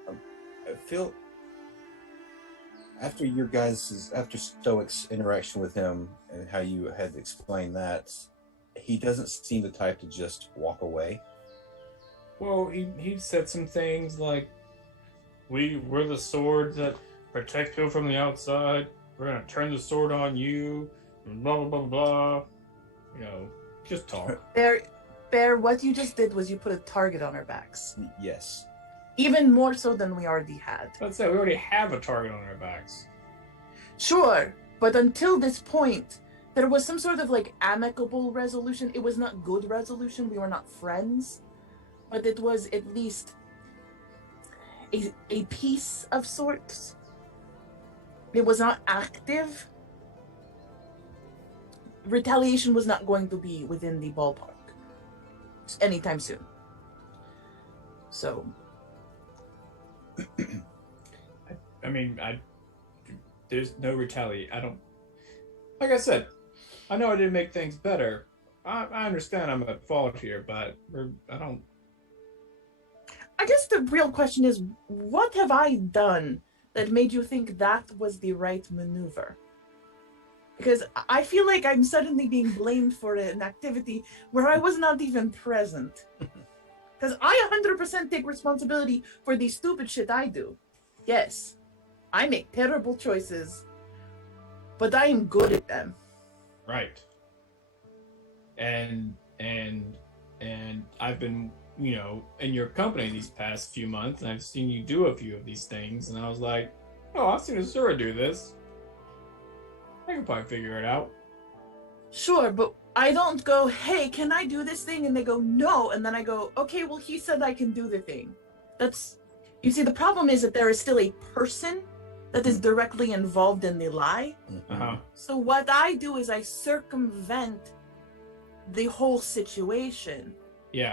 I feel after Stoic's interaction with him and how you had explained that, he doesn't seem the type to just walk away. Well, he said some things like, we're the sword that protect you from the outside. We're gonna turn the sword on you, and blah blah blah blah. You know, just talk. Bear, what you just did was you put a target on our backs. Yes. Even more so than we already had. Let's say we already have a target on our backs. Sure, but until this point, there was some sort of like amicable resolution. It was not good resolution. We were not friends, but it was at least a peace of sorts. It was not active. Retaliation was not going to be within the ballpark anytime soon. So, I mean, there's no retaliation. I don't. Like I said, I know I didn't make things better. I understand I'm at fault here, but I don't. I guess the real question is, what have I done that made you think that was the right maneuver? Because I feel like I'm suddenly being blamed for an activity where I was not even present. Because I 100% take responsibility for the stupid shit I do. Yes, I make terrible choices, but I am good at them. Right. And I've been, in your company these past few months, and I've seen you do a few of these things, and I was like, oh, I've seen Azura do this. I can probably figure it out. Sure, but I don't go, hey, can I do this thing? And they go, no. And then I go, okay, well, he said I can do the thing. You see, the problem is that there is still a person that is directly involved in the lie. Uh-huh. So what I do is I circumvent the whole situation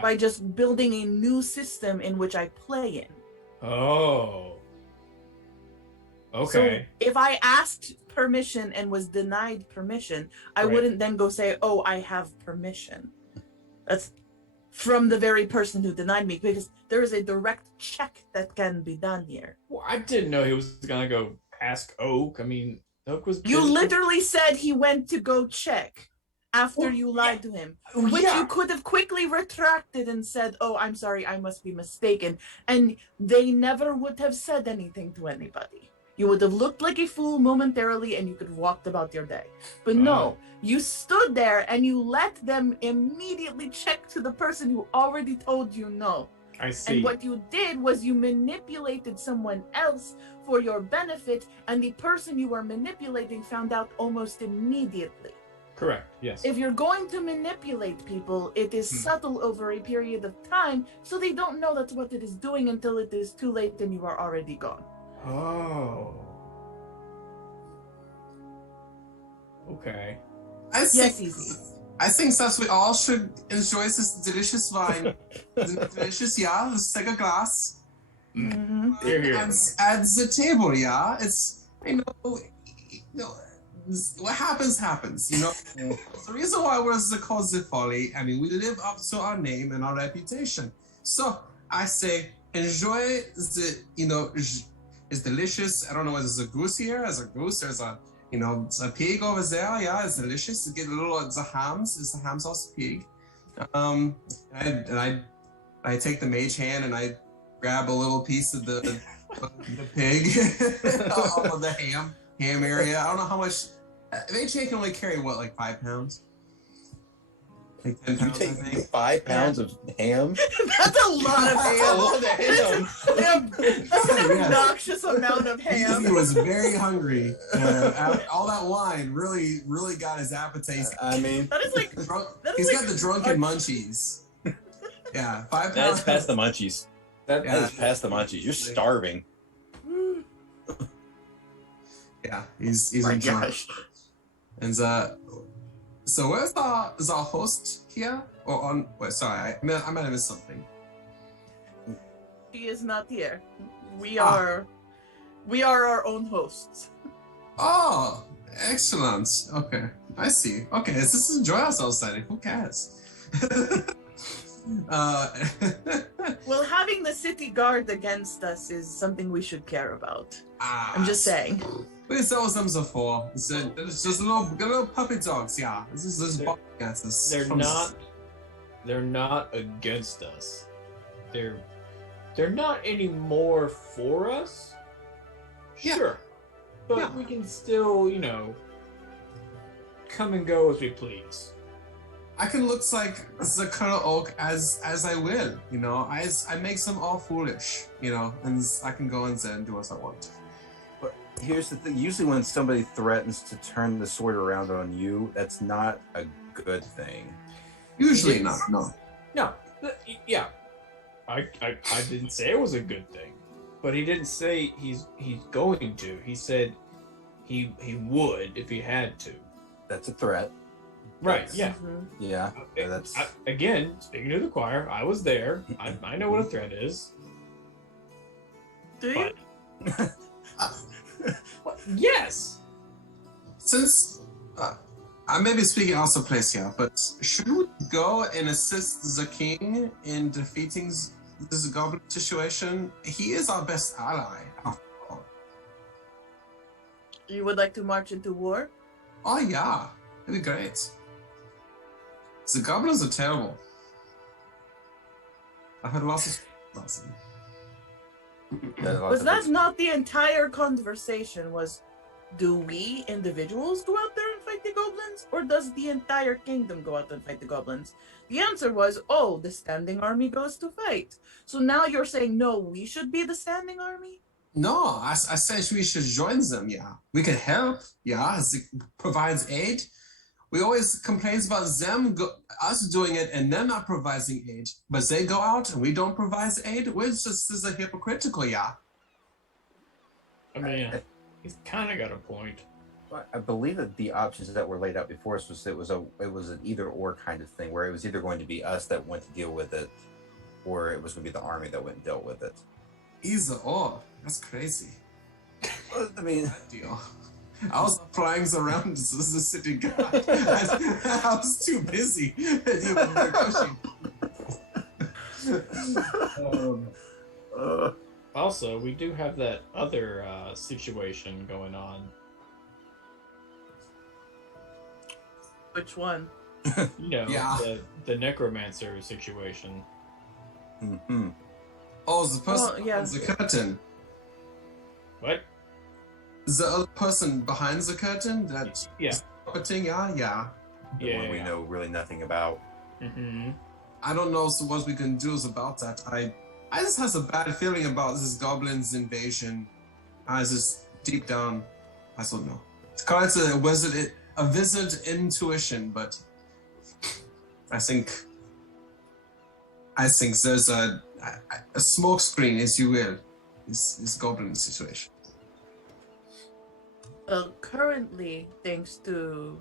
by just building a new system in which I play in. Oh. Okay. So if I asked permission and was denied permission, I wouldn't then go say, oh, I have permission. That's from the very person who denied me, because there is a direct check that can be done here. Well, I didn't know he was gonna go ask Oak. I mean, Oak was... You literally said he went to go check after you lied to him, which you could have quickly retracted and said, oh, I'm sorry, I must be mistaken. And they never would have said anything to anybody. You would have looked like a fool momentarily and you could have walked about your day. But no, you stood there and you let them immediately check to the person who already told you no. I see. And what you did was you manipulated someone else for your benefit, and the person you were manipulating found out almost immediately. Correct, yes. If you're going to manipulate people, it is subtle over a period of time, so they don't know that's what it is doing until it is too late and you are already gone. Oh. Okay. Yes, easy. I think that we all should enjoy this delicious wine. Delicious, yeah. Let's take a glass. Mm-hmm. Here, here. At the table, yeah. It's, what happens. The reason why we're called the Folly, I mean, we live up to our name and our reputation. So I say, enjoy the, it's delicious. I don't know whether there's a goose here. There's a goose. There's a pig over there. Yeah, it's delicious. To get a little the hams. It's a ham sauce pig. And I take the mage hand and I grab a little piece of the pig off of the ham area. I don't know how much. Mage hand can only carry what, like 5 pounds. Like 10 pounds, You I take think. 5 pounds of ham? That's a lot of ham. That's an Yes. obnoxious amount of He ham. was very hungry. All that wine really got his appetite. I mean, That is like He's got the drunken munchies. Yeah, 5 pounds. that's past the munchies. That Yeah. is past the munchies. You're starving. Yeah, he's my in drunk. gosh. And so where's our host here? Or on? Wait, sorry, I might have missed something. She is not here. We are our own hosts. Oh, excellent. Okay. I see. Okay, let's just enjoy ourselves then. Who cares? Well, having the city guard against us is something we should care about. I'm just saying. We saw them before. It's just little puppy dogs, yeah. This is barking at us. They're not against us. They're not any more for us. Yeah. Sure. But we can still, come and go as we please. I can look like the Colonel Oak as I will, I make them all foolish, and I can go and do what I want. But here's the thing: usually, when somebody threatens to turn the sword around on you, that's not a good thing. Usually not. No. No. Yeah. I didn't say it was a good thing, but he didn't say he's going to. He said he would if he had to. That's a threat. Right. Yeah. Yeah. That's again, speaking to the choir. I was there. I know what a threat is. Do you? What? Yes. Since I may be speaking out of place here, but should we go and assist the king in defeating this goblin situation? He is our best ally. You would like to march into war? Oh yeah, it'd be great. The goblins are terrible. I heard lots of them. Was that not the entire conversation? Was, do we individuals go out there and fight the goblins, or does the entire kingdom go out and fight the goblins? The answer was, oh, the standing army goes to fight. So now you're saying, no, we should be the standing army? No, I said we should join them, yeah. We can help, yeah, it provides aid. We always complain about us doing it and them not providing aid. But they go out and we don't provide aid. We're just as a hypocritical, yeah. I mean, he's kind of got a point. I believe that the options that were laid out before us was it was an either or kind of thing, where it was either going to be us that went to deal with it, or it was going to be the army that went and dealt with it. Either or. That's crazy. Well, I mean, that deal. I was flying around as a city guard. I was too busy. Also, we do have that other situation going on. Which one? The necromancer situation. Mm-hmm. Oh, the person behind the curtain. What? The other person behind the curtain? Yeah. Yeah. The one we know really nothing about. Mm-hmm. I don't know what we can do about that. I just have a bad feeling about this goblin's invasion. I just deep down, I don't know. It's kind of a wizard intuition, but I think there's a smoke screen, as you will, is goblin situation. Well, currently, thanks to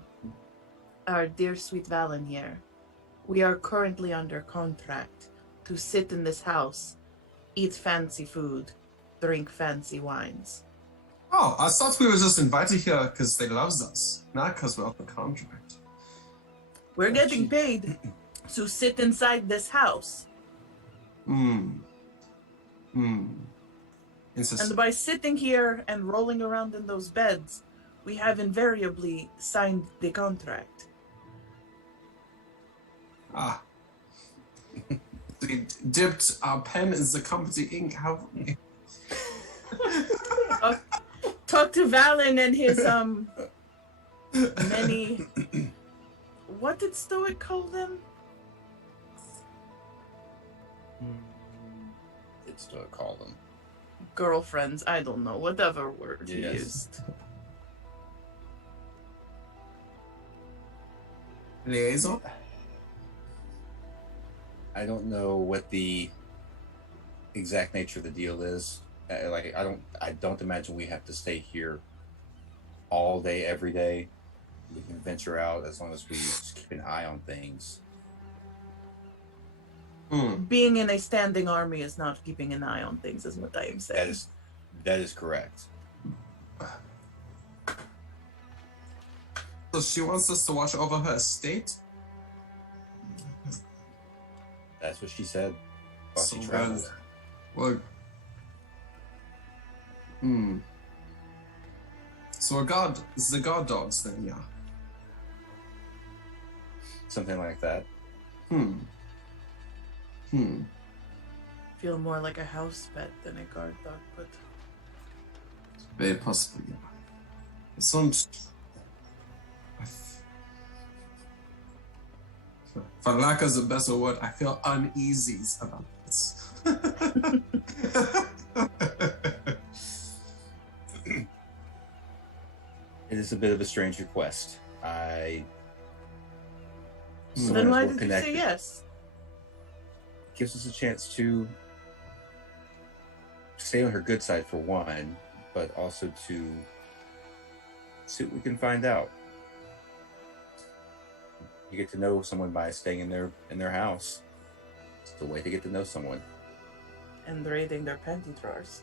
our dear sweet Valen here, we are currently under contract to sit in this house, eat fancy food, drink fancy wines. Oh, I thought we were just invited here because they love us, not because we're on the contract. We're getting paid to sit inside this house. And by sitting here and rolling around in those beds, we have invariably signed the contract. Ah. We dipped our pen in the company ink, haven't we? Talk to Valen and his, many... What did Stoic call them? Did Stoic call them? Girlfriends, I don't know, whatever word he used. Liaison? I don't know what the exact nature of the deal is. I don't imagine we have to stay here all day, every day. We can venture out as long as we just keep an eye on things. Being in a standing army is not keeping an eye on things, is what I am saying. That is correct. So she wants us to watch over her estate? That's what she said while she So traveled. Well, so we're the guard dogs then, yeah. Something like that. Feel more like a house pet than a guard dog, but Very possibly, yeah. It sounds... For lack of a better word, I feel uneasy about this. It is a bit of a strange request. then Someone why as well did you say connected. yes? Gives us a chance to stay on her good side for one, but also to see what we can find out. You get to know someone by staying in their house. It's the way to get to know someone. And raiding their panty drawers.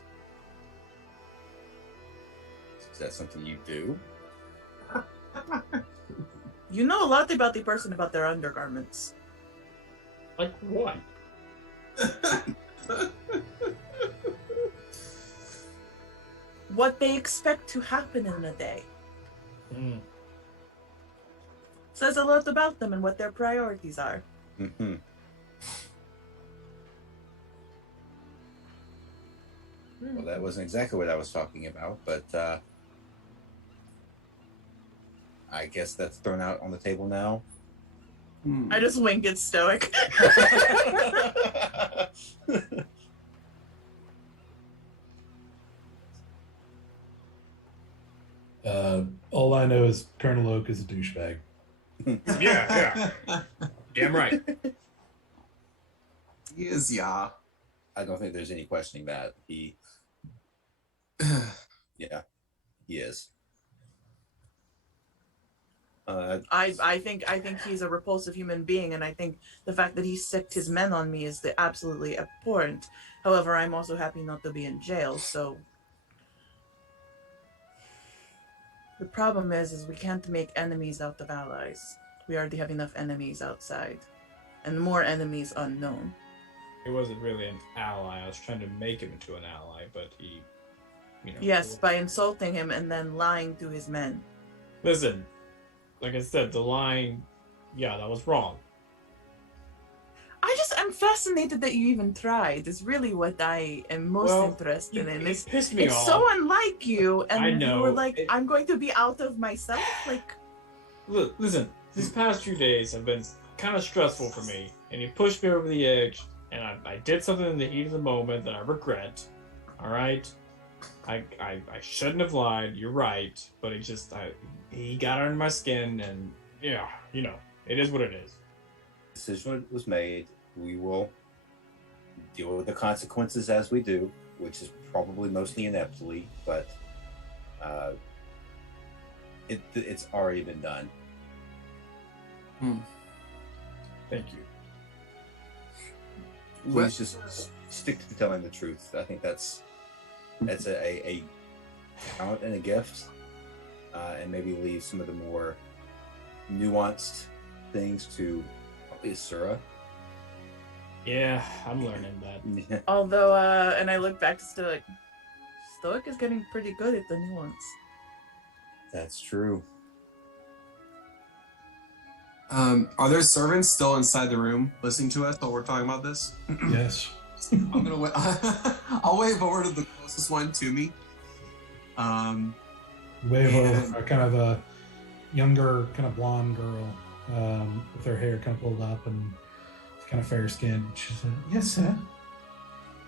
Is that something you do? You know a lot about the person about their undergarments. Like what? What they expect to happen in a day. Says a lot about them and what their priorities are. Mm-hmm. Well, that wasn't exactly what I was talking about, but I guess that's thrown out on the table now. I just wink at Stoic. All I know is Colonel Oak is a douchebag. Yeah. Damn right. He is, yeah. I don't think there's any questioning that. Yeah, he is. I think he's a repulsive human being, and I think the fact that he sicked his men on me is absolutely abhorrent. However, I'm also happy not to be in jail, so the problem is we can't make enemies out of allies. We already have enough enemies outside, and more enemies unknown. He wasn't really an ally. I was trying to make him into an ally, but he, Yes, by insulting him and then lying to his men. Listen, like I said, the lying, yeah, that was wrong. I'm fascinated that you even tried. Is really what I am most interested in. It pissed me off. It's so unlike you, and I know. you were like, I'm going to be out of myself. Like, Look, listen, these past few days have been kind of stressful for me, and you pushed me over the edge, and I did something in the heat of the moment that I regret. All right, I shouldn't have lied. You're right, but he got under my skin, and yeah, it is what it is. Decision was made. We will deal with the consequences as we do, which is probably mostly ineptly, but it's already been done. Thank you. Please just stick to telling the truth. I think that's a talent and a gift, and maybe leave some of the more nuanced things to probably Asura. Yeah, I'm learning that. although, and I look back to Stoic. Stoic is getting pretty good at the nuance. That's true. Are there servants still inside the room listening to us while we're talking about this? Yes. I'm gonna wait. I'll wave over to the closest one to me. Wave over kind of a younger, kind of blonde girl with her hair kind of pulled up and kind of fair skinned. She said, "Yes, sir."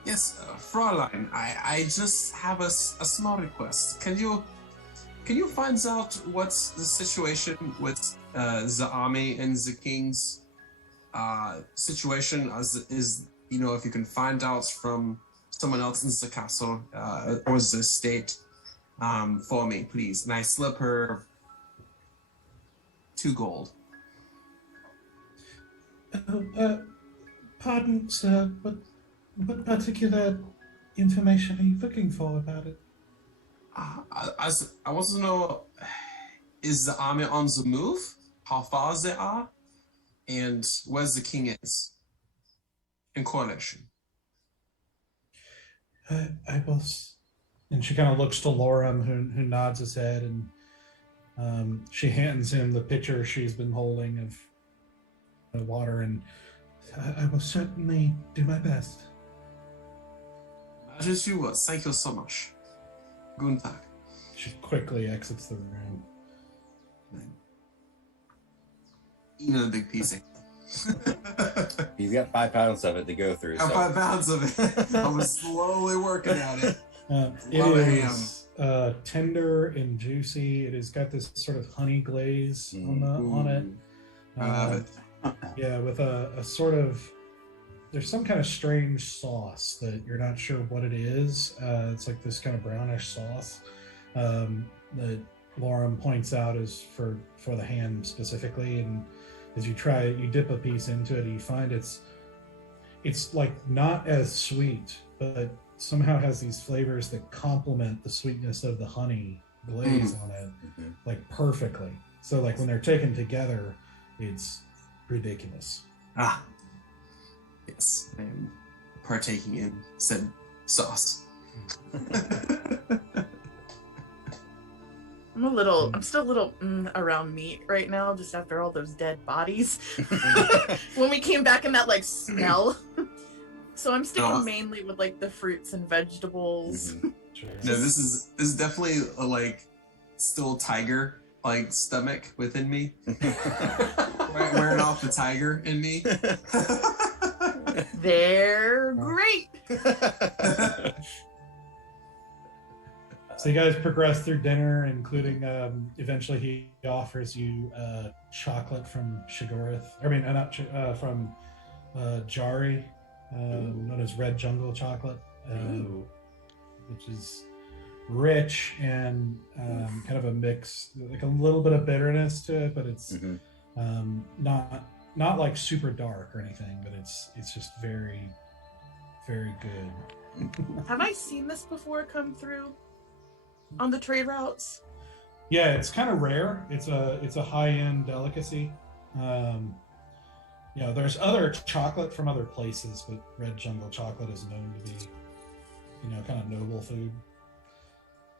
Yes, Fräulein, I just have a small request. Can you find out what's the situation with the army and the king's situation? Is if you can find out from someone else in the castle or the estate for me, please. And I slip her 2 gold. Pardon, sir, but what particular information are you looking for about it? I want to know is the army on the move? How far they are? And where the king is? In coronation. I was, and she kind of looks to Loram, who nods his head, and she hands him the pitcher she's been holding of water, and I will certainly do my best. Majesty will thank you so much. Guten Tag. She quickly exits the room. Eating a big piece. He's got 5 pounds of it to go through. Got So. 5 pounds of it. I was slowly working at it. It Love is tender and juicy. It has got this sort of honey glaze on it. I love it. Yeah, with a sort of, there's some kind of strange sauce that you're not sure what it is. It's like this kind of brownish sauce that Loram points out is for the ham specifically. And as you try it, you dip a piece into it, and you find it's like not as sweet, but somehow has these flavors that complement the sweetness of the honey glaze on it, like perfectly. So like when they're taken together, it's ridiculous. Ah. Yes, I am partaking in said sauce. I'm still a little around meat right now, just after all those dead bodies. When we came back in that like smell. So I'm sticking mainly with like the fruits and vegetables. Sure. No, this is definitely a like still tiger like stomach within me. Wearing off the tiger in me. They're great. So you guys progress through dinner, including eventually he offers you chocolate from Shigorith. I mean, from Jari, known as Red Jungle chocolate, which is rich and kind of a mix, like a little bit of bitterness to it, but it's not like super dark or anything, but it's just very, very good. Have I seen this before come through on the trade routes? Yeah, it's kind of rare. It's a high-end delicacy. There's other chocolate from other places, but Red Jungle chocolate is known to be, kind of noble food.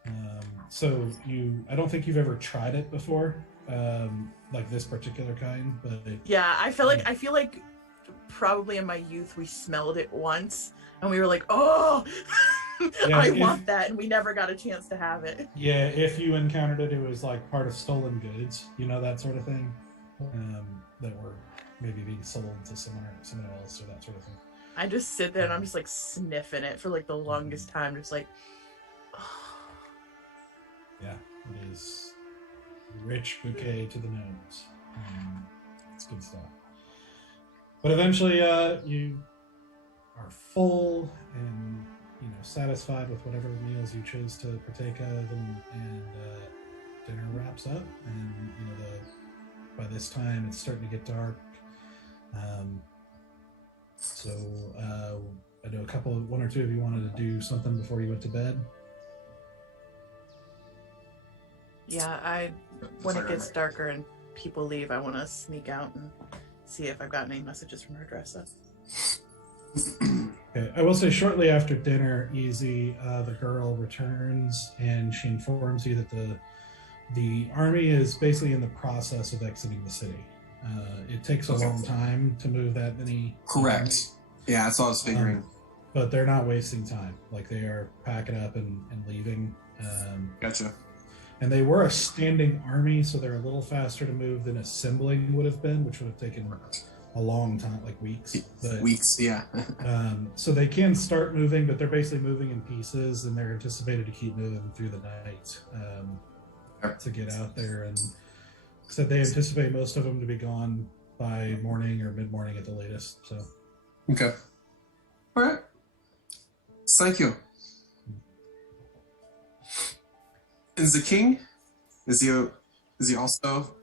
I don't think you've ever tried it before, like this particular kind, but yeah, I feel like probably in my youth we smelled it once and we were like, oh, yeah, I want that, and we never got a chance to have it. Yeah, if you encountered it, it was like part of stolen goods, that sort of thing, that were maybe being sold to someone else or that sort of thing. I just sit there and I'm just like sniffing it for like the longest time, just like, oh. Yeah, it is rich bouquet to the nose. It's good stuff. But eventually, you are full and satisfied with whatever meals you chose to partake of, and dinner wraps up. And by this time it's starting to get dark. I know one or two of you wanted to do something before you went to bed. Yeah, when it gets darker and people leave, I want to sneak out and see if I've gotten any messages from Hairdresser. Okay, I will say shortly after dinner, Easy, the girl returns and she informs you that the army is basically in the process of exiting the city. It takes a long time to move that many. Correct. Yeah, that's what I was figuring. But they're not wasting time. Like, they are packing up and leaving. Gotcha. And they were a standing army, so they're a little faster to move than assembling would have been, which would have taken a long time, like weeks. Weeks, yeah. So they can start moving, but they're basically moving in pieces, and they're anticipated to keep moving through the night to get out there. And so they anticipate most of them to be gone by morning or mid-morning at the latest. So. Okay. All right. Thank you. Is the king? Is he also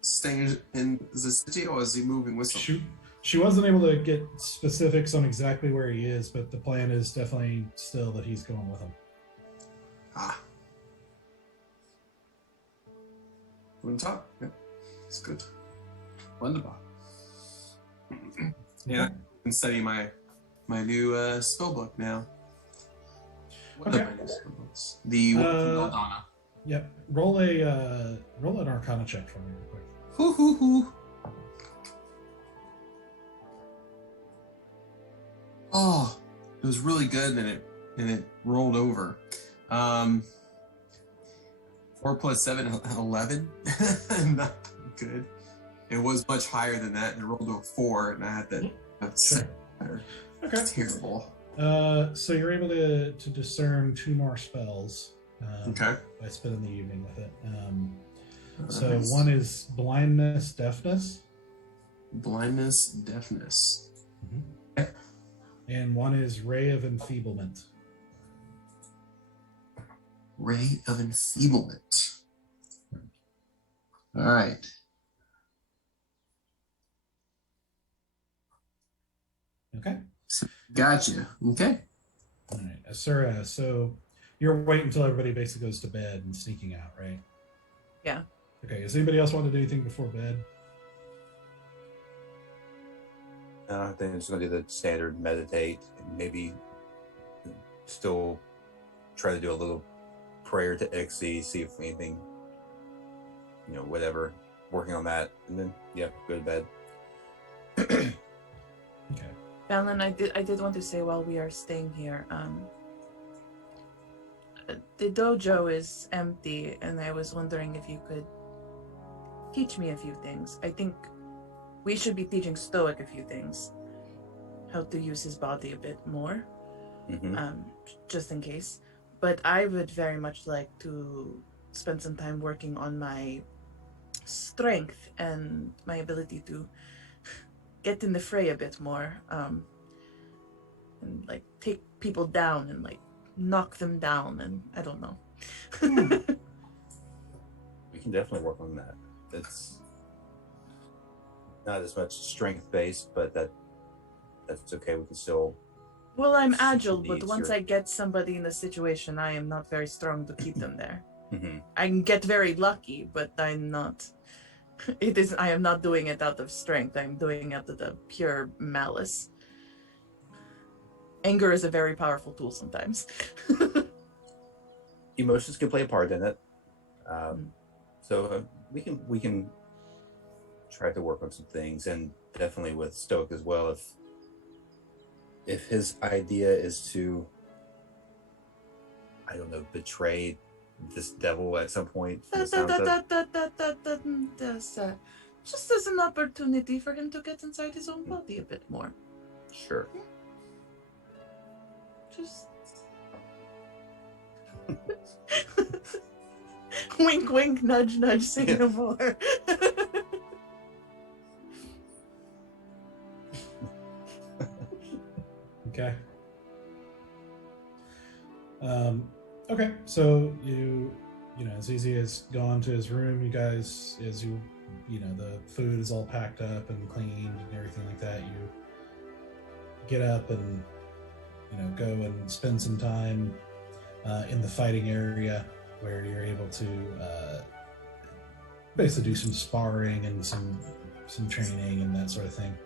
staying in the city, or is he moving with them? She wasn't able to get specifics on exactly where he is, but the plan is definitely still that he's going with him. on top. Yeah, it's good. Wonderful. Yeah, I can study my new spell book now. One Okay. of my new spell books. The Belladonna. Yep. Roll an Arcana check for me real quick. Hoo hoo hoo. Oh, it was really good, and it rolled over. 4 + 7, 11. Not good. It was much higher than that, and it rolled to a 4, and I had that. That's Sure. better. Okay. It's terrible. So you're able to discern 2 more spells. Okay. By spending the evening with it. So Nice. one is blindness, deafness. Blindness, deafness. And one is ray of enfeeblement. Ray of enfeeblement. All right. Okay. Gotcha. Okay. All right. Asura, so you're waiting until everybody basically goes to bed and sneaking out, right? Yeah. Okay. Does anybody else want to do anything before bed? I think I'm just going to do the standard meditate and maybe still try to do a little prayer to Ixie, see if anything, whatever, working on that. And then, go to bed. Okay. Fallon, I did want to say while we are staying here, the dojo is empty, and I was wondering if you could teach me a few things. I think we should be teaching Stoic a few things. How to use his body a bit more, just in case. But I would very much like to spend some time working on my strength and my ability to get in the fray a bit more, and like take people down and like knock them down, and I don't know. We can definitely work on that. It's not as much strength based, but that's okay. We can still. Well, I'm agile, but Needs once your- I get somebody in a situation, I am not very strong to keep them there. Mhm. I can get very lucky, but I'm not. I am not doing it out of strength. I'm doing it out of the pure malice. Anger is a very powerful tool sometimes. Emotions can play a part in it, so we can try to work on some things, and definitely with Stoic as well. If his idea is to, I don't know, betray this devil at some point, from the sounds of it. Just as an opportunity for him to get inside his own body a bit more. Sure. Just wink, wink, nudge, nudge. Say no more. Okay. Okay. So as easy as gone to his room, you guys, as the food is all packed up and cleaned and everything like that, you get up and go and spend some time in the fighting area where you're able to basically do some sparring and some training and that sort of thing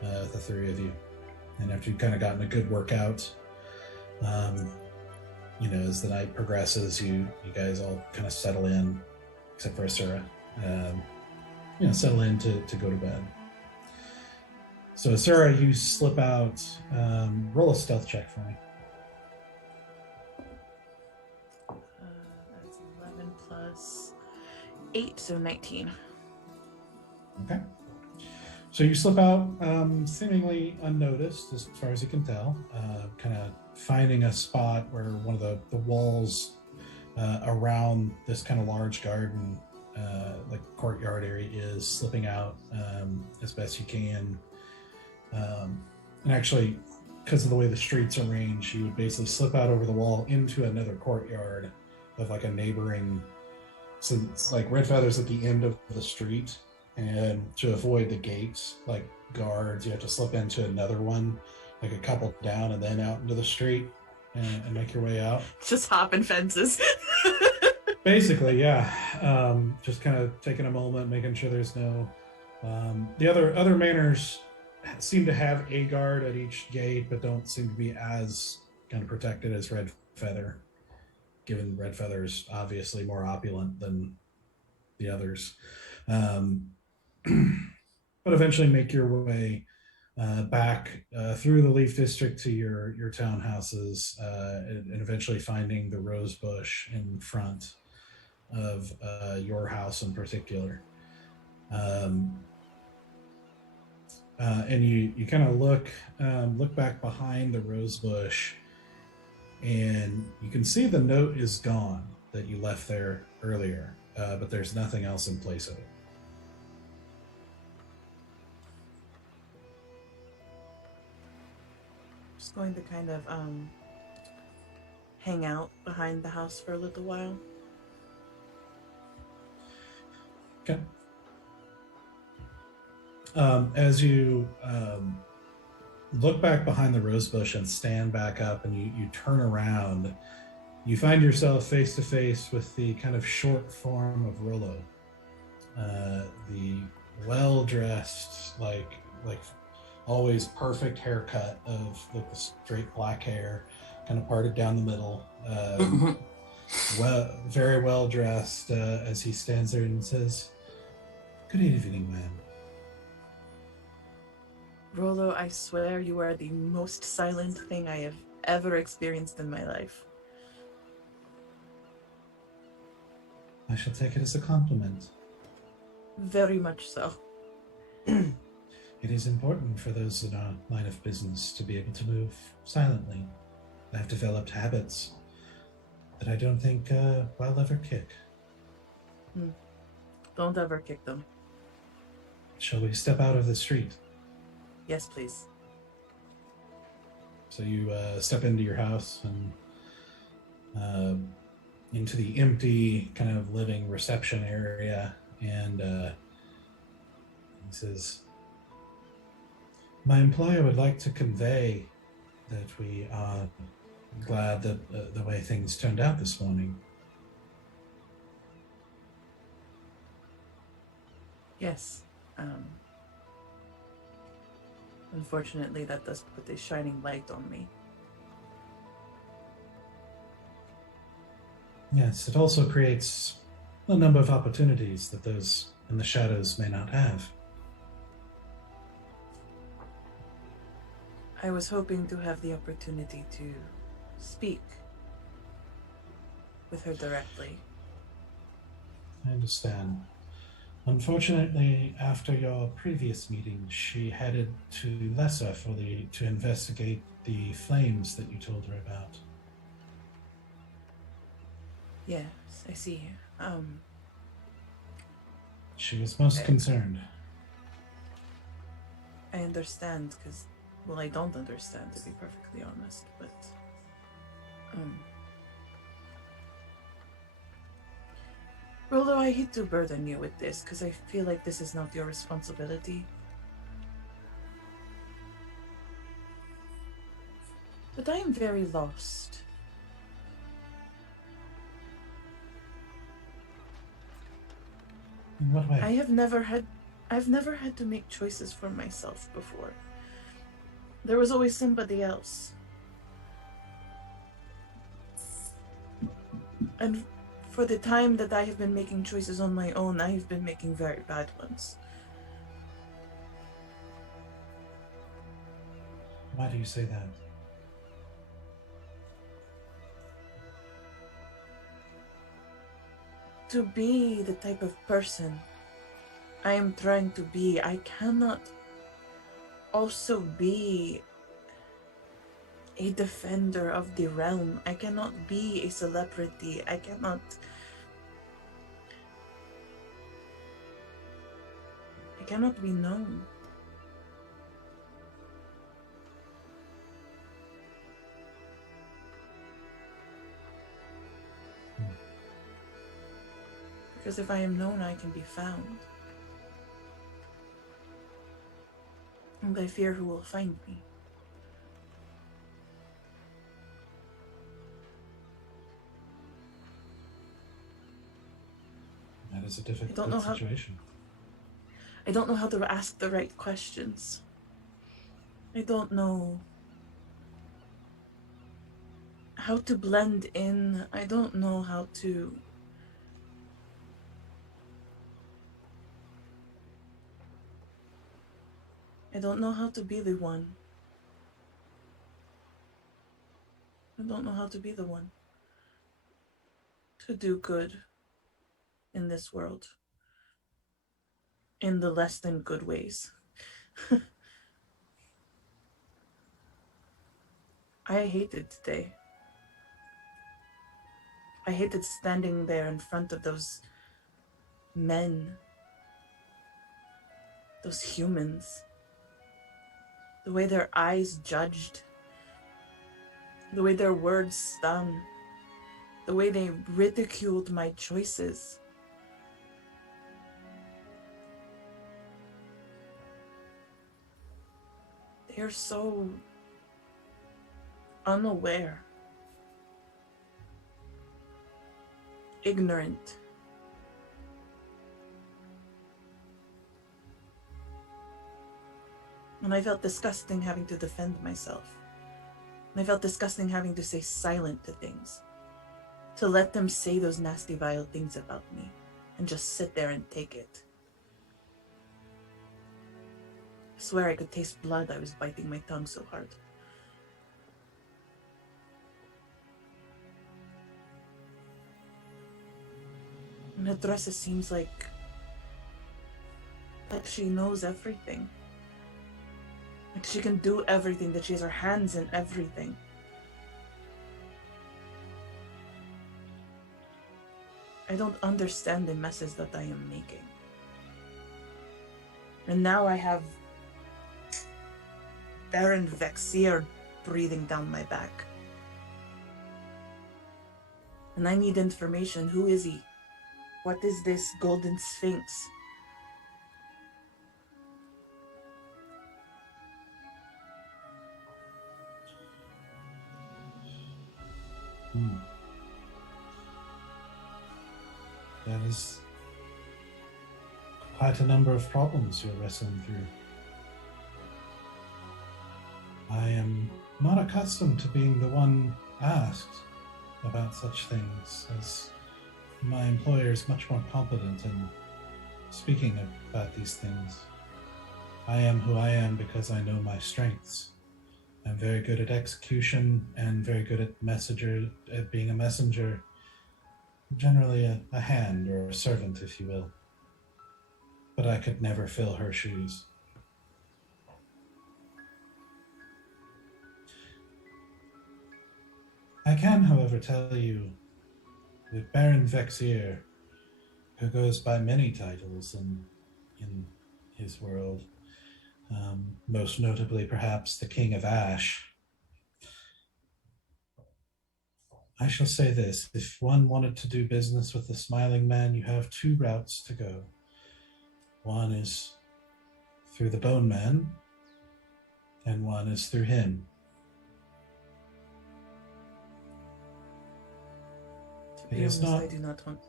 with the 3 of you. And after you've kind of gotten a good workout, as the night progresses, you guys all kind of settle in, except for Asura, settle in to go to bed. So Asura, you slip out. Roll a stealth check for me. That's 11 plus 8, so 19. Okay. So you slip out seemingly unnoticed, as far as you can tell, kind of finding a spot where one of the walls around this kind of large garden, like courtyard area, is slipping out as best you can. And actually, because of the way the streets are arranged, you would basically slip out over the wall into another courtyard of like a neighboring. So it's like Red Feather's at the end of the street. And to avoid the gates, like guards, you have to slip into another one, like a couple down, and then out into the street and make your way out. Just hopping fences. Basically, yeah. Just kind of taking a moment, making sure there's no. The other manors seem to have a guard at each gate, but don't seem to be as kind of protected as Red Feather. Given Red Feather's obviously more opulent than the others, um, but eventually make your way back through the Leaf District to your townhouses, and eventually finding the rose bush in front of your house in particular. Um, and you kind of look back behind the rose bush, and you can see the note is gone that you left there earlier, but there's nothing else in place of it. Just going to kind of hang out behind the house for a little while. Okay. As you look back behind the rose bush and stand back up, and you turn around, you find yourself face to face with the kind of short form of Rollo, the well dressed, like always perfect haircut of like the straight black hair, kind of parted down the middle. Very well dressed as he stands there and says, "Good evening, ma'am." Rolo, I swear you are the most silent thing I have ever experienced in my life. I shall take it as a compliment. Very much so. It is important for those in our line of business to be able to move silently. I've developed habits that I don't think I'll ever kick. Don't ever kick them. Shall we step out of the street? Yes, please. So you step into your house and into the empty kind of living reception area, and he says, "My employer would like to convey that we are glad that the way things turned out this morning." Yes. Unfortunately, that does put a shining light on me. Yes, it also creates a number of opportunities that those in the shadows may not have. I was hoping to have the opportunity to speak with her directly. I understand. Unfortunately, after your previous meeting, she headed to Lesser to investigate the flames that you told her about. Yes, I see. She was most concerned. I understand, because, well, I don't understand, to be perfectly honest, but, Rolo, I hate to burden you with this, because I feel like this is not your responsibility. But I am very lost. In what way? I've never had to make choices for myself before. There was always somebody else. And for the time that I have been making choices on my own, I have been making very bad ones. Why do you say that? To be the type of person I am trying to be, I cannot also be a defender of the realm. I cannot be a celebrity. I cannot be known. Because if I am known, I can be found. And I fear who will find me. is a I don't know difficult situation. I don't know how to ask the right questions. I don't know how to blend in. I don't know how to... I don't know how to be the one. I don't know how to be the one to do good in this world, in the less than good ways. I hated today. I hated standing there in front of those men, those humans, the way their eyes judged, the way their words stung, the way they ridiculed my choices. They're so unaware, ignorant. And I felt disgusting having to defend myself. And I felt disgusting having to stay silent to things. To let them say those nasty, vile things about me. And just sit there and take it. I swear I could taste blood. I was biting my tongue so hard. And Enthress seems like she knows everything. Like she can do everything, that she has her hands in everything. I don't understand the messes that I am making. And now I have Baron Vexier breathing down my back. And I need information. Who is he? What is this golden sphinx? That is quite a number of problems you're wrestling through. I am not accustomed to being the one asked about such things, as my employer is much more competent in speaking about these things. I am who I am because I know my strengths. I'm very good at execution and very good at being a messenger. Generally a hand or a servant, if you will. But I could never fill her shoes. I can, however, tell you that Baron Vexier, who goes by many titles in his world, most notably perhaps the King of Ash, I shall say this: if one wanted to do business with the Smiling Man, you have two routes to go. One is through the Bone Man, and one is through him. To be honest, I do not want...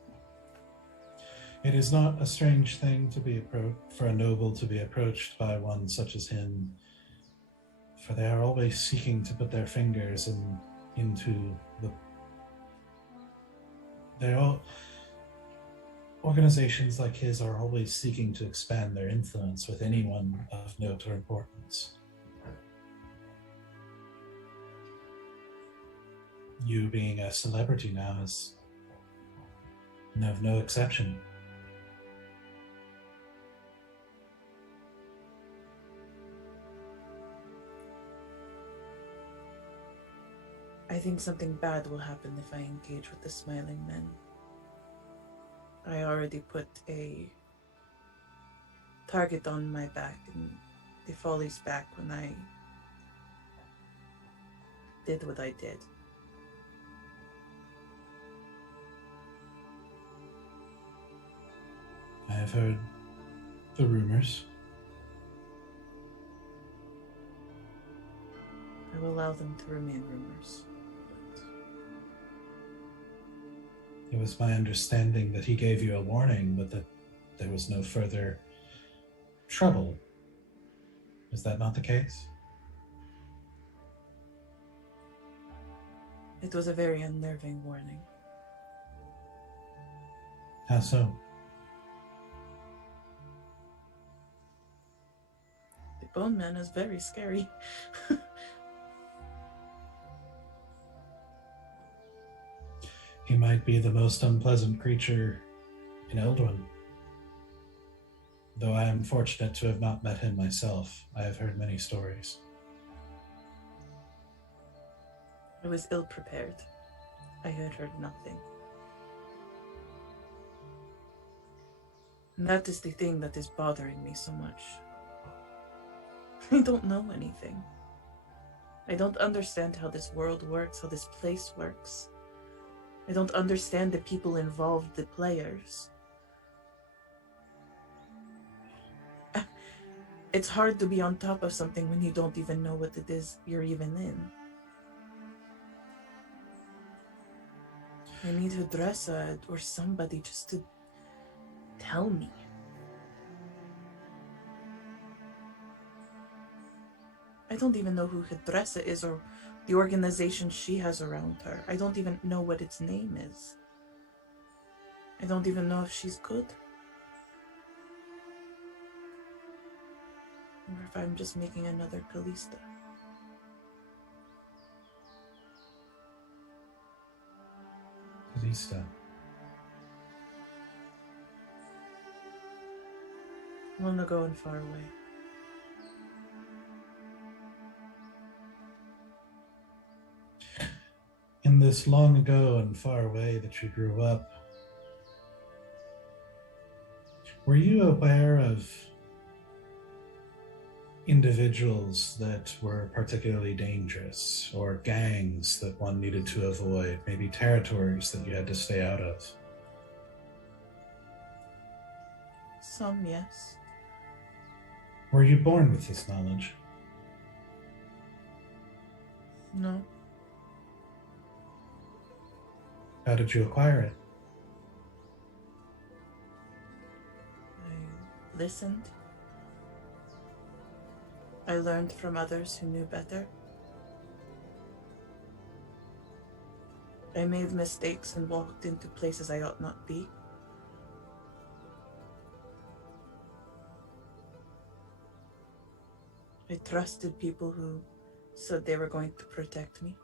It is not a strange thing to be for a noble to be approached by one such as him, for they are always seeking to put their fingers into the... Organizations like his are always seeking to expand their influence with anyone of note or importance. You being a celebrity now is no exception. I think something bad will happen if I engage with the Smiling Men. I already put a target on my back and the Folly's back when I did what I did. I have heard the rumors. I will allow them to remain rumors. It was my understanding that he gave you a warning, but that there was no further trouble. Is that not the case? It was a very unnerving warning. How so? The Bone Man is very scary. He might be the most unpleasant creature in Eldowyn. Though I am fortunate to have not met him myself, I have heard many stories. I was ill prepared. I had heard nothing. And that is the thing that is bothering me so much. I don't know anything. I don't understand how this world works, how this place works. I don't understand the people involved, the players. It's hard to be on top of something when you don't even know what it is you're even in. I need to dress or somebody just to tell me. I don't even know who Hidressa is or the organization she has around her. I don't even know what its name is. I don't even know if she's good. Or if I'm just making another Callista. Kalista. Long ago and far away. In this long ago and far away that you grew up, were you aware of individuals that were particularly dangerous, or gangs that one needed to avoid, maybe territories that you had to stay out of? Some, yes. Were you born with this knowledge? No. How did you acquire it? I listened. I learned from others who knew better. I made mistakes and walked into places I ought not be. I trusted people who said they were going to protect me.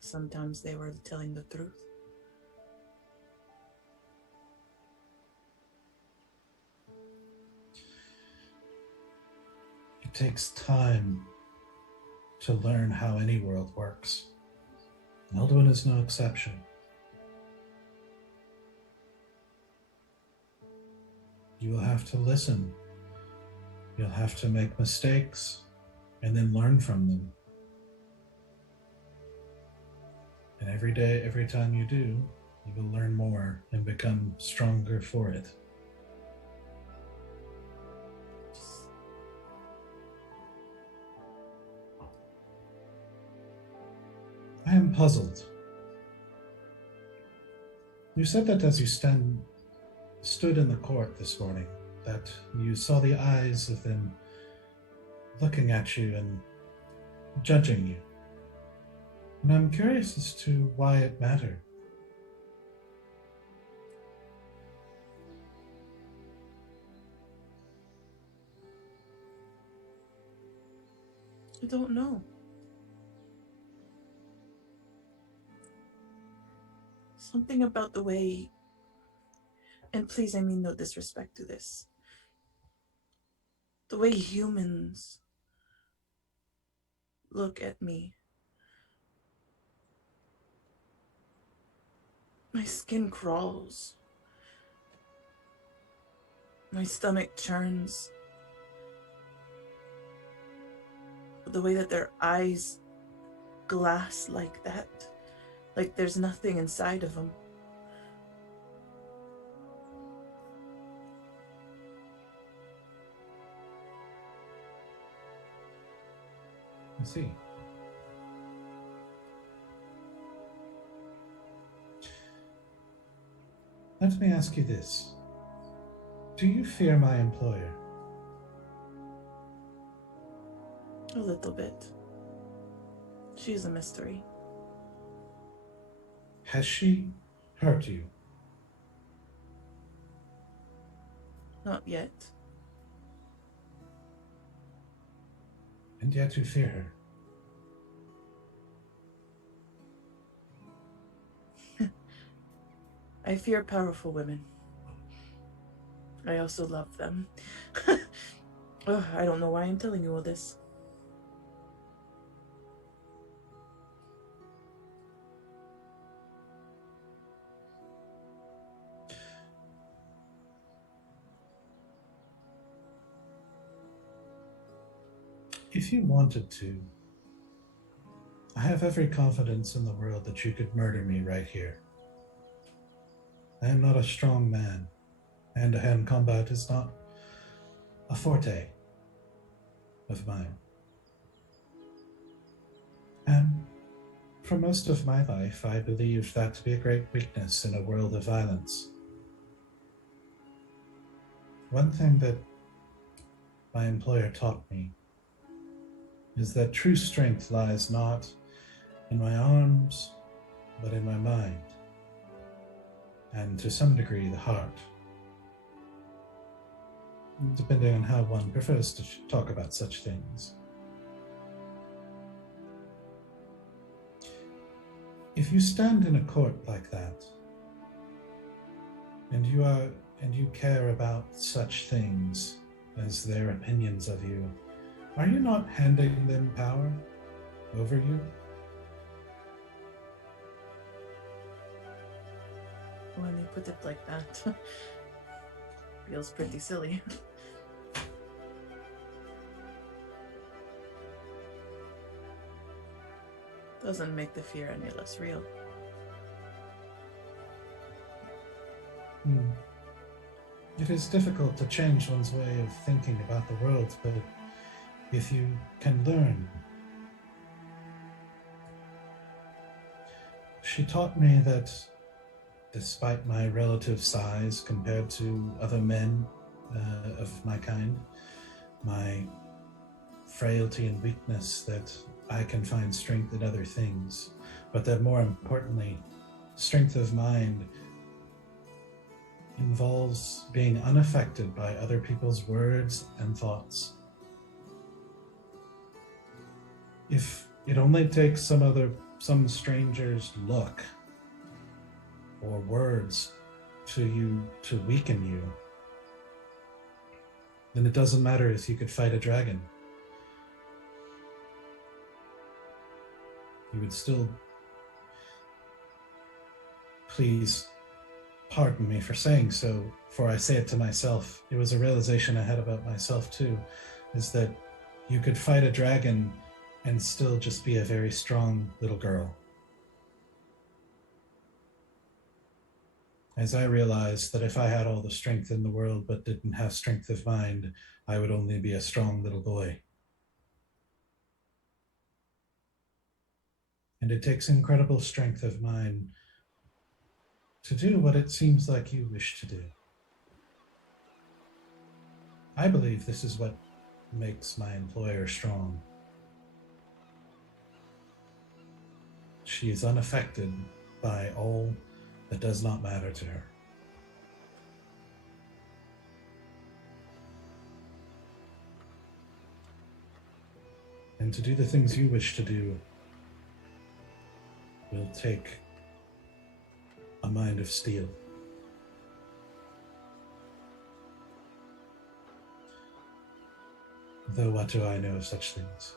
Sometimes they were telling the truth. It takes time to learn how any world works. Eldowyn is no exception. You will have to listen. You'll have to make mistakes and then learn from them. And every day, every time you do, you will learn more and become stronger for it. I am puzzled. You said that as you stood in the court this morning, that you saw the eyes of them looking at you and judging you. And I'm curious as to why it mattered. I don't know. Something about the way, and please, I mean no disrespect to this, the way humans look at me. My skin crawls. My stomach churns. The way that their eyes glass like that. Like there's nothing inside of them. I see. Let me ask you this. Do you fear my employer? A little bit. She's a mystery. Has she hurt you? Not yet. And yet you fear her. I fear powerful women. I also love them. Ugh, I don't know why I'm telling you all this. If you wanted to, I have every confidence in the world that you could murder me right here. I am not a strong man. Hand-to-hand combat is not a forte of mine. And for most of my life, I believed that to be a great weakness in a world of violence. One thing that my employer taught me is that true strength lies not in my arms, but in my mind, and to some degree the heart, depending on how one prefers to talk about such things. If you stand in a court like that, and you care about such things as their opinions of you, are you not handing them power over you? When you put it like that, feels pretty silly. Doesn't make the fear any less real. It is difficult to change one's way of thinking about the world, but if you can learn. She taught me that despite my relative size compared to other men of my kind, my frailty and weakness, that I can find strength in other things, but that more importantly, strength of mind involves being unaffected by other people's words and thoughts. If it only takes some stranger's look or words to you to weaken you, then it doesn't matter if you could fight a dragon. You would still, please pardon me for saying so, for I say it to myself. It was a realization I had about myself too, is that you could fight a dragon and still just be a very strong little girl. As I realized that if I had all the strength in the world but didn't have strength of mind, I would only be a strong little boy. And it takes incredible strength of mind to do what it seems like you wish to do. I believe this is what makes my employer strong. She is unaffected by all that does not matter to her. And to do the things you wish to do will take a mind of steel. Though what do I know of such things?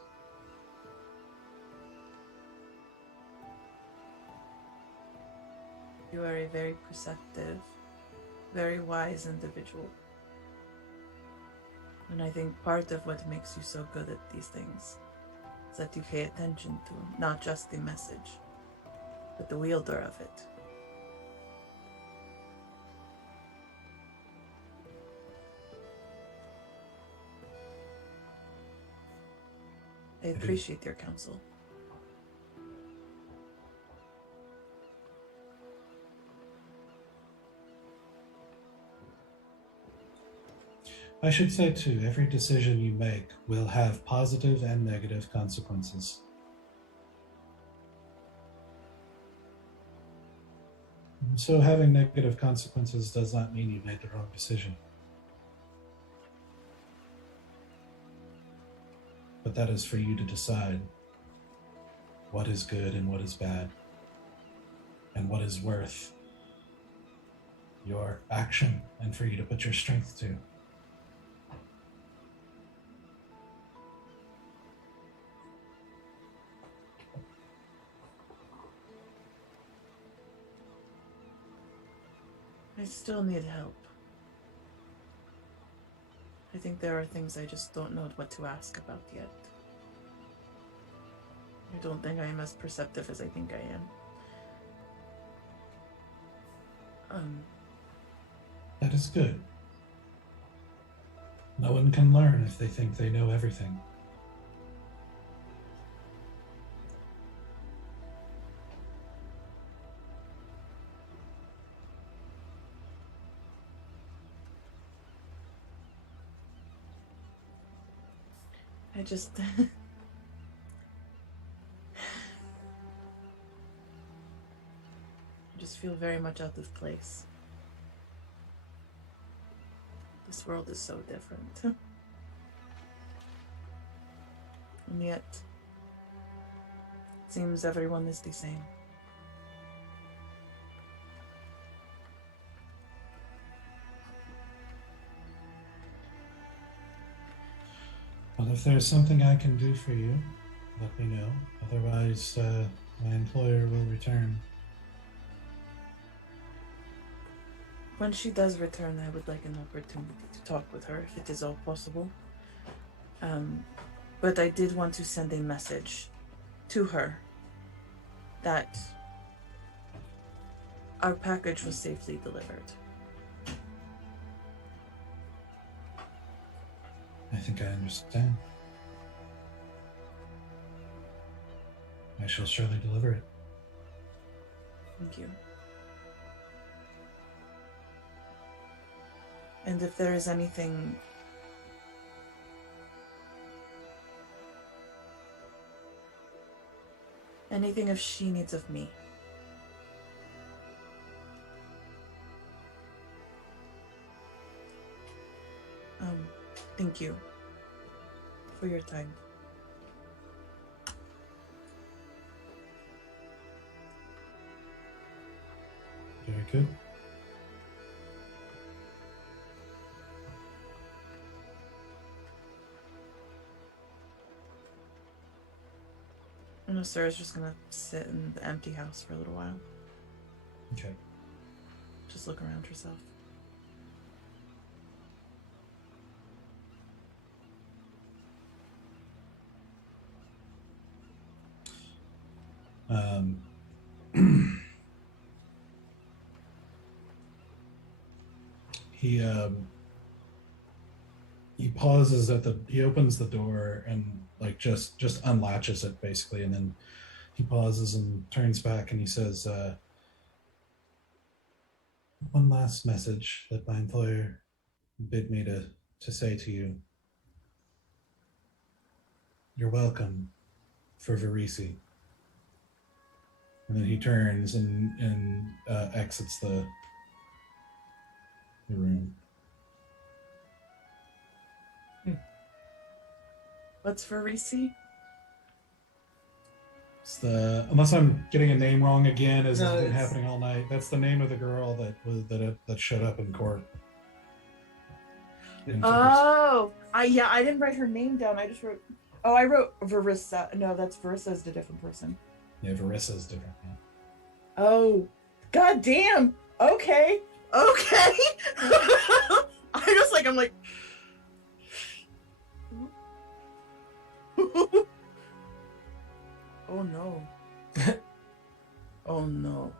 You are a very perceptive, very wise individual. And I think part of what makes you so good at these things is that you pay attention to not just the message, but the wielder of it. I appreciate your counsel. I should say, too, every decision you make will have positive and negative consequences. So having negative consequences does not mean you made the wrong decision. But that is for you to decide what is good and what is bad, and what is worth your action and for you to put your strength to. I still need help. I think there are things I just don't know what to ask about yet. I don't think I am as perceptive as I think I am. That is good. No one can learn if they think they know everything. I just... I just feel very much out of place. This world is so different. And yet, it seems everyone is the same. Well, if there's something I can do for you, let me know. Otherwise, my employer will return. When she does return, I would like an opportunity to talk with her, if it is all possible. But I did want to send a message to her that our package was safely delivered. I think I understand. I shall surely deliver it. Thank you. And if there is anything if she needs of me, thank you for your time. Very good. I know Sarah's just gonna sit in the empty house for a little while. Okay. Just look around herself. He pauses he opens the door and like just unlatches it basically, and then he pauses and turns back and he says, one last message that my employer bid me to say to you. You're welcome for Verisi. And then he turns and exits the room. What's Verisi? It's unless I'm getting a name wrong again, as has been it's- happening all night. That's the name of the girl that showed up in court. Oh, I didn't write her name down. I just wrote. Oh, I wrote Verissa. No, that's Verissa's the different person. Yeah, Verissa is different. Yeah. Oh, god damn. Okay. I'm like. Oh no. Oh no.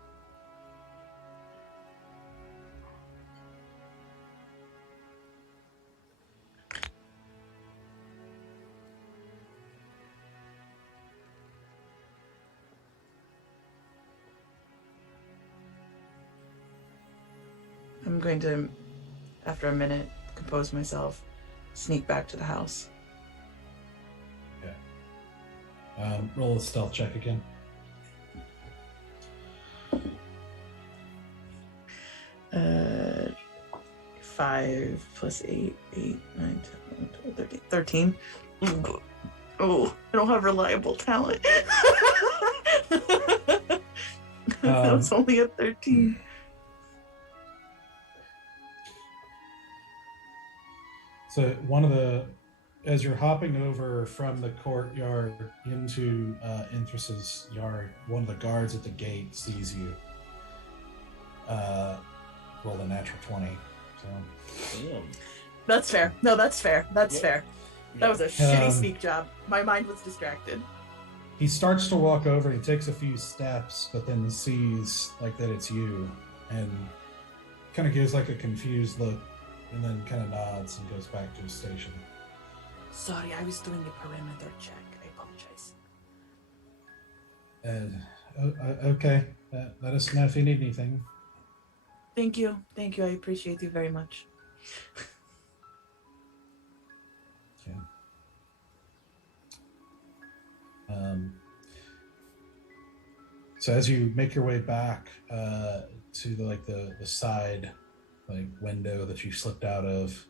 I'm going to, after a minute, compose myself, sneak back to the house. Roll a stealth check again. Uh, 5 plus 8, 8, 9, 10, 11, 12, 13. Oh, I don't have reliable talent. That was only a 13. So as you're hopping over from the courtyard into Enthress's yard, one of the guards at the gate sees you. Rolled a natural 20. So. Damn. That's fair. No, that's fair. That's Yep. fair. That was a Um, shitty sneak job. My mind was distracted. He starts to walk over. He takes a few steps, but then sees like that it's you, and kind of gives like a confused look, and then kind of nods and goes back to his station. Sorry, I was doing a perimeter check. I apologize. And okay, let us know if you need anything. Thank you. Thank you. I appreciate you very much. Okay. So as you make your way back to the side window that you slipped out of,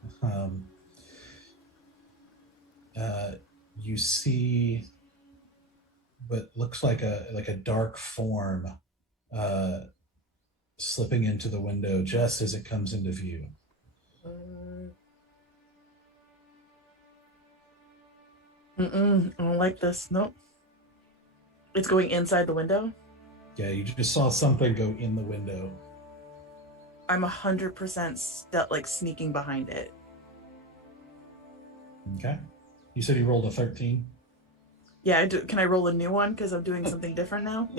you see what looks like a dark form slipping into the window just as it comes into view. I don't like this. Nope. It's going inside the window? Yeah, you just saw something go in the window. I'm 100% sneaking behind it. Okay. You said you rolled a 13? Yeah, I do. Can I roll a new one because I'm doing something different now?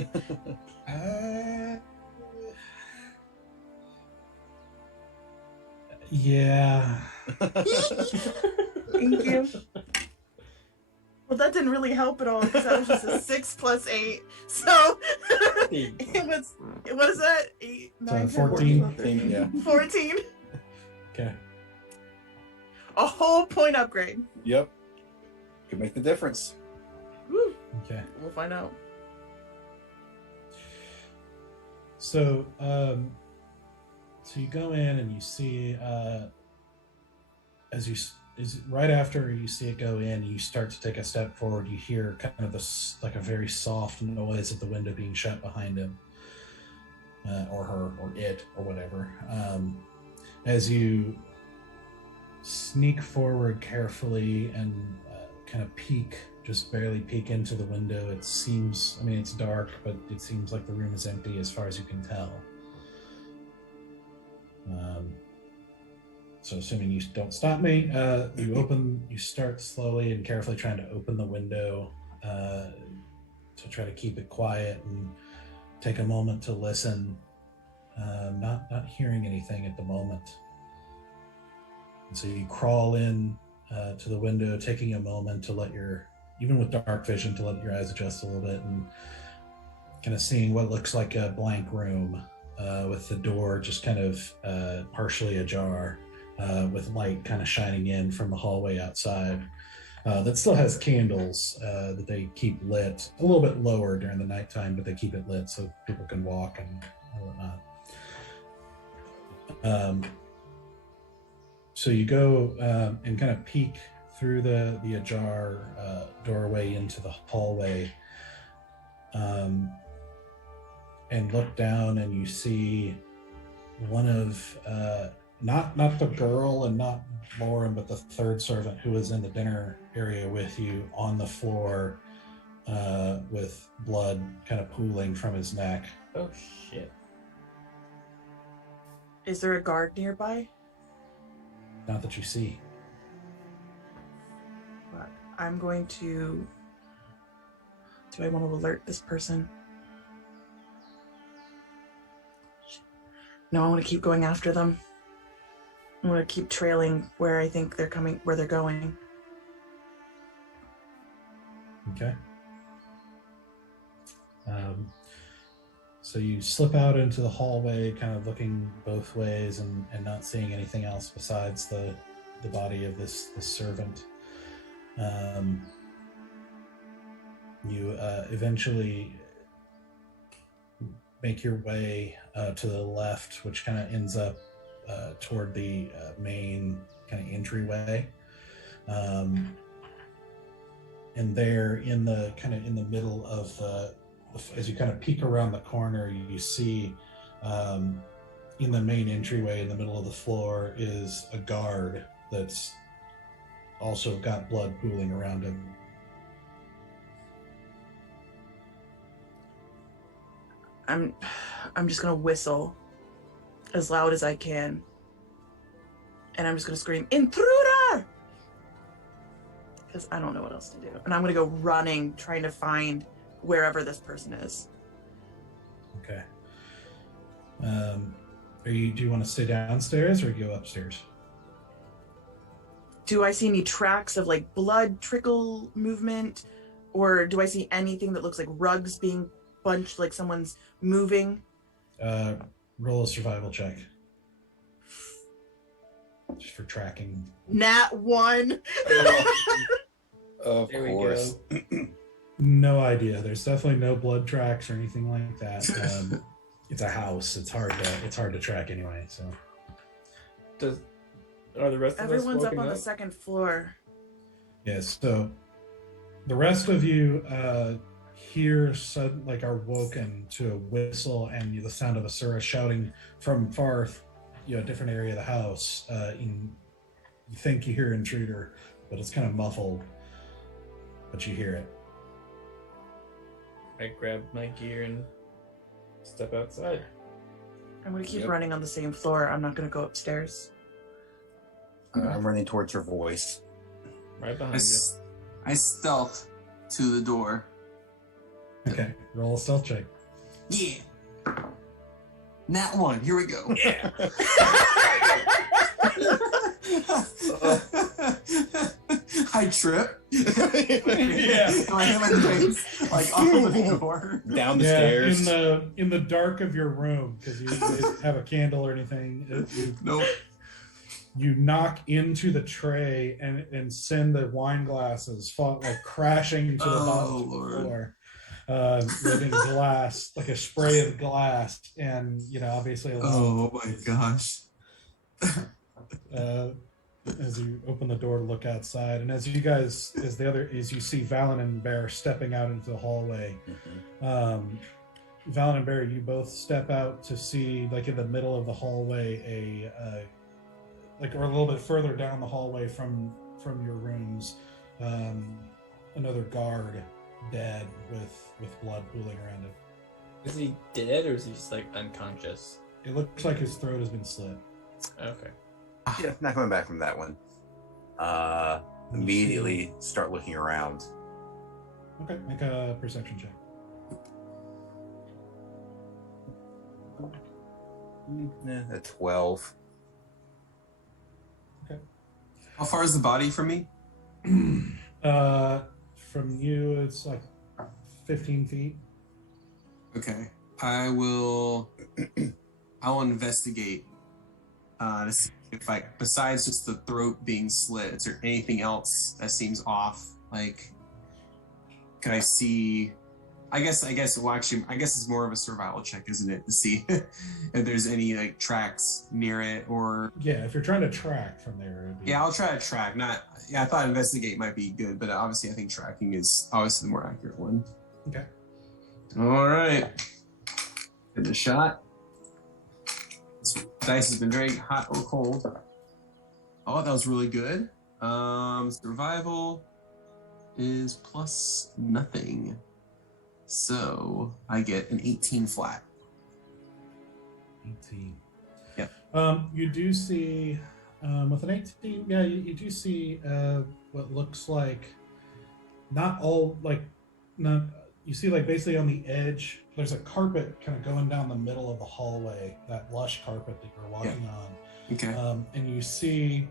Yeah. Thank you. Well, that didn't really help at all because that was just a 6 plus 8. So it was, what is that? 8, 9, 10, 14? 13, Yeah. 14. Okay. A whole point upgrade. Yep. Could make the difference. Woo. Okay. We'll find out. So, so you go in and you see, right after you see it go in, you start to take a step forward. You hear kind of this, like a very soft noise of the window being shut behind him, or her, or it, or whatever. As you sneak forward carefully and kind of just barely peek into the window, it seems, it's dark, but it seems like the room is empty as far as you can tell. So assuming you don't stop me, you start slowly and carefully trying to open the window to try to keep it quiet and take a moment to listen. Not hearing anything at the moment. And so you crawl in to the window, taking a moment to even with dark vision, to let your eyes adjust a little bit, and kind of seeing what looks like a blank room with the door just kind of partially ajar. With light kind of shining in from the hallway outside that still has candles that they keep lit a little bit lower during the nighttime, but they keep it lit so people can walk and whatnot. So you go and kind of peek through the ajar doorway into the hallway, and look down, and you see one of not the girl and not Lauren, but the third servant who was in the dinner area with you on the floor with blood kind of pooling from his neck. Oh shit. Is there a guard nearby? Not that you see. But I'm going to... Do I want to alert this person? No, I want to keep going after them. I'm going to keep trailing where I think they're coming, where they're going. Okay. So you slip out into the hallway, kind of looking both ways and not seeing anything else besides the the body of this servant. You eventually make your way to the left, which kind of ends up toward the main kind of entryway. And there in the middle of as you kind of peek around the corner, you see in the main entryway in the middle of the floor is a guard that's also got blood pooling around him. I'm just gonna whistle as loud as I can. And I'm just gonna scream, "Intruder!" Because I don't know what else to do. And I'm gonna go running, trying to find wherever this person is. Okay. Do you want to stay downstairs or go upstairs? Do I see any tracks of like blood trickle movement? Or do I see anything that looks like rugs being bunched, like someone's moving? Roll a survival check. Just for tracking. Nat 1. Of There course. we go. No idea. There's definitely no blood tracks or anything like that. It's a house. It's hard to track anyway. So. Are the rest Everyone's of us up woken on the second floor. Yes. So the rest of you hear like are woken to a whistle and the sound of Asura shouting from far, different area of the house. You think you hear intruder, but it's kind of muffled. But you hear it. I grab my gear and step outside. I'm gonna keep Yep. running on the same floor. I'm not gonna go upstairs. I'm running towards your voice. Right behind you. I stealth to the door. Okay. Roll a stealth check. Yeah. Nat 1. Here we go. Yeah. I trip. Yeah. I hit my face like on the door. Down the stairs. in the dark of your room, because you didn't have a candle or anything. Nope. You knock into the tray and send the wine glasses crashing to the bottom of the Lord. floor. Leaving glass, like a spray of glass, and obviously a lot. Oh my gosh. As you open the door to look outside, and as you see Valen and Bear stepping out into the hallway. Valen and Bear, you both step out to see, like in the middle of the hallway, or a little bit further down the hallway from your rooms, another guard dead with blood pooling around him. Is he dead or is he just like unconscious? It looks like his throat has been slit. Okay. Yeah, not coming back from that one. Immediately start looking around. Okay, make a perception check. A 12. How far is the body from me? From you, it's like 15 feet. Okay. I will investigate to see if besides just the throat being slit, is there anything else that seems off? Like, can I see? I guess it's more of a survival check, isn't it, to see if there's any like tracks near it or. Yeah, if you're trying to track from there. It'd be... Yeah, I'll try to track. I thought investigate might be good, but obviously I think tracking is obviously the more accurate one. Okay. All right. Get the shot. This dice has been very hot or cold. Oh, that was really good. Survival is plus nothing. So I get an 18 flat. 18. Yeah. You do see, with an 18, yeah, you do see what looks like you see like basically on the edge, there's a carpet kind of going down the middle of the hallway, that lush carpet that you're walking on. Okay. And you see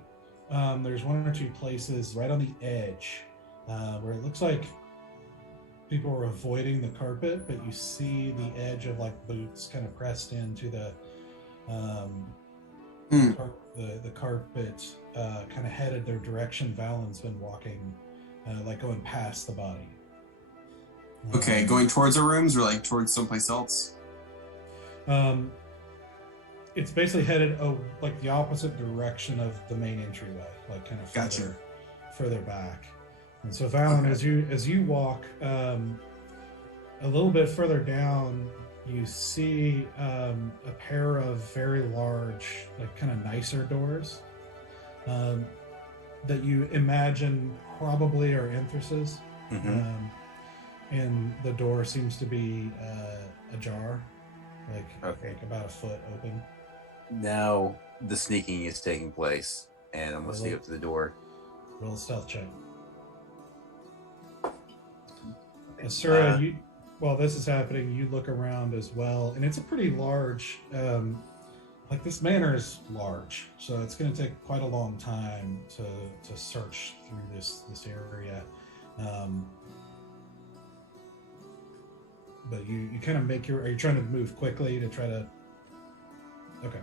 there's one or two places right on the edge where it looks like people are avoiding the carpet, but you see the edge of like boots kind of pressed into the Hmm. The carpet kind of headed their direction. Valen's been walking, like going past the body. Okay, going towards our rooms or like towards someplace else? It's basically headed like the opposite direction of the main entryway, like kind of Gotcha. further back. And so Valen, Okay. as you walk a little bit further down, you see a pair of very large, like kind of nicer doors um, that you imagine probably are Enthress's. Mm-hmm. And the door seems to be ajar, Okay. like about a foot open. Now the sneaking is taking place, and I'm gonna sneak up to the door. Roll a stealth check. Asura, while this is happening, you look around as well, and it's a pretty large. Like this manor is large, so it's going to take quite a long time to search through this area. But you kind of are you trying to move quickly to try to? Okay.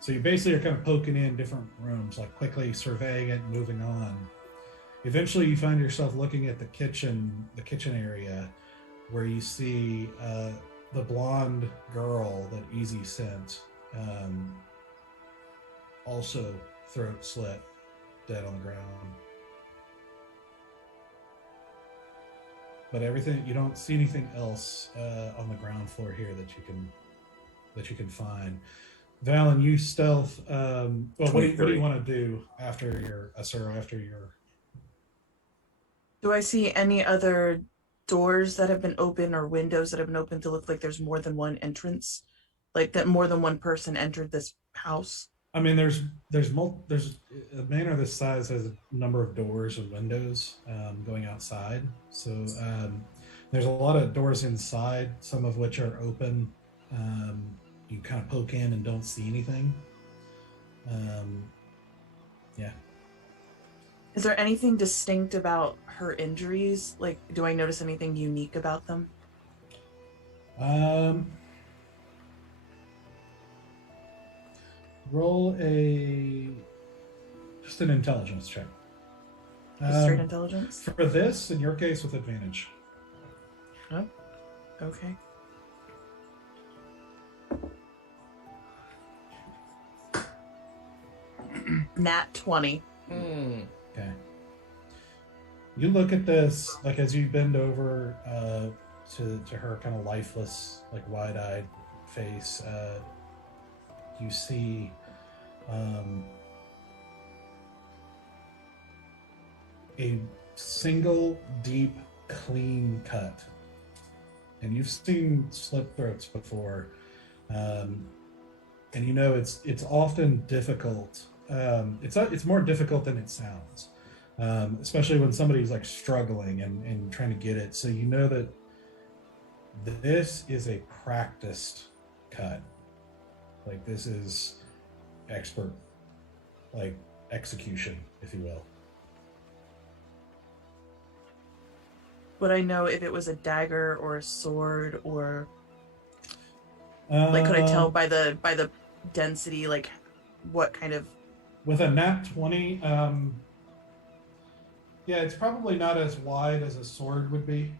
So you basically are kind of poking in different rooms, like quickly surveying it, moving on. Eventually, you find yourself looking at the kitchen area, where you see the blonde girl that Easy sent, also throat slit, dead on the ground. But you don't see anything else on the ground floor here that you can find. Valen, you stealth. Well, what do you want to do after your Asura? After your Do I see any other doors that have been open or windows that have been open to look like there's more than one entrance? Like that more than one person entered this house? I mean, there's a manor this size has a number of doors and windows going outside. So there's a lot of doors inside, some of which are open. You kind of poke in and don't see anything. Yeah. Is there anything distinct about her injuries? Like, do I notice anything unique about them? Roll just an intelligence check. Just straight intelligence? For this, in your case, with advantage. Oh, okay. Nat 20. Okay. You look at this, like as you bend over to her kind of lifeless, like wide-eyed face, you see a single deep, clean cut. And you've seen slit throats before, and you know it's often difficult. It's more difficult than it sounds, especially when somebody's like struggling and trying to get it. So you know that this is a practiced cut. Like this is expert, like execution, if you will. Would I know if it was a dagger or a sword or like could I tell by the density like what kind of with a nat 20 yeah, it's probably not as wide as a sword would be.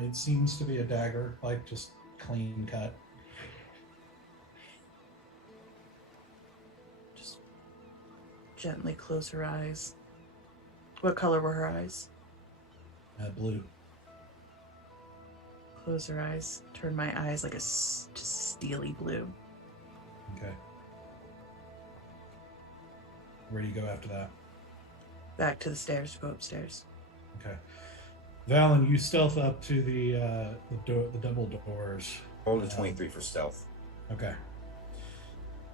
It seems to be a dagger, like just clean cut. Just gently close her eyes. What color were her eyes? Blue. Close her eyes. Turn my eyes like a just steely blue. Okay. Where do you go after that? Back to the stairs. Go upstairs. Okay. Valen, you stealth up to the double doors. Roll a 23 for stealth. Okay.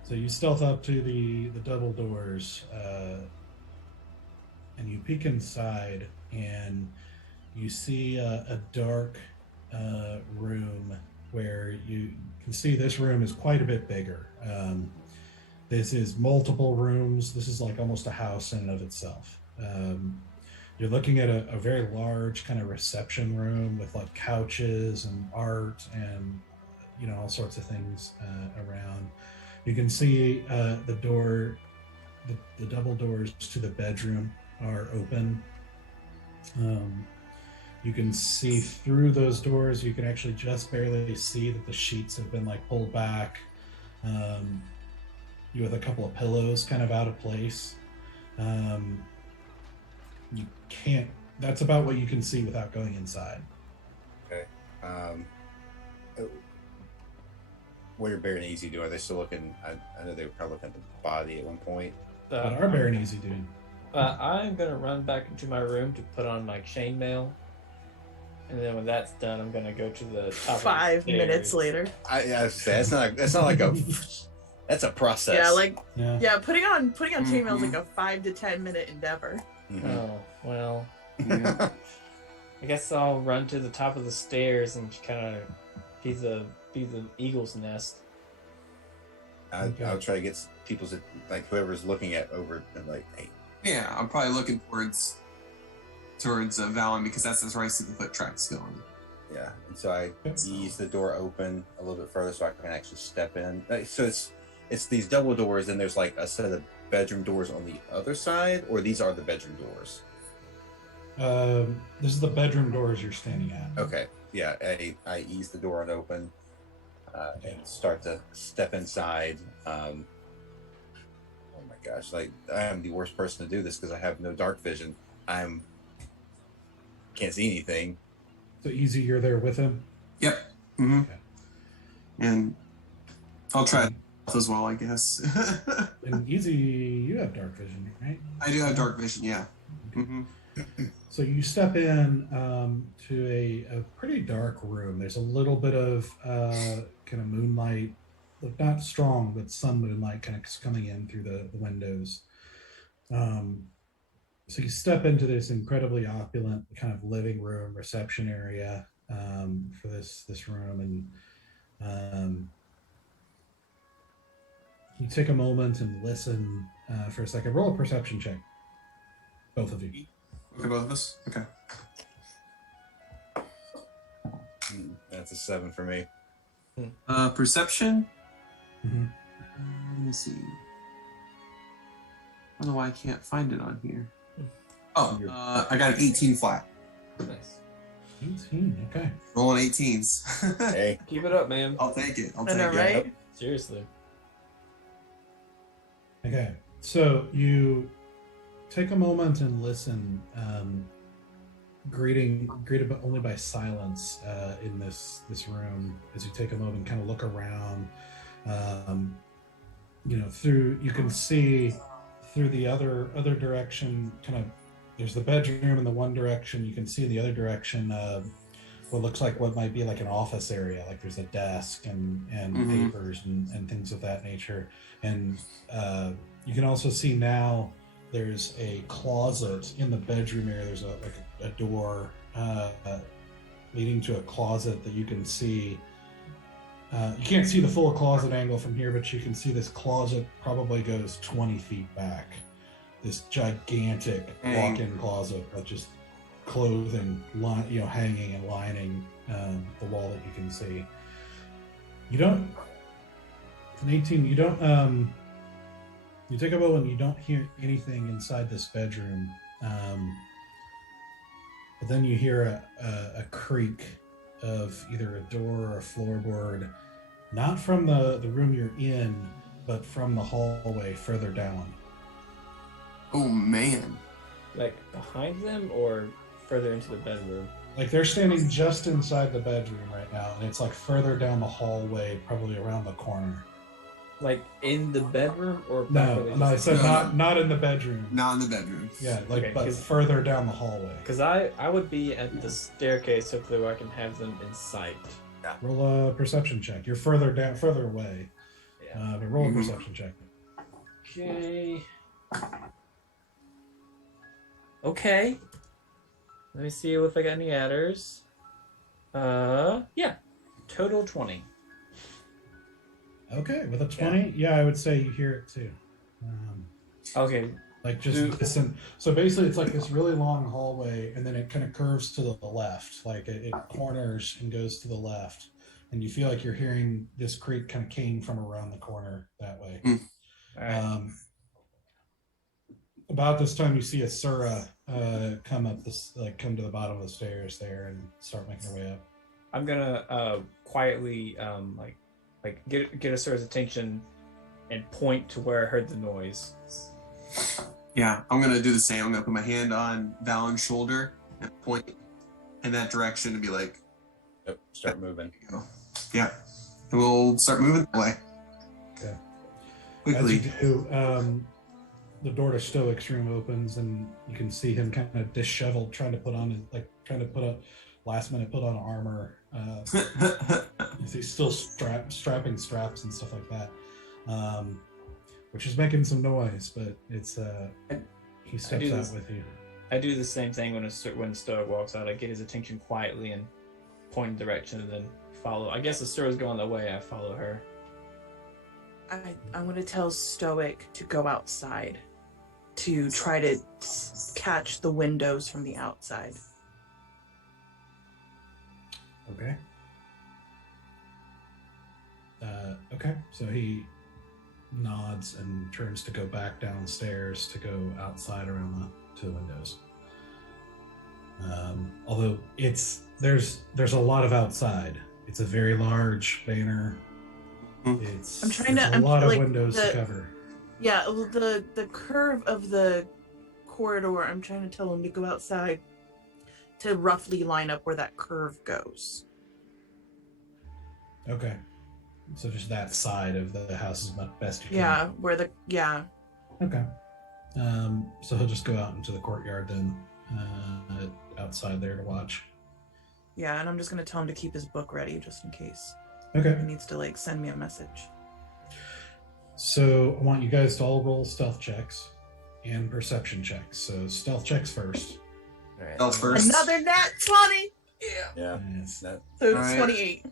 So you stealth up to the double doors, and you peek inside, and you see a dark room where you can see this room is quite a bit bigger. This is multiple rooms. This is like almost a house in and of itself. You're looking at a very large kind of reception room with like couches and art and all sorts of things around. You can see the door, the double doors to the bedroom are open. You can see through those doors. You can actually just barely see that the sheets have been like pulled back. You with a couple of pillows kind of out of place. You can't. That's about what you can see without going inside. Okay. What are Bear and Easy doing? Are they still looking? I know they were probably looking at the body at one point. What are Bear and Easy doing? I'm gonna run back into my room to put on my chainmail, and then when that's done, I'm gonna go to the top. 5 minutes later. I say that's not like a. That's a process. Yeah, like Yeah. putting on chainmail is like a 5 to 10 minute endeavor. Mhm. Oh well, Yeah. I guess I'll run to the top of the stairs and kind of be the eagle's nest. I'll try to get people's like whoever's looking at over and like, hey. Yeah, I'm probably looking towards Valen because that's where I see the foot tracks going. Yeah, and so I ease the door open a little bit further so I can actually step in. So it's these double doors, and there's like a set of bedroom doors on the other side, or these are the bedroom doors. This is the bedroom doors you're standing at. Okay, yeah, I ease the door and open, and start to step inside. Oh my gosh, like I am the worst person to do this because I have no dark vision. Can't see anything. So Easy, you're there with him. Yep. Mm-hmm. Okay. And I'll try as well, I guess. And Easy, you have dark vision, right? I do have dark vision, yeah. Mm-hmm. So you step in to a pretty dark room. There's a little bit of kind of moonlight, not strong, but sun moonlight kind of coming in through the windows. So you step into this incredibly opulent kind of living room, reception area for this room, and you take a moment and listen for a second. Roll a perception check, both of you. Okay, both of us? Okay. That's a 7 for me. Perception? Mm-hmm. Let me see. I don't know why I can't find it on here. Oh, I got an 18 flat. Nice. 18, okay. Rolling 18s. Hey, Keep it up, man. I'll take it. I'll I take know, it. right? Seriously. Okay, so you take a moment and listen, greeted but only by silence in this room as you take a moment and kind of look around. You can see through the other direction, kind of there's the bedroom in the one direction. You can see in the other direction what looks like what might be like an office area, like there's a desk and papers and things of that nature. And you can also see now there's a closet in the bedroom area. There's a door leading to a closet that you can see. You can't see the full closet angle from here, but you can see this closet probably goes 20 feet back. This gigantic walk-in closet with just clothing, hanging and lining the wall that you can see. You don't. It's an 18. You don't. You take a moment and you don't hear anything inside this bedroom, but then you hear a creak of either a door or a floorboard, not from the room you're in, but from the hallway further down. Oh, man. Like behind them or further into the bedroom? Like they're standing just inside the bedroom right now, and it's like further down the hallway, probably around the corner. Like in the bedroom or No, I said not in the bedroom. Not in the bedroom. Yeah, like Okay, but further down the hallway. Because I would be at the staircase, hopefully where I can have them in sight. Roll a perception check. You're further away. Yeah. But roll a perception check. Okay. Okay. Let me see if I got any adders. Yeah. Total 20. Okay, with a 20, yeah, I would say you hear it too. Okay. Like just listen. So basically, it's like this really long hallway, and then it kind of curves to the left, like it corners and goes to the left and you feel like you're hearing this creak kind of came from around the corner that way. All right. About this time, you see Asura come up this, like come to the bottom of the stairs there and start making her way up. I'm gonna quietly get Asura's attention and point to where I heard the noise. Yeah, I'm gonna do the same. I'm gonna put my hand on Valen's shoulder and point in that direction and be like, Yep, start moving. go. Yeah. And we'll start moving that way. Okay. Quickly. As you do, the door to Stoic's room opens, and you can see him kind of disheveled, trying to put on last minute put on armor. He's still strapping straps and stuff like that, which is making some noise. But it's he steps out with you. I do the same thing when Stoic walks out. I get his attention quietly and point in direction, and then follow. I guess Asura's going that way. I follow her. I'm going to tell Stoic to go outside to try to catch the windows from the outside. Okay. Okay, so he nods and turns to go back downstairs to go outside around the two windows. Although there's a lot of outside. It's a very large manor. There's a lot of windows to cover. Yeah, the curve of the corridor, I'm trying to tell him to go outside to roughly line up where that curve goes. Okay. So just that side of the house is the best you can. Yeah, Okay. So he'll just go out into the courtyard then, outside there to watch. Yeah, and I'm just going to tell him to keep his book ready just in case. Okay. He needs to send me a message. So I want you guys to all roll stealth checks and perception checks. So stealth checks first. All right. Stealth first. Another nat 20! Yeah. Yes. That, So it's Alright. 28.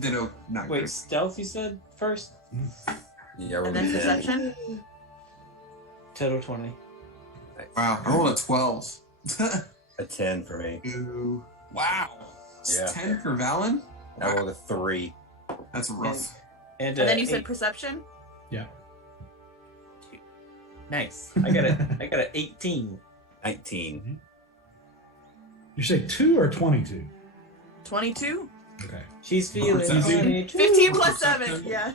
Ditto. Not Wait, good. stealth you said first? yeah. And then perception? Total 20. Wow, I rolled a 12. A 10 for me. Ooh. Wow. Yeah. 10 for Valen? I rolled a 3. That's rough. And And then you said 8. perception? Yeah. Nice. I got an 18. 19. You say 2 or 22? 22? Okay. She's feeling Perception. 22. 15 plus 7, Perception. yeah.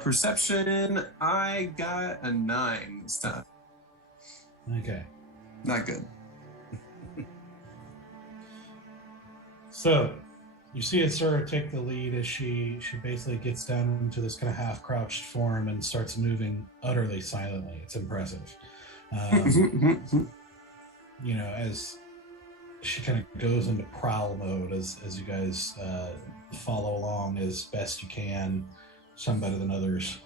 Perception, I got a 9 this time. Okay. Not good. So you see Asura take the lead as she basically gets down into this kind of half crouched form and starts moving utterly silently. It's impressive. As she kind of goes into prowl mode as you guys follow along as best you can, some better than others.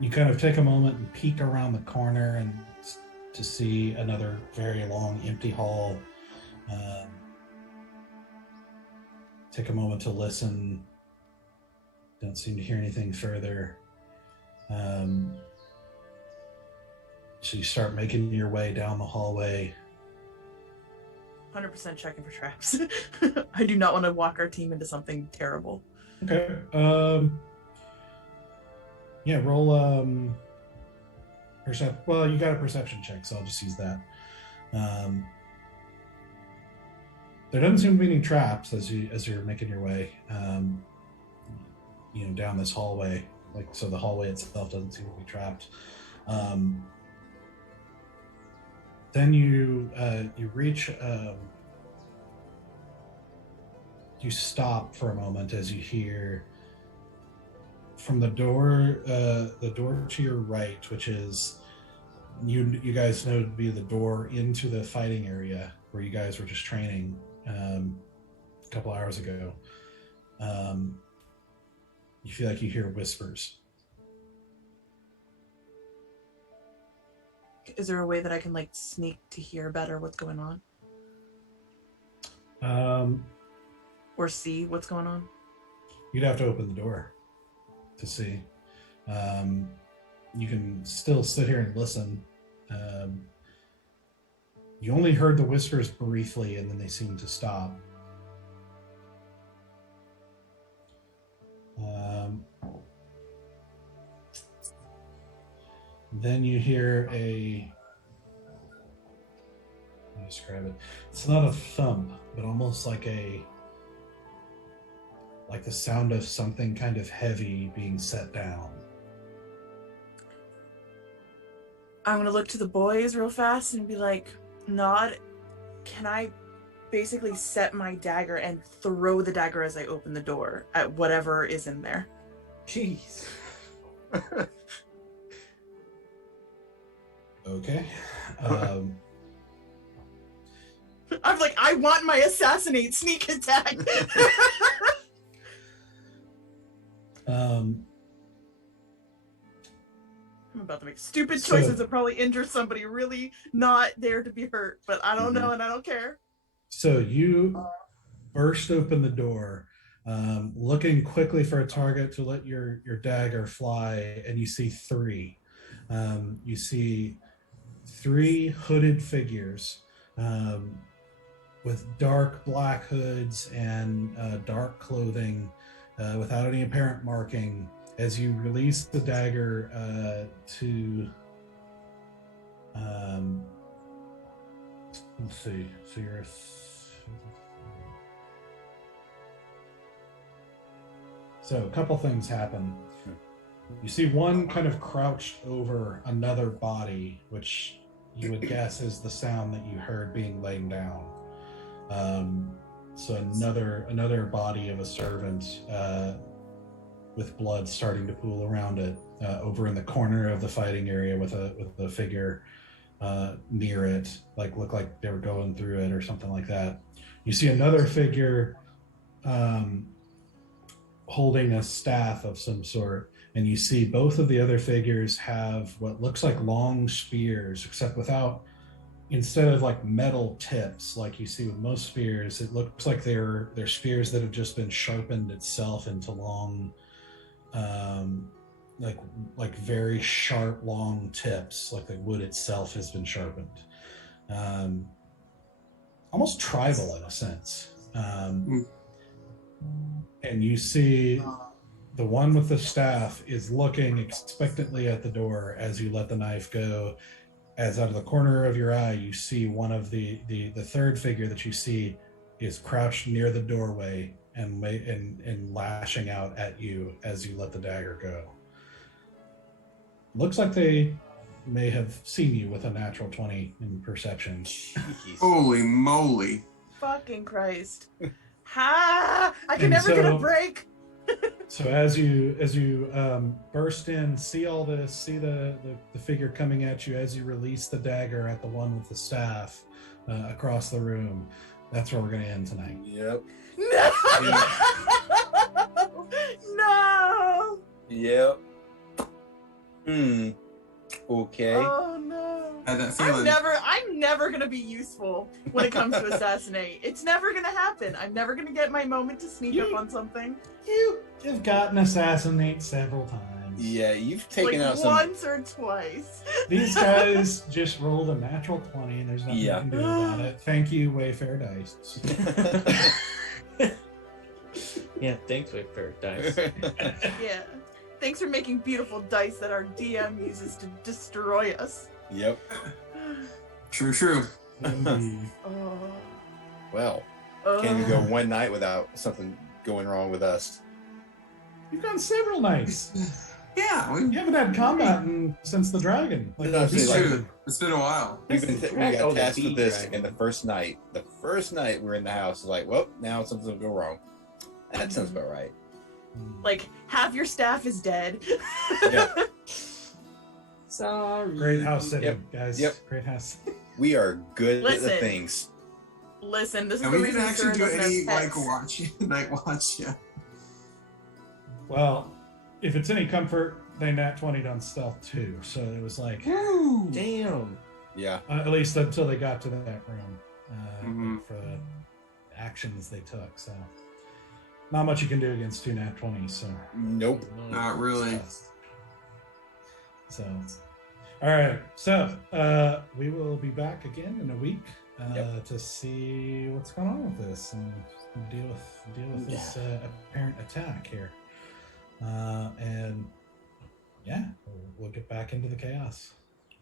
You kind of take a moment and peek around the corner and to see another very long empty hall. Take a moment to listen. Don't seem to hear anything further. So you start making your way down the hallway. 100% checking for traps. I do not want to walk our team into something terrible. Okay. Yeah, roll well, you got a perception check, so I'll just use that. There doesn't seem to be any traps as you're making your way down this hallway. So the hallway itself doesn't seem to be trapped. Then you reach you stop for a moment as you hear from the door to your right, which is you guys know to be the door into the fighting area where you guys were just training a couple hours ago. You feel like you hear whispers. Is there a way that I can sneak to hear better what's going on? Or see what's going on? You'd have to open the door to see. You can still sit here and listen. You only heard the whispers briefly, and then they seemed to stop. Then you hear a... How do you describe it? It's not a thump, but almost like the sound of something kind of heavy being set down. I'm gonna look to the boys real fast and be like, Nod, can I basically set my dagger and throw the dagger as I open the door at whatever is in there? Jeez. Okay. I'm like, I want my assassinate sneak attack. I'm about to make stupid choices that probably injure somebody really not there to be hurt, but I don't know and I don't care. So you burst open the door, looking quickly for a target to let your dagger fly, and you see three. You see three hooded figures with dark black hoods and dark clothing without any apparent marking. As you release the dagger to... let's see. So you're... So a couple things happen. You see one kind of crouched over another body, which you would guess is the sound that you heard being laid down. So another body of a servant with blood starting to pool around it, over in the corner of the fighting area with a figure near it, looked like they were going through it or something like that. You see another figure holding a staff of some sort, and you see both of the other figures have what looks like long spears, except instead of like metal tips like you see with most spears, it looks like they're spears that have just been sharpened itself into long, like very sharp long tips, like the wood itself has been sharpened. Almost tribal in a sense. And you see the one with the staff is looking expectantly at the door as you let the knife go. As out of the corner of your eye, you see one of the third figure that you see is crouched near the doorway and lashing out at you as you let the dagger go. Looks like they may have seen you with a natural 20 in perception. Jeez. Holy moly. Fucking Christ. Ha! I can never get a break. So as you burst in, see all this, see the figure coming at you as you release the dagger at the one with the staff across the room. That's where we're going to end tonight. Yep. No! No! Yep. Okay. Oh no. I had that feeling. I'm never gonna be useful when it comes to assassinate. It's never gonna happen. I'm never gonna get my moment to sneak up on something. You've gotten assassinate several times. Yeah, you've taken like out some. once or twice. These guys just rolled a natural 20 and there's nothing you can do about it. Thank you, Wayfair Dice. Yeah, thanks, Wayfair Dice. Yeah. Thanks for making beautiful dice that our DM uses to destroy us. Yep. True. Indeed. Oh. Well, can't even go one night without something going wrong with us. You've gone several nights. Yeah, You haven't had combat since the dragon. No, it's see, like, true. It's been a while. we got Oh, the tasked with bee this, dragon. and the first night we're in the house, it's like, well, now something's gonna go wrong. That sounds about right. Like, half your staff is dead. Yeah. Sorry. Great house sitting, Yep. guys. Yep. Great house. We are good at the Listen. things. Listen, this is And the we reason didn't actually do Sir doesn't any have pets. night watch. Yeah. Well, if it's any comfort, they nat 20'd on stealth too. So it was like, Woo! Damn. Yeah. at least until they got to that room Mhm. for the actions they took. So not much you can do against two nat 20s. So, Nope. Not really. so. All right. So we will be back again in a week to see what's going on with this and deal with this apparent attack here. And yeah, we'll get back into the chaos.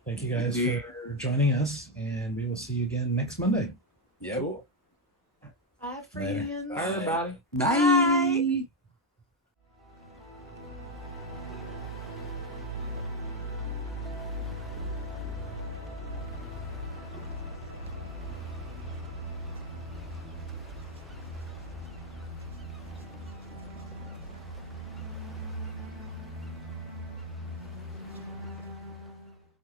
Thank you guys for joining us, and we will see you again next Monday. Yep. Cool. Bye, friends. Bye, everybody. Bye.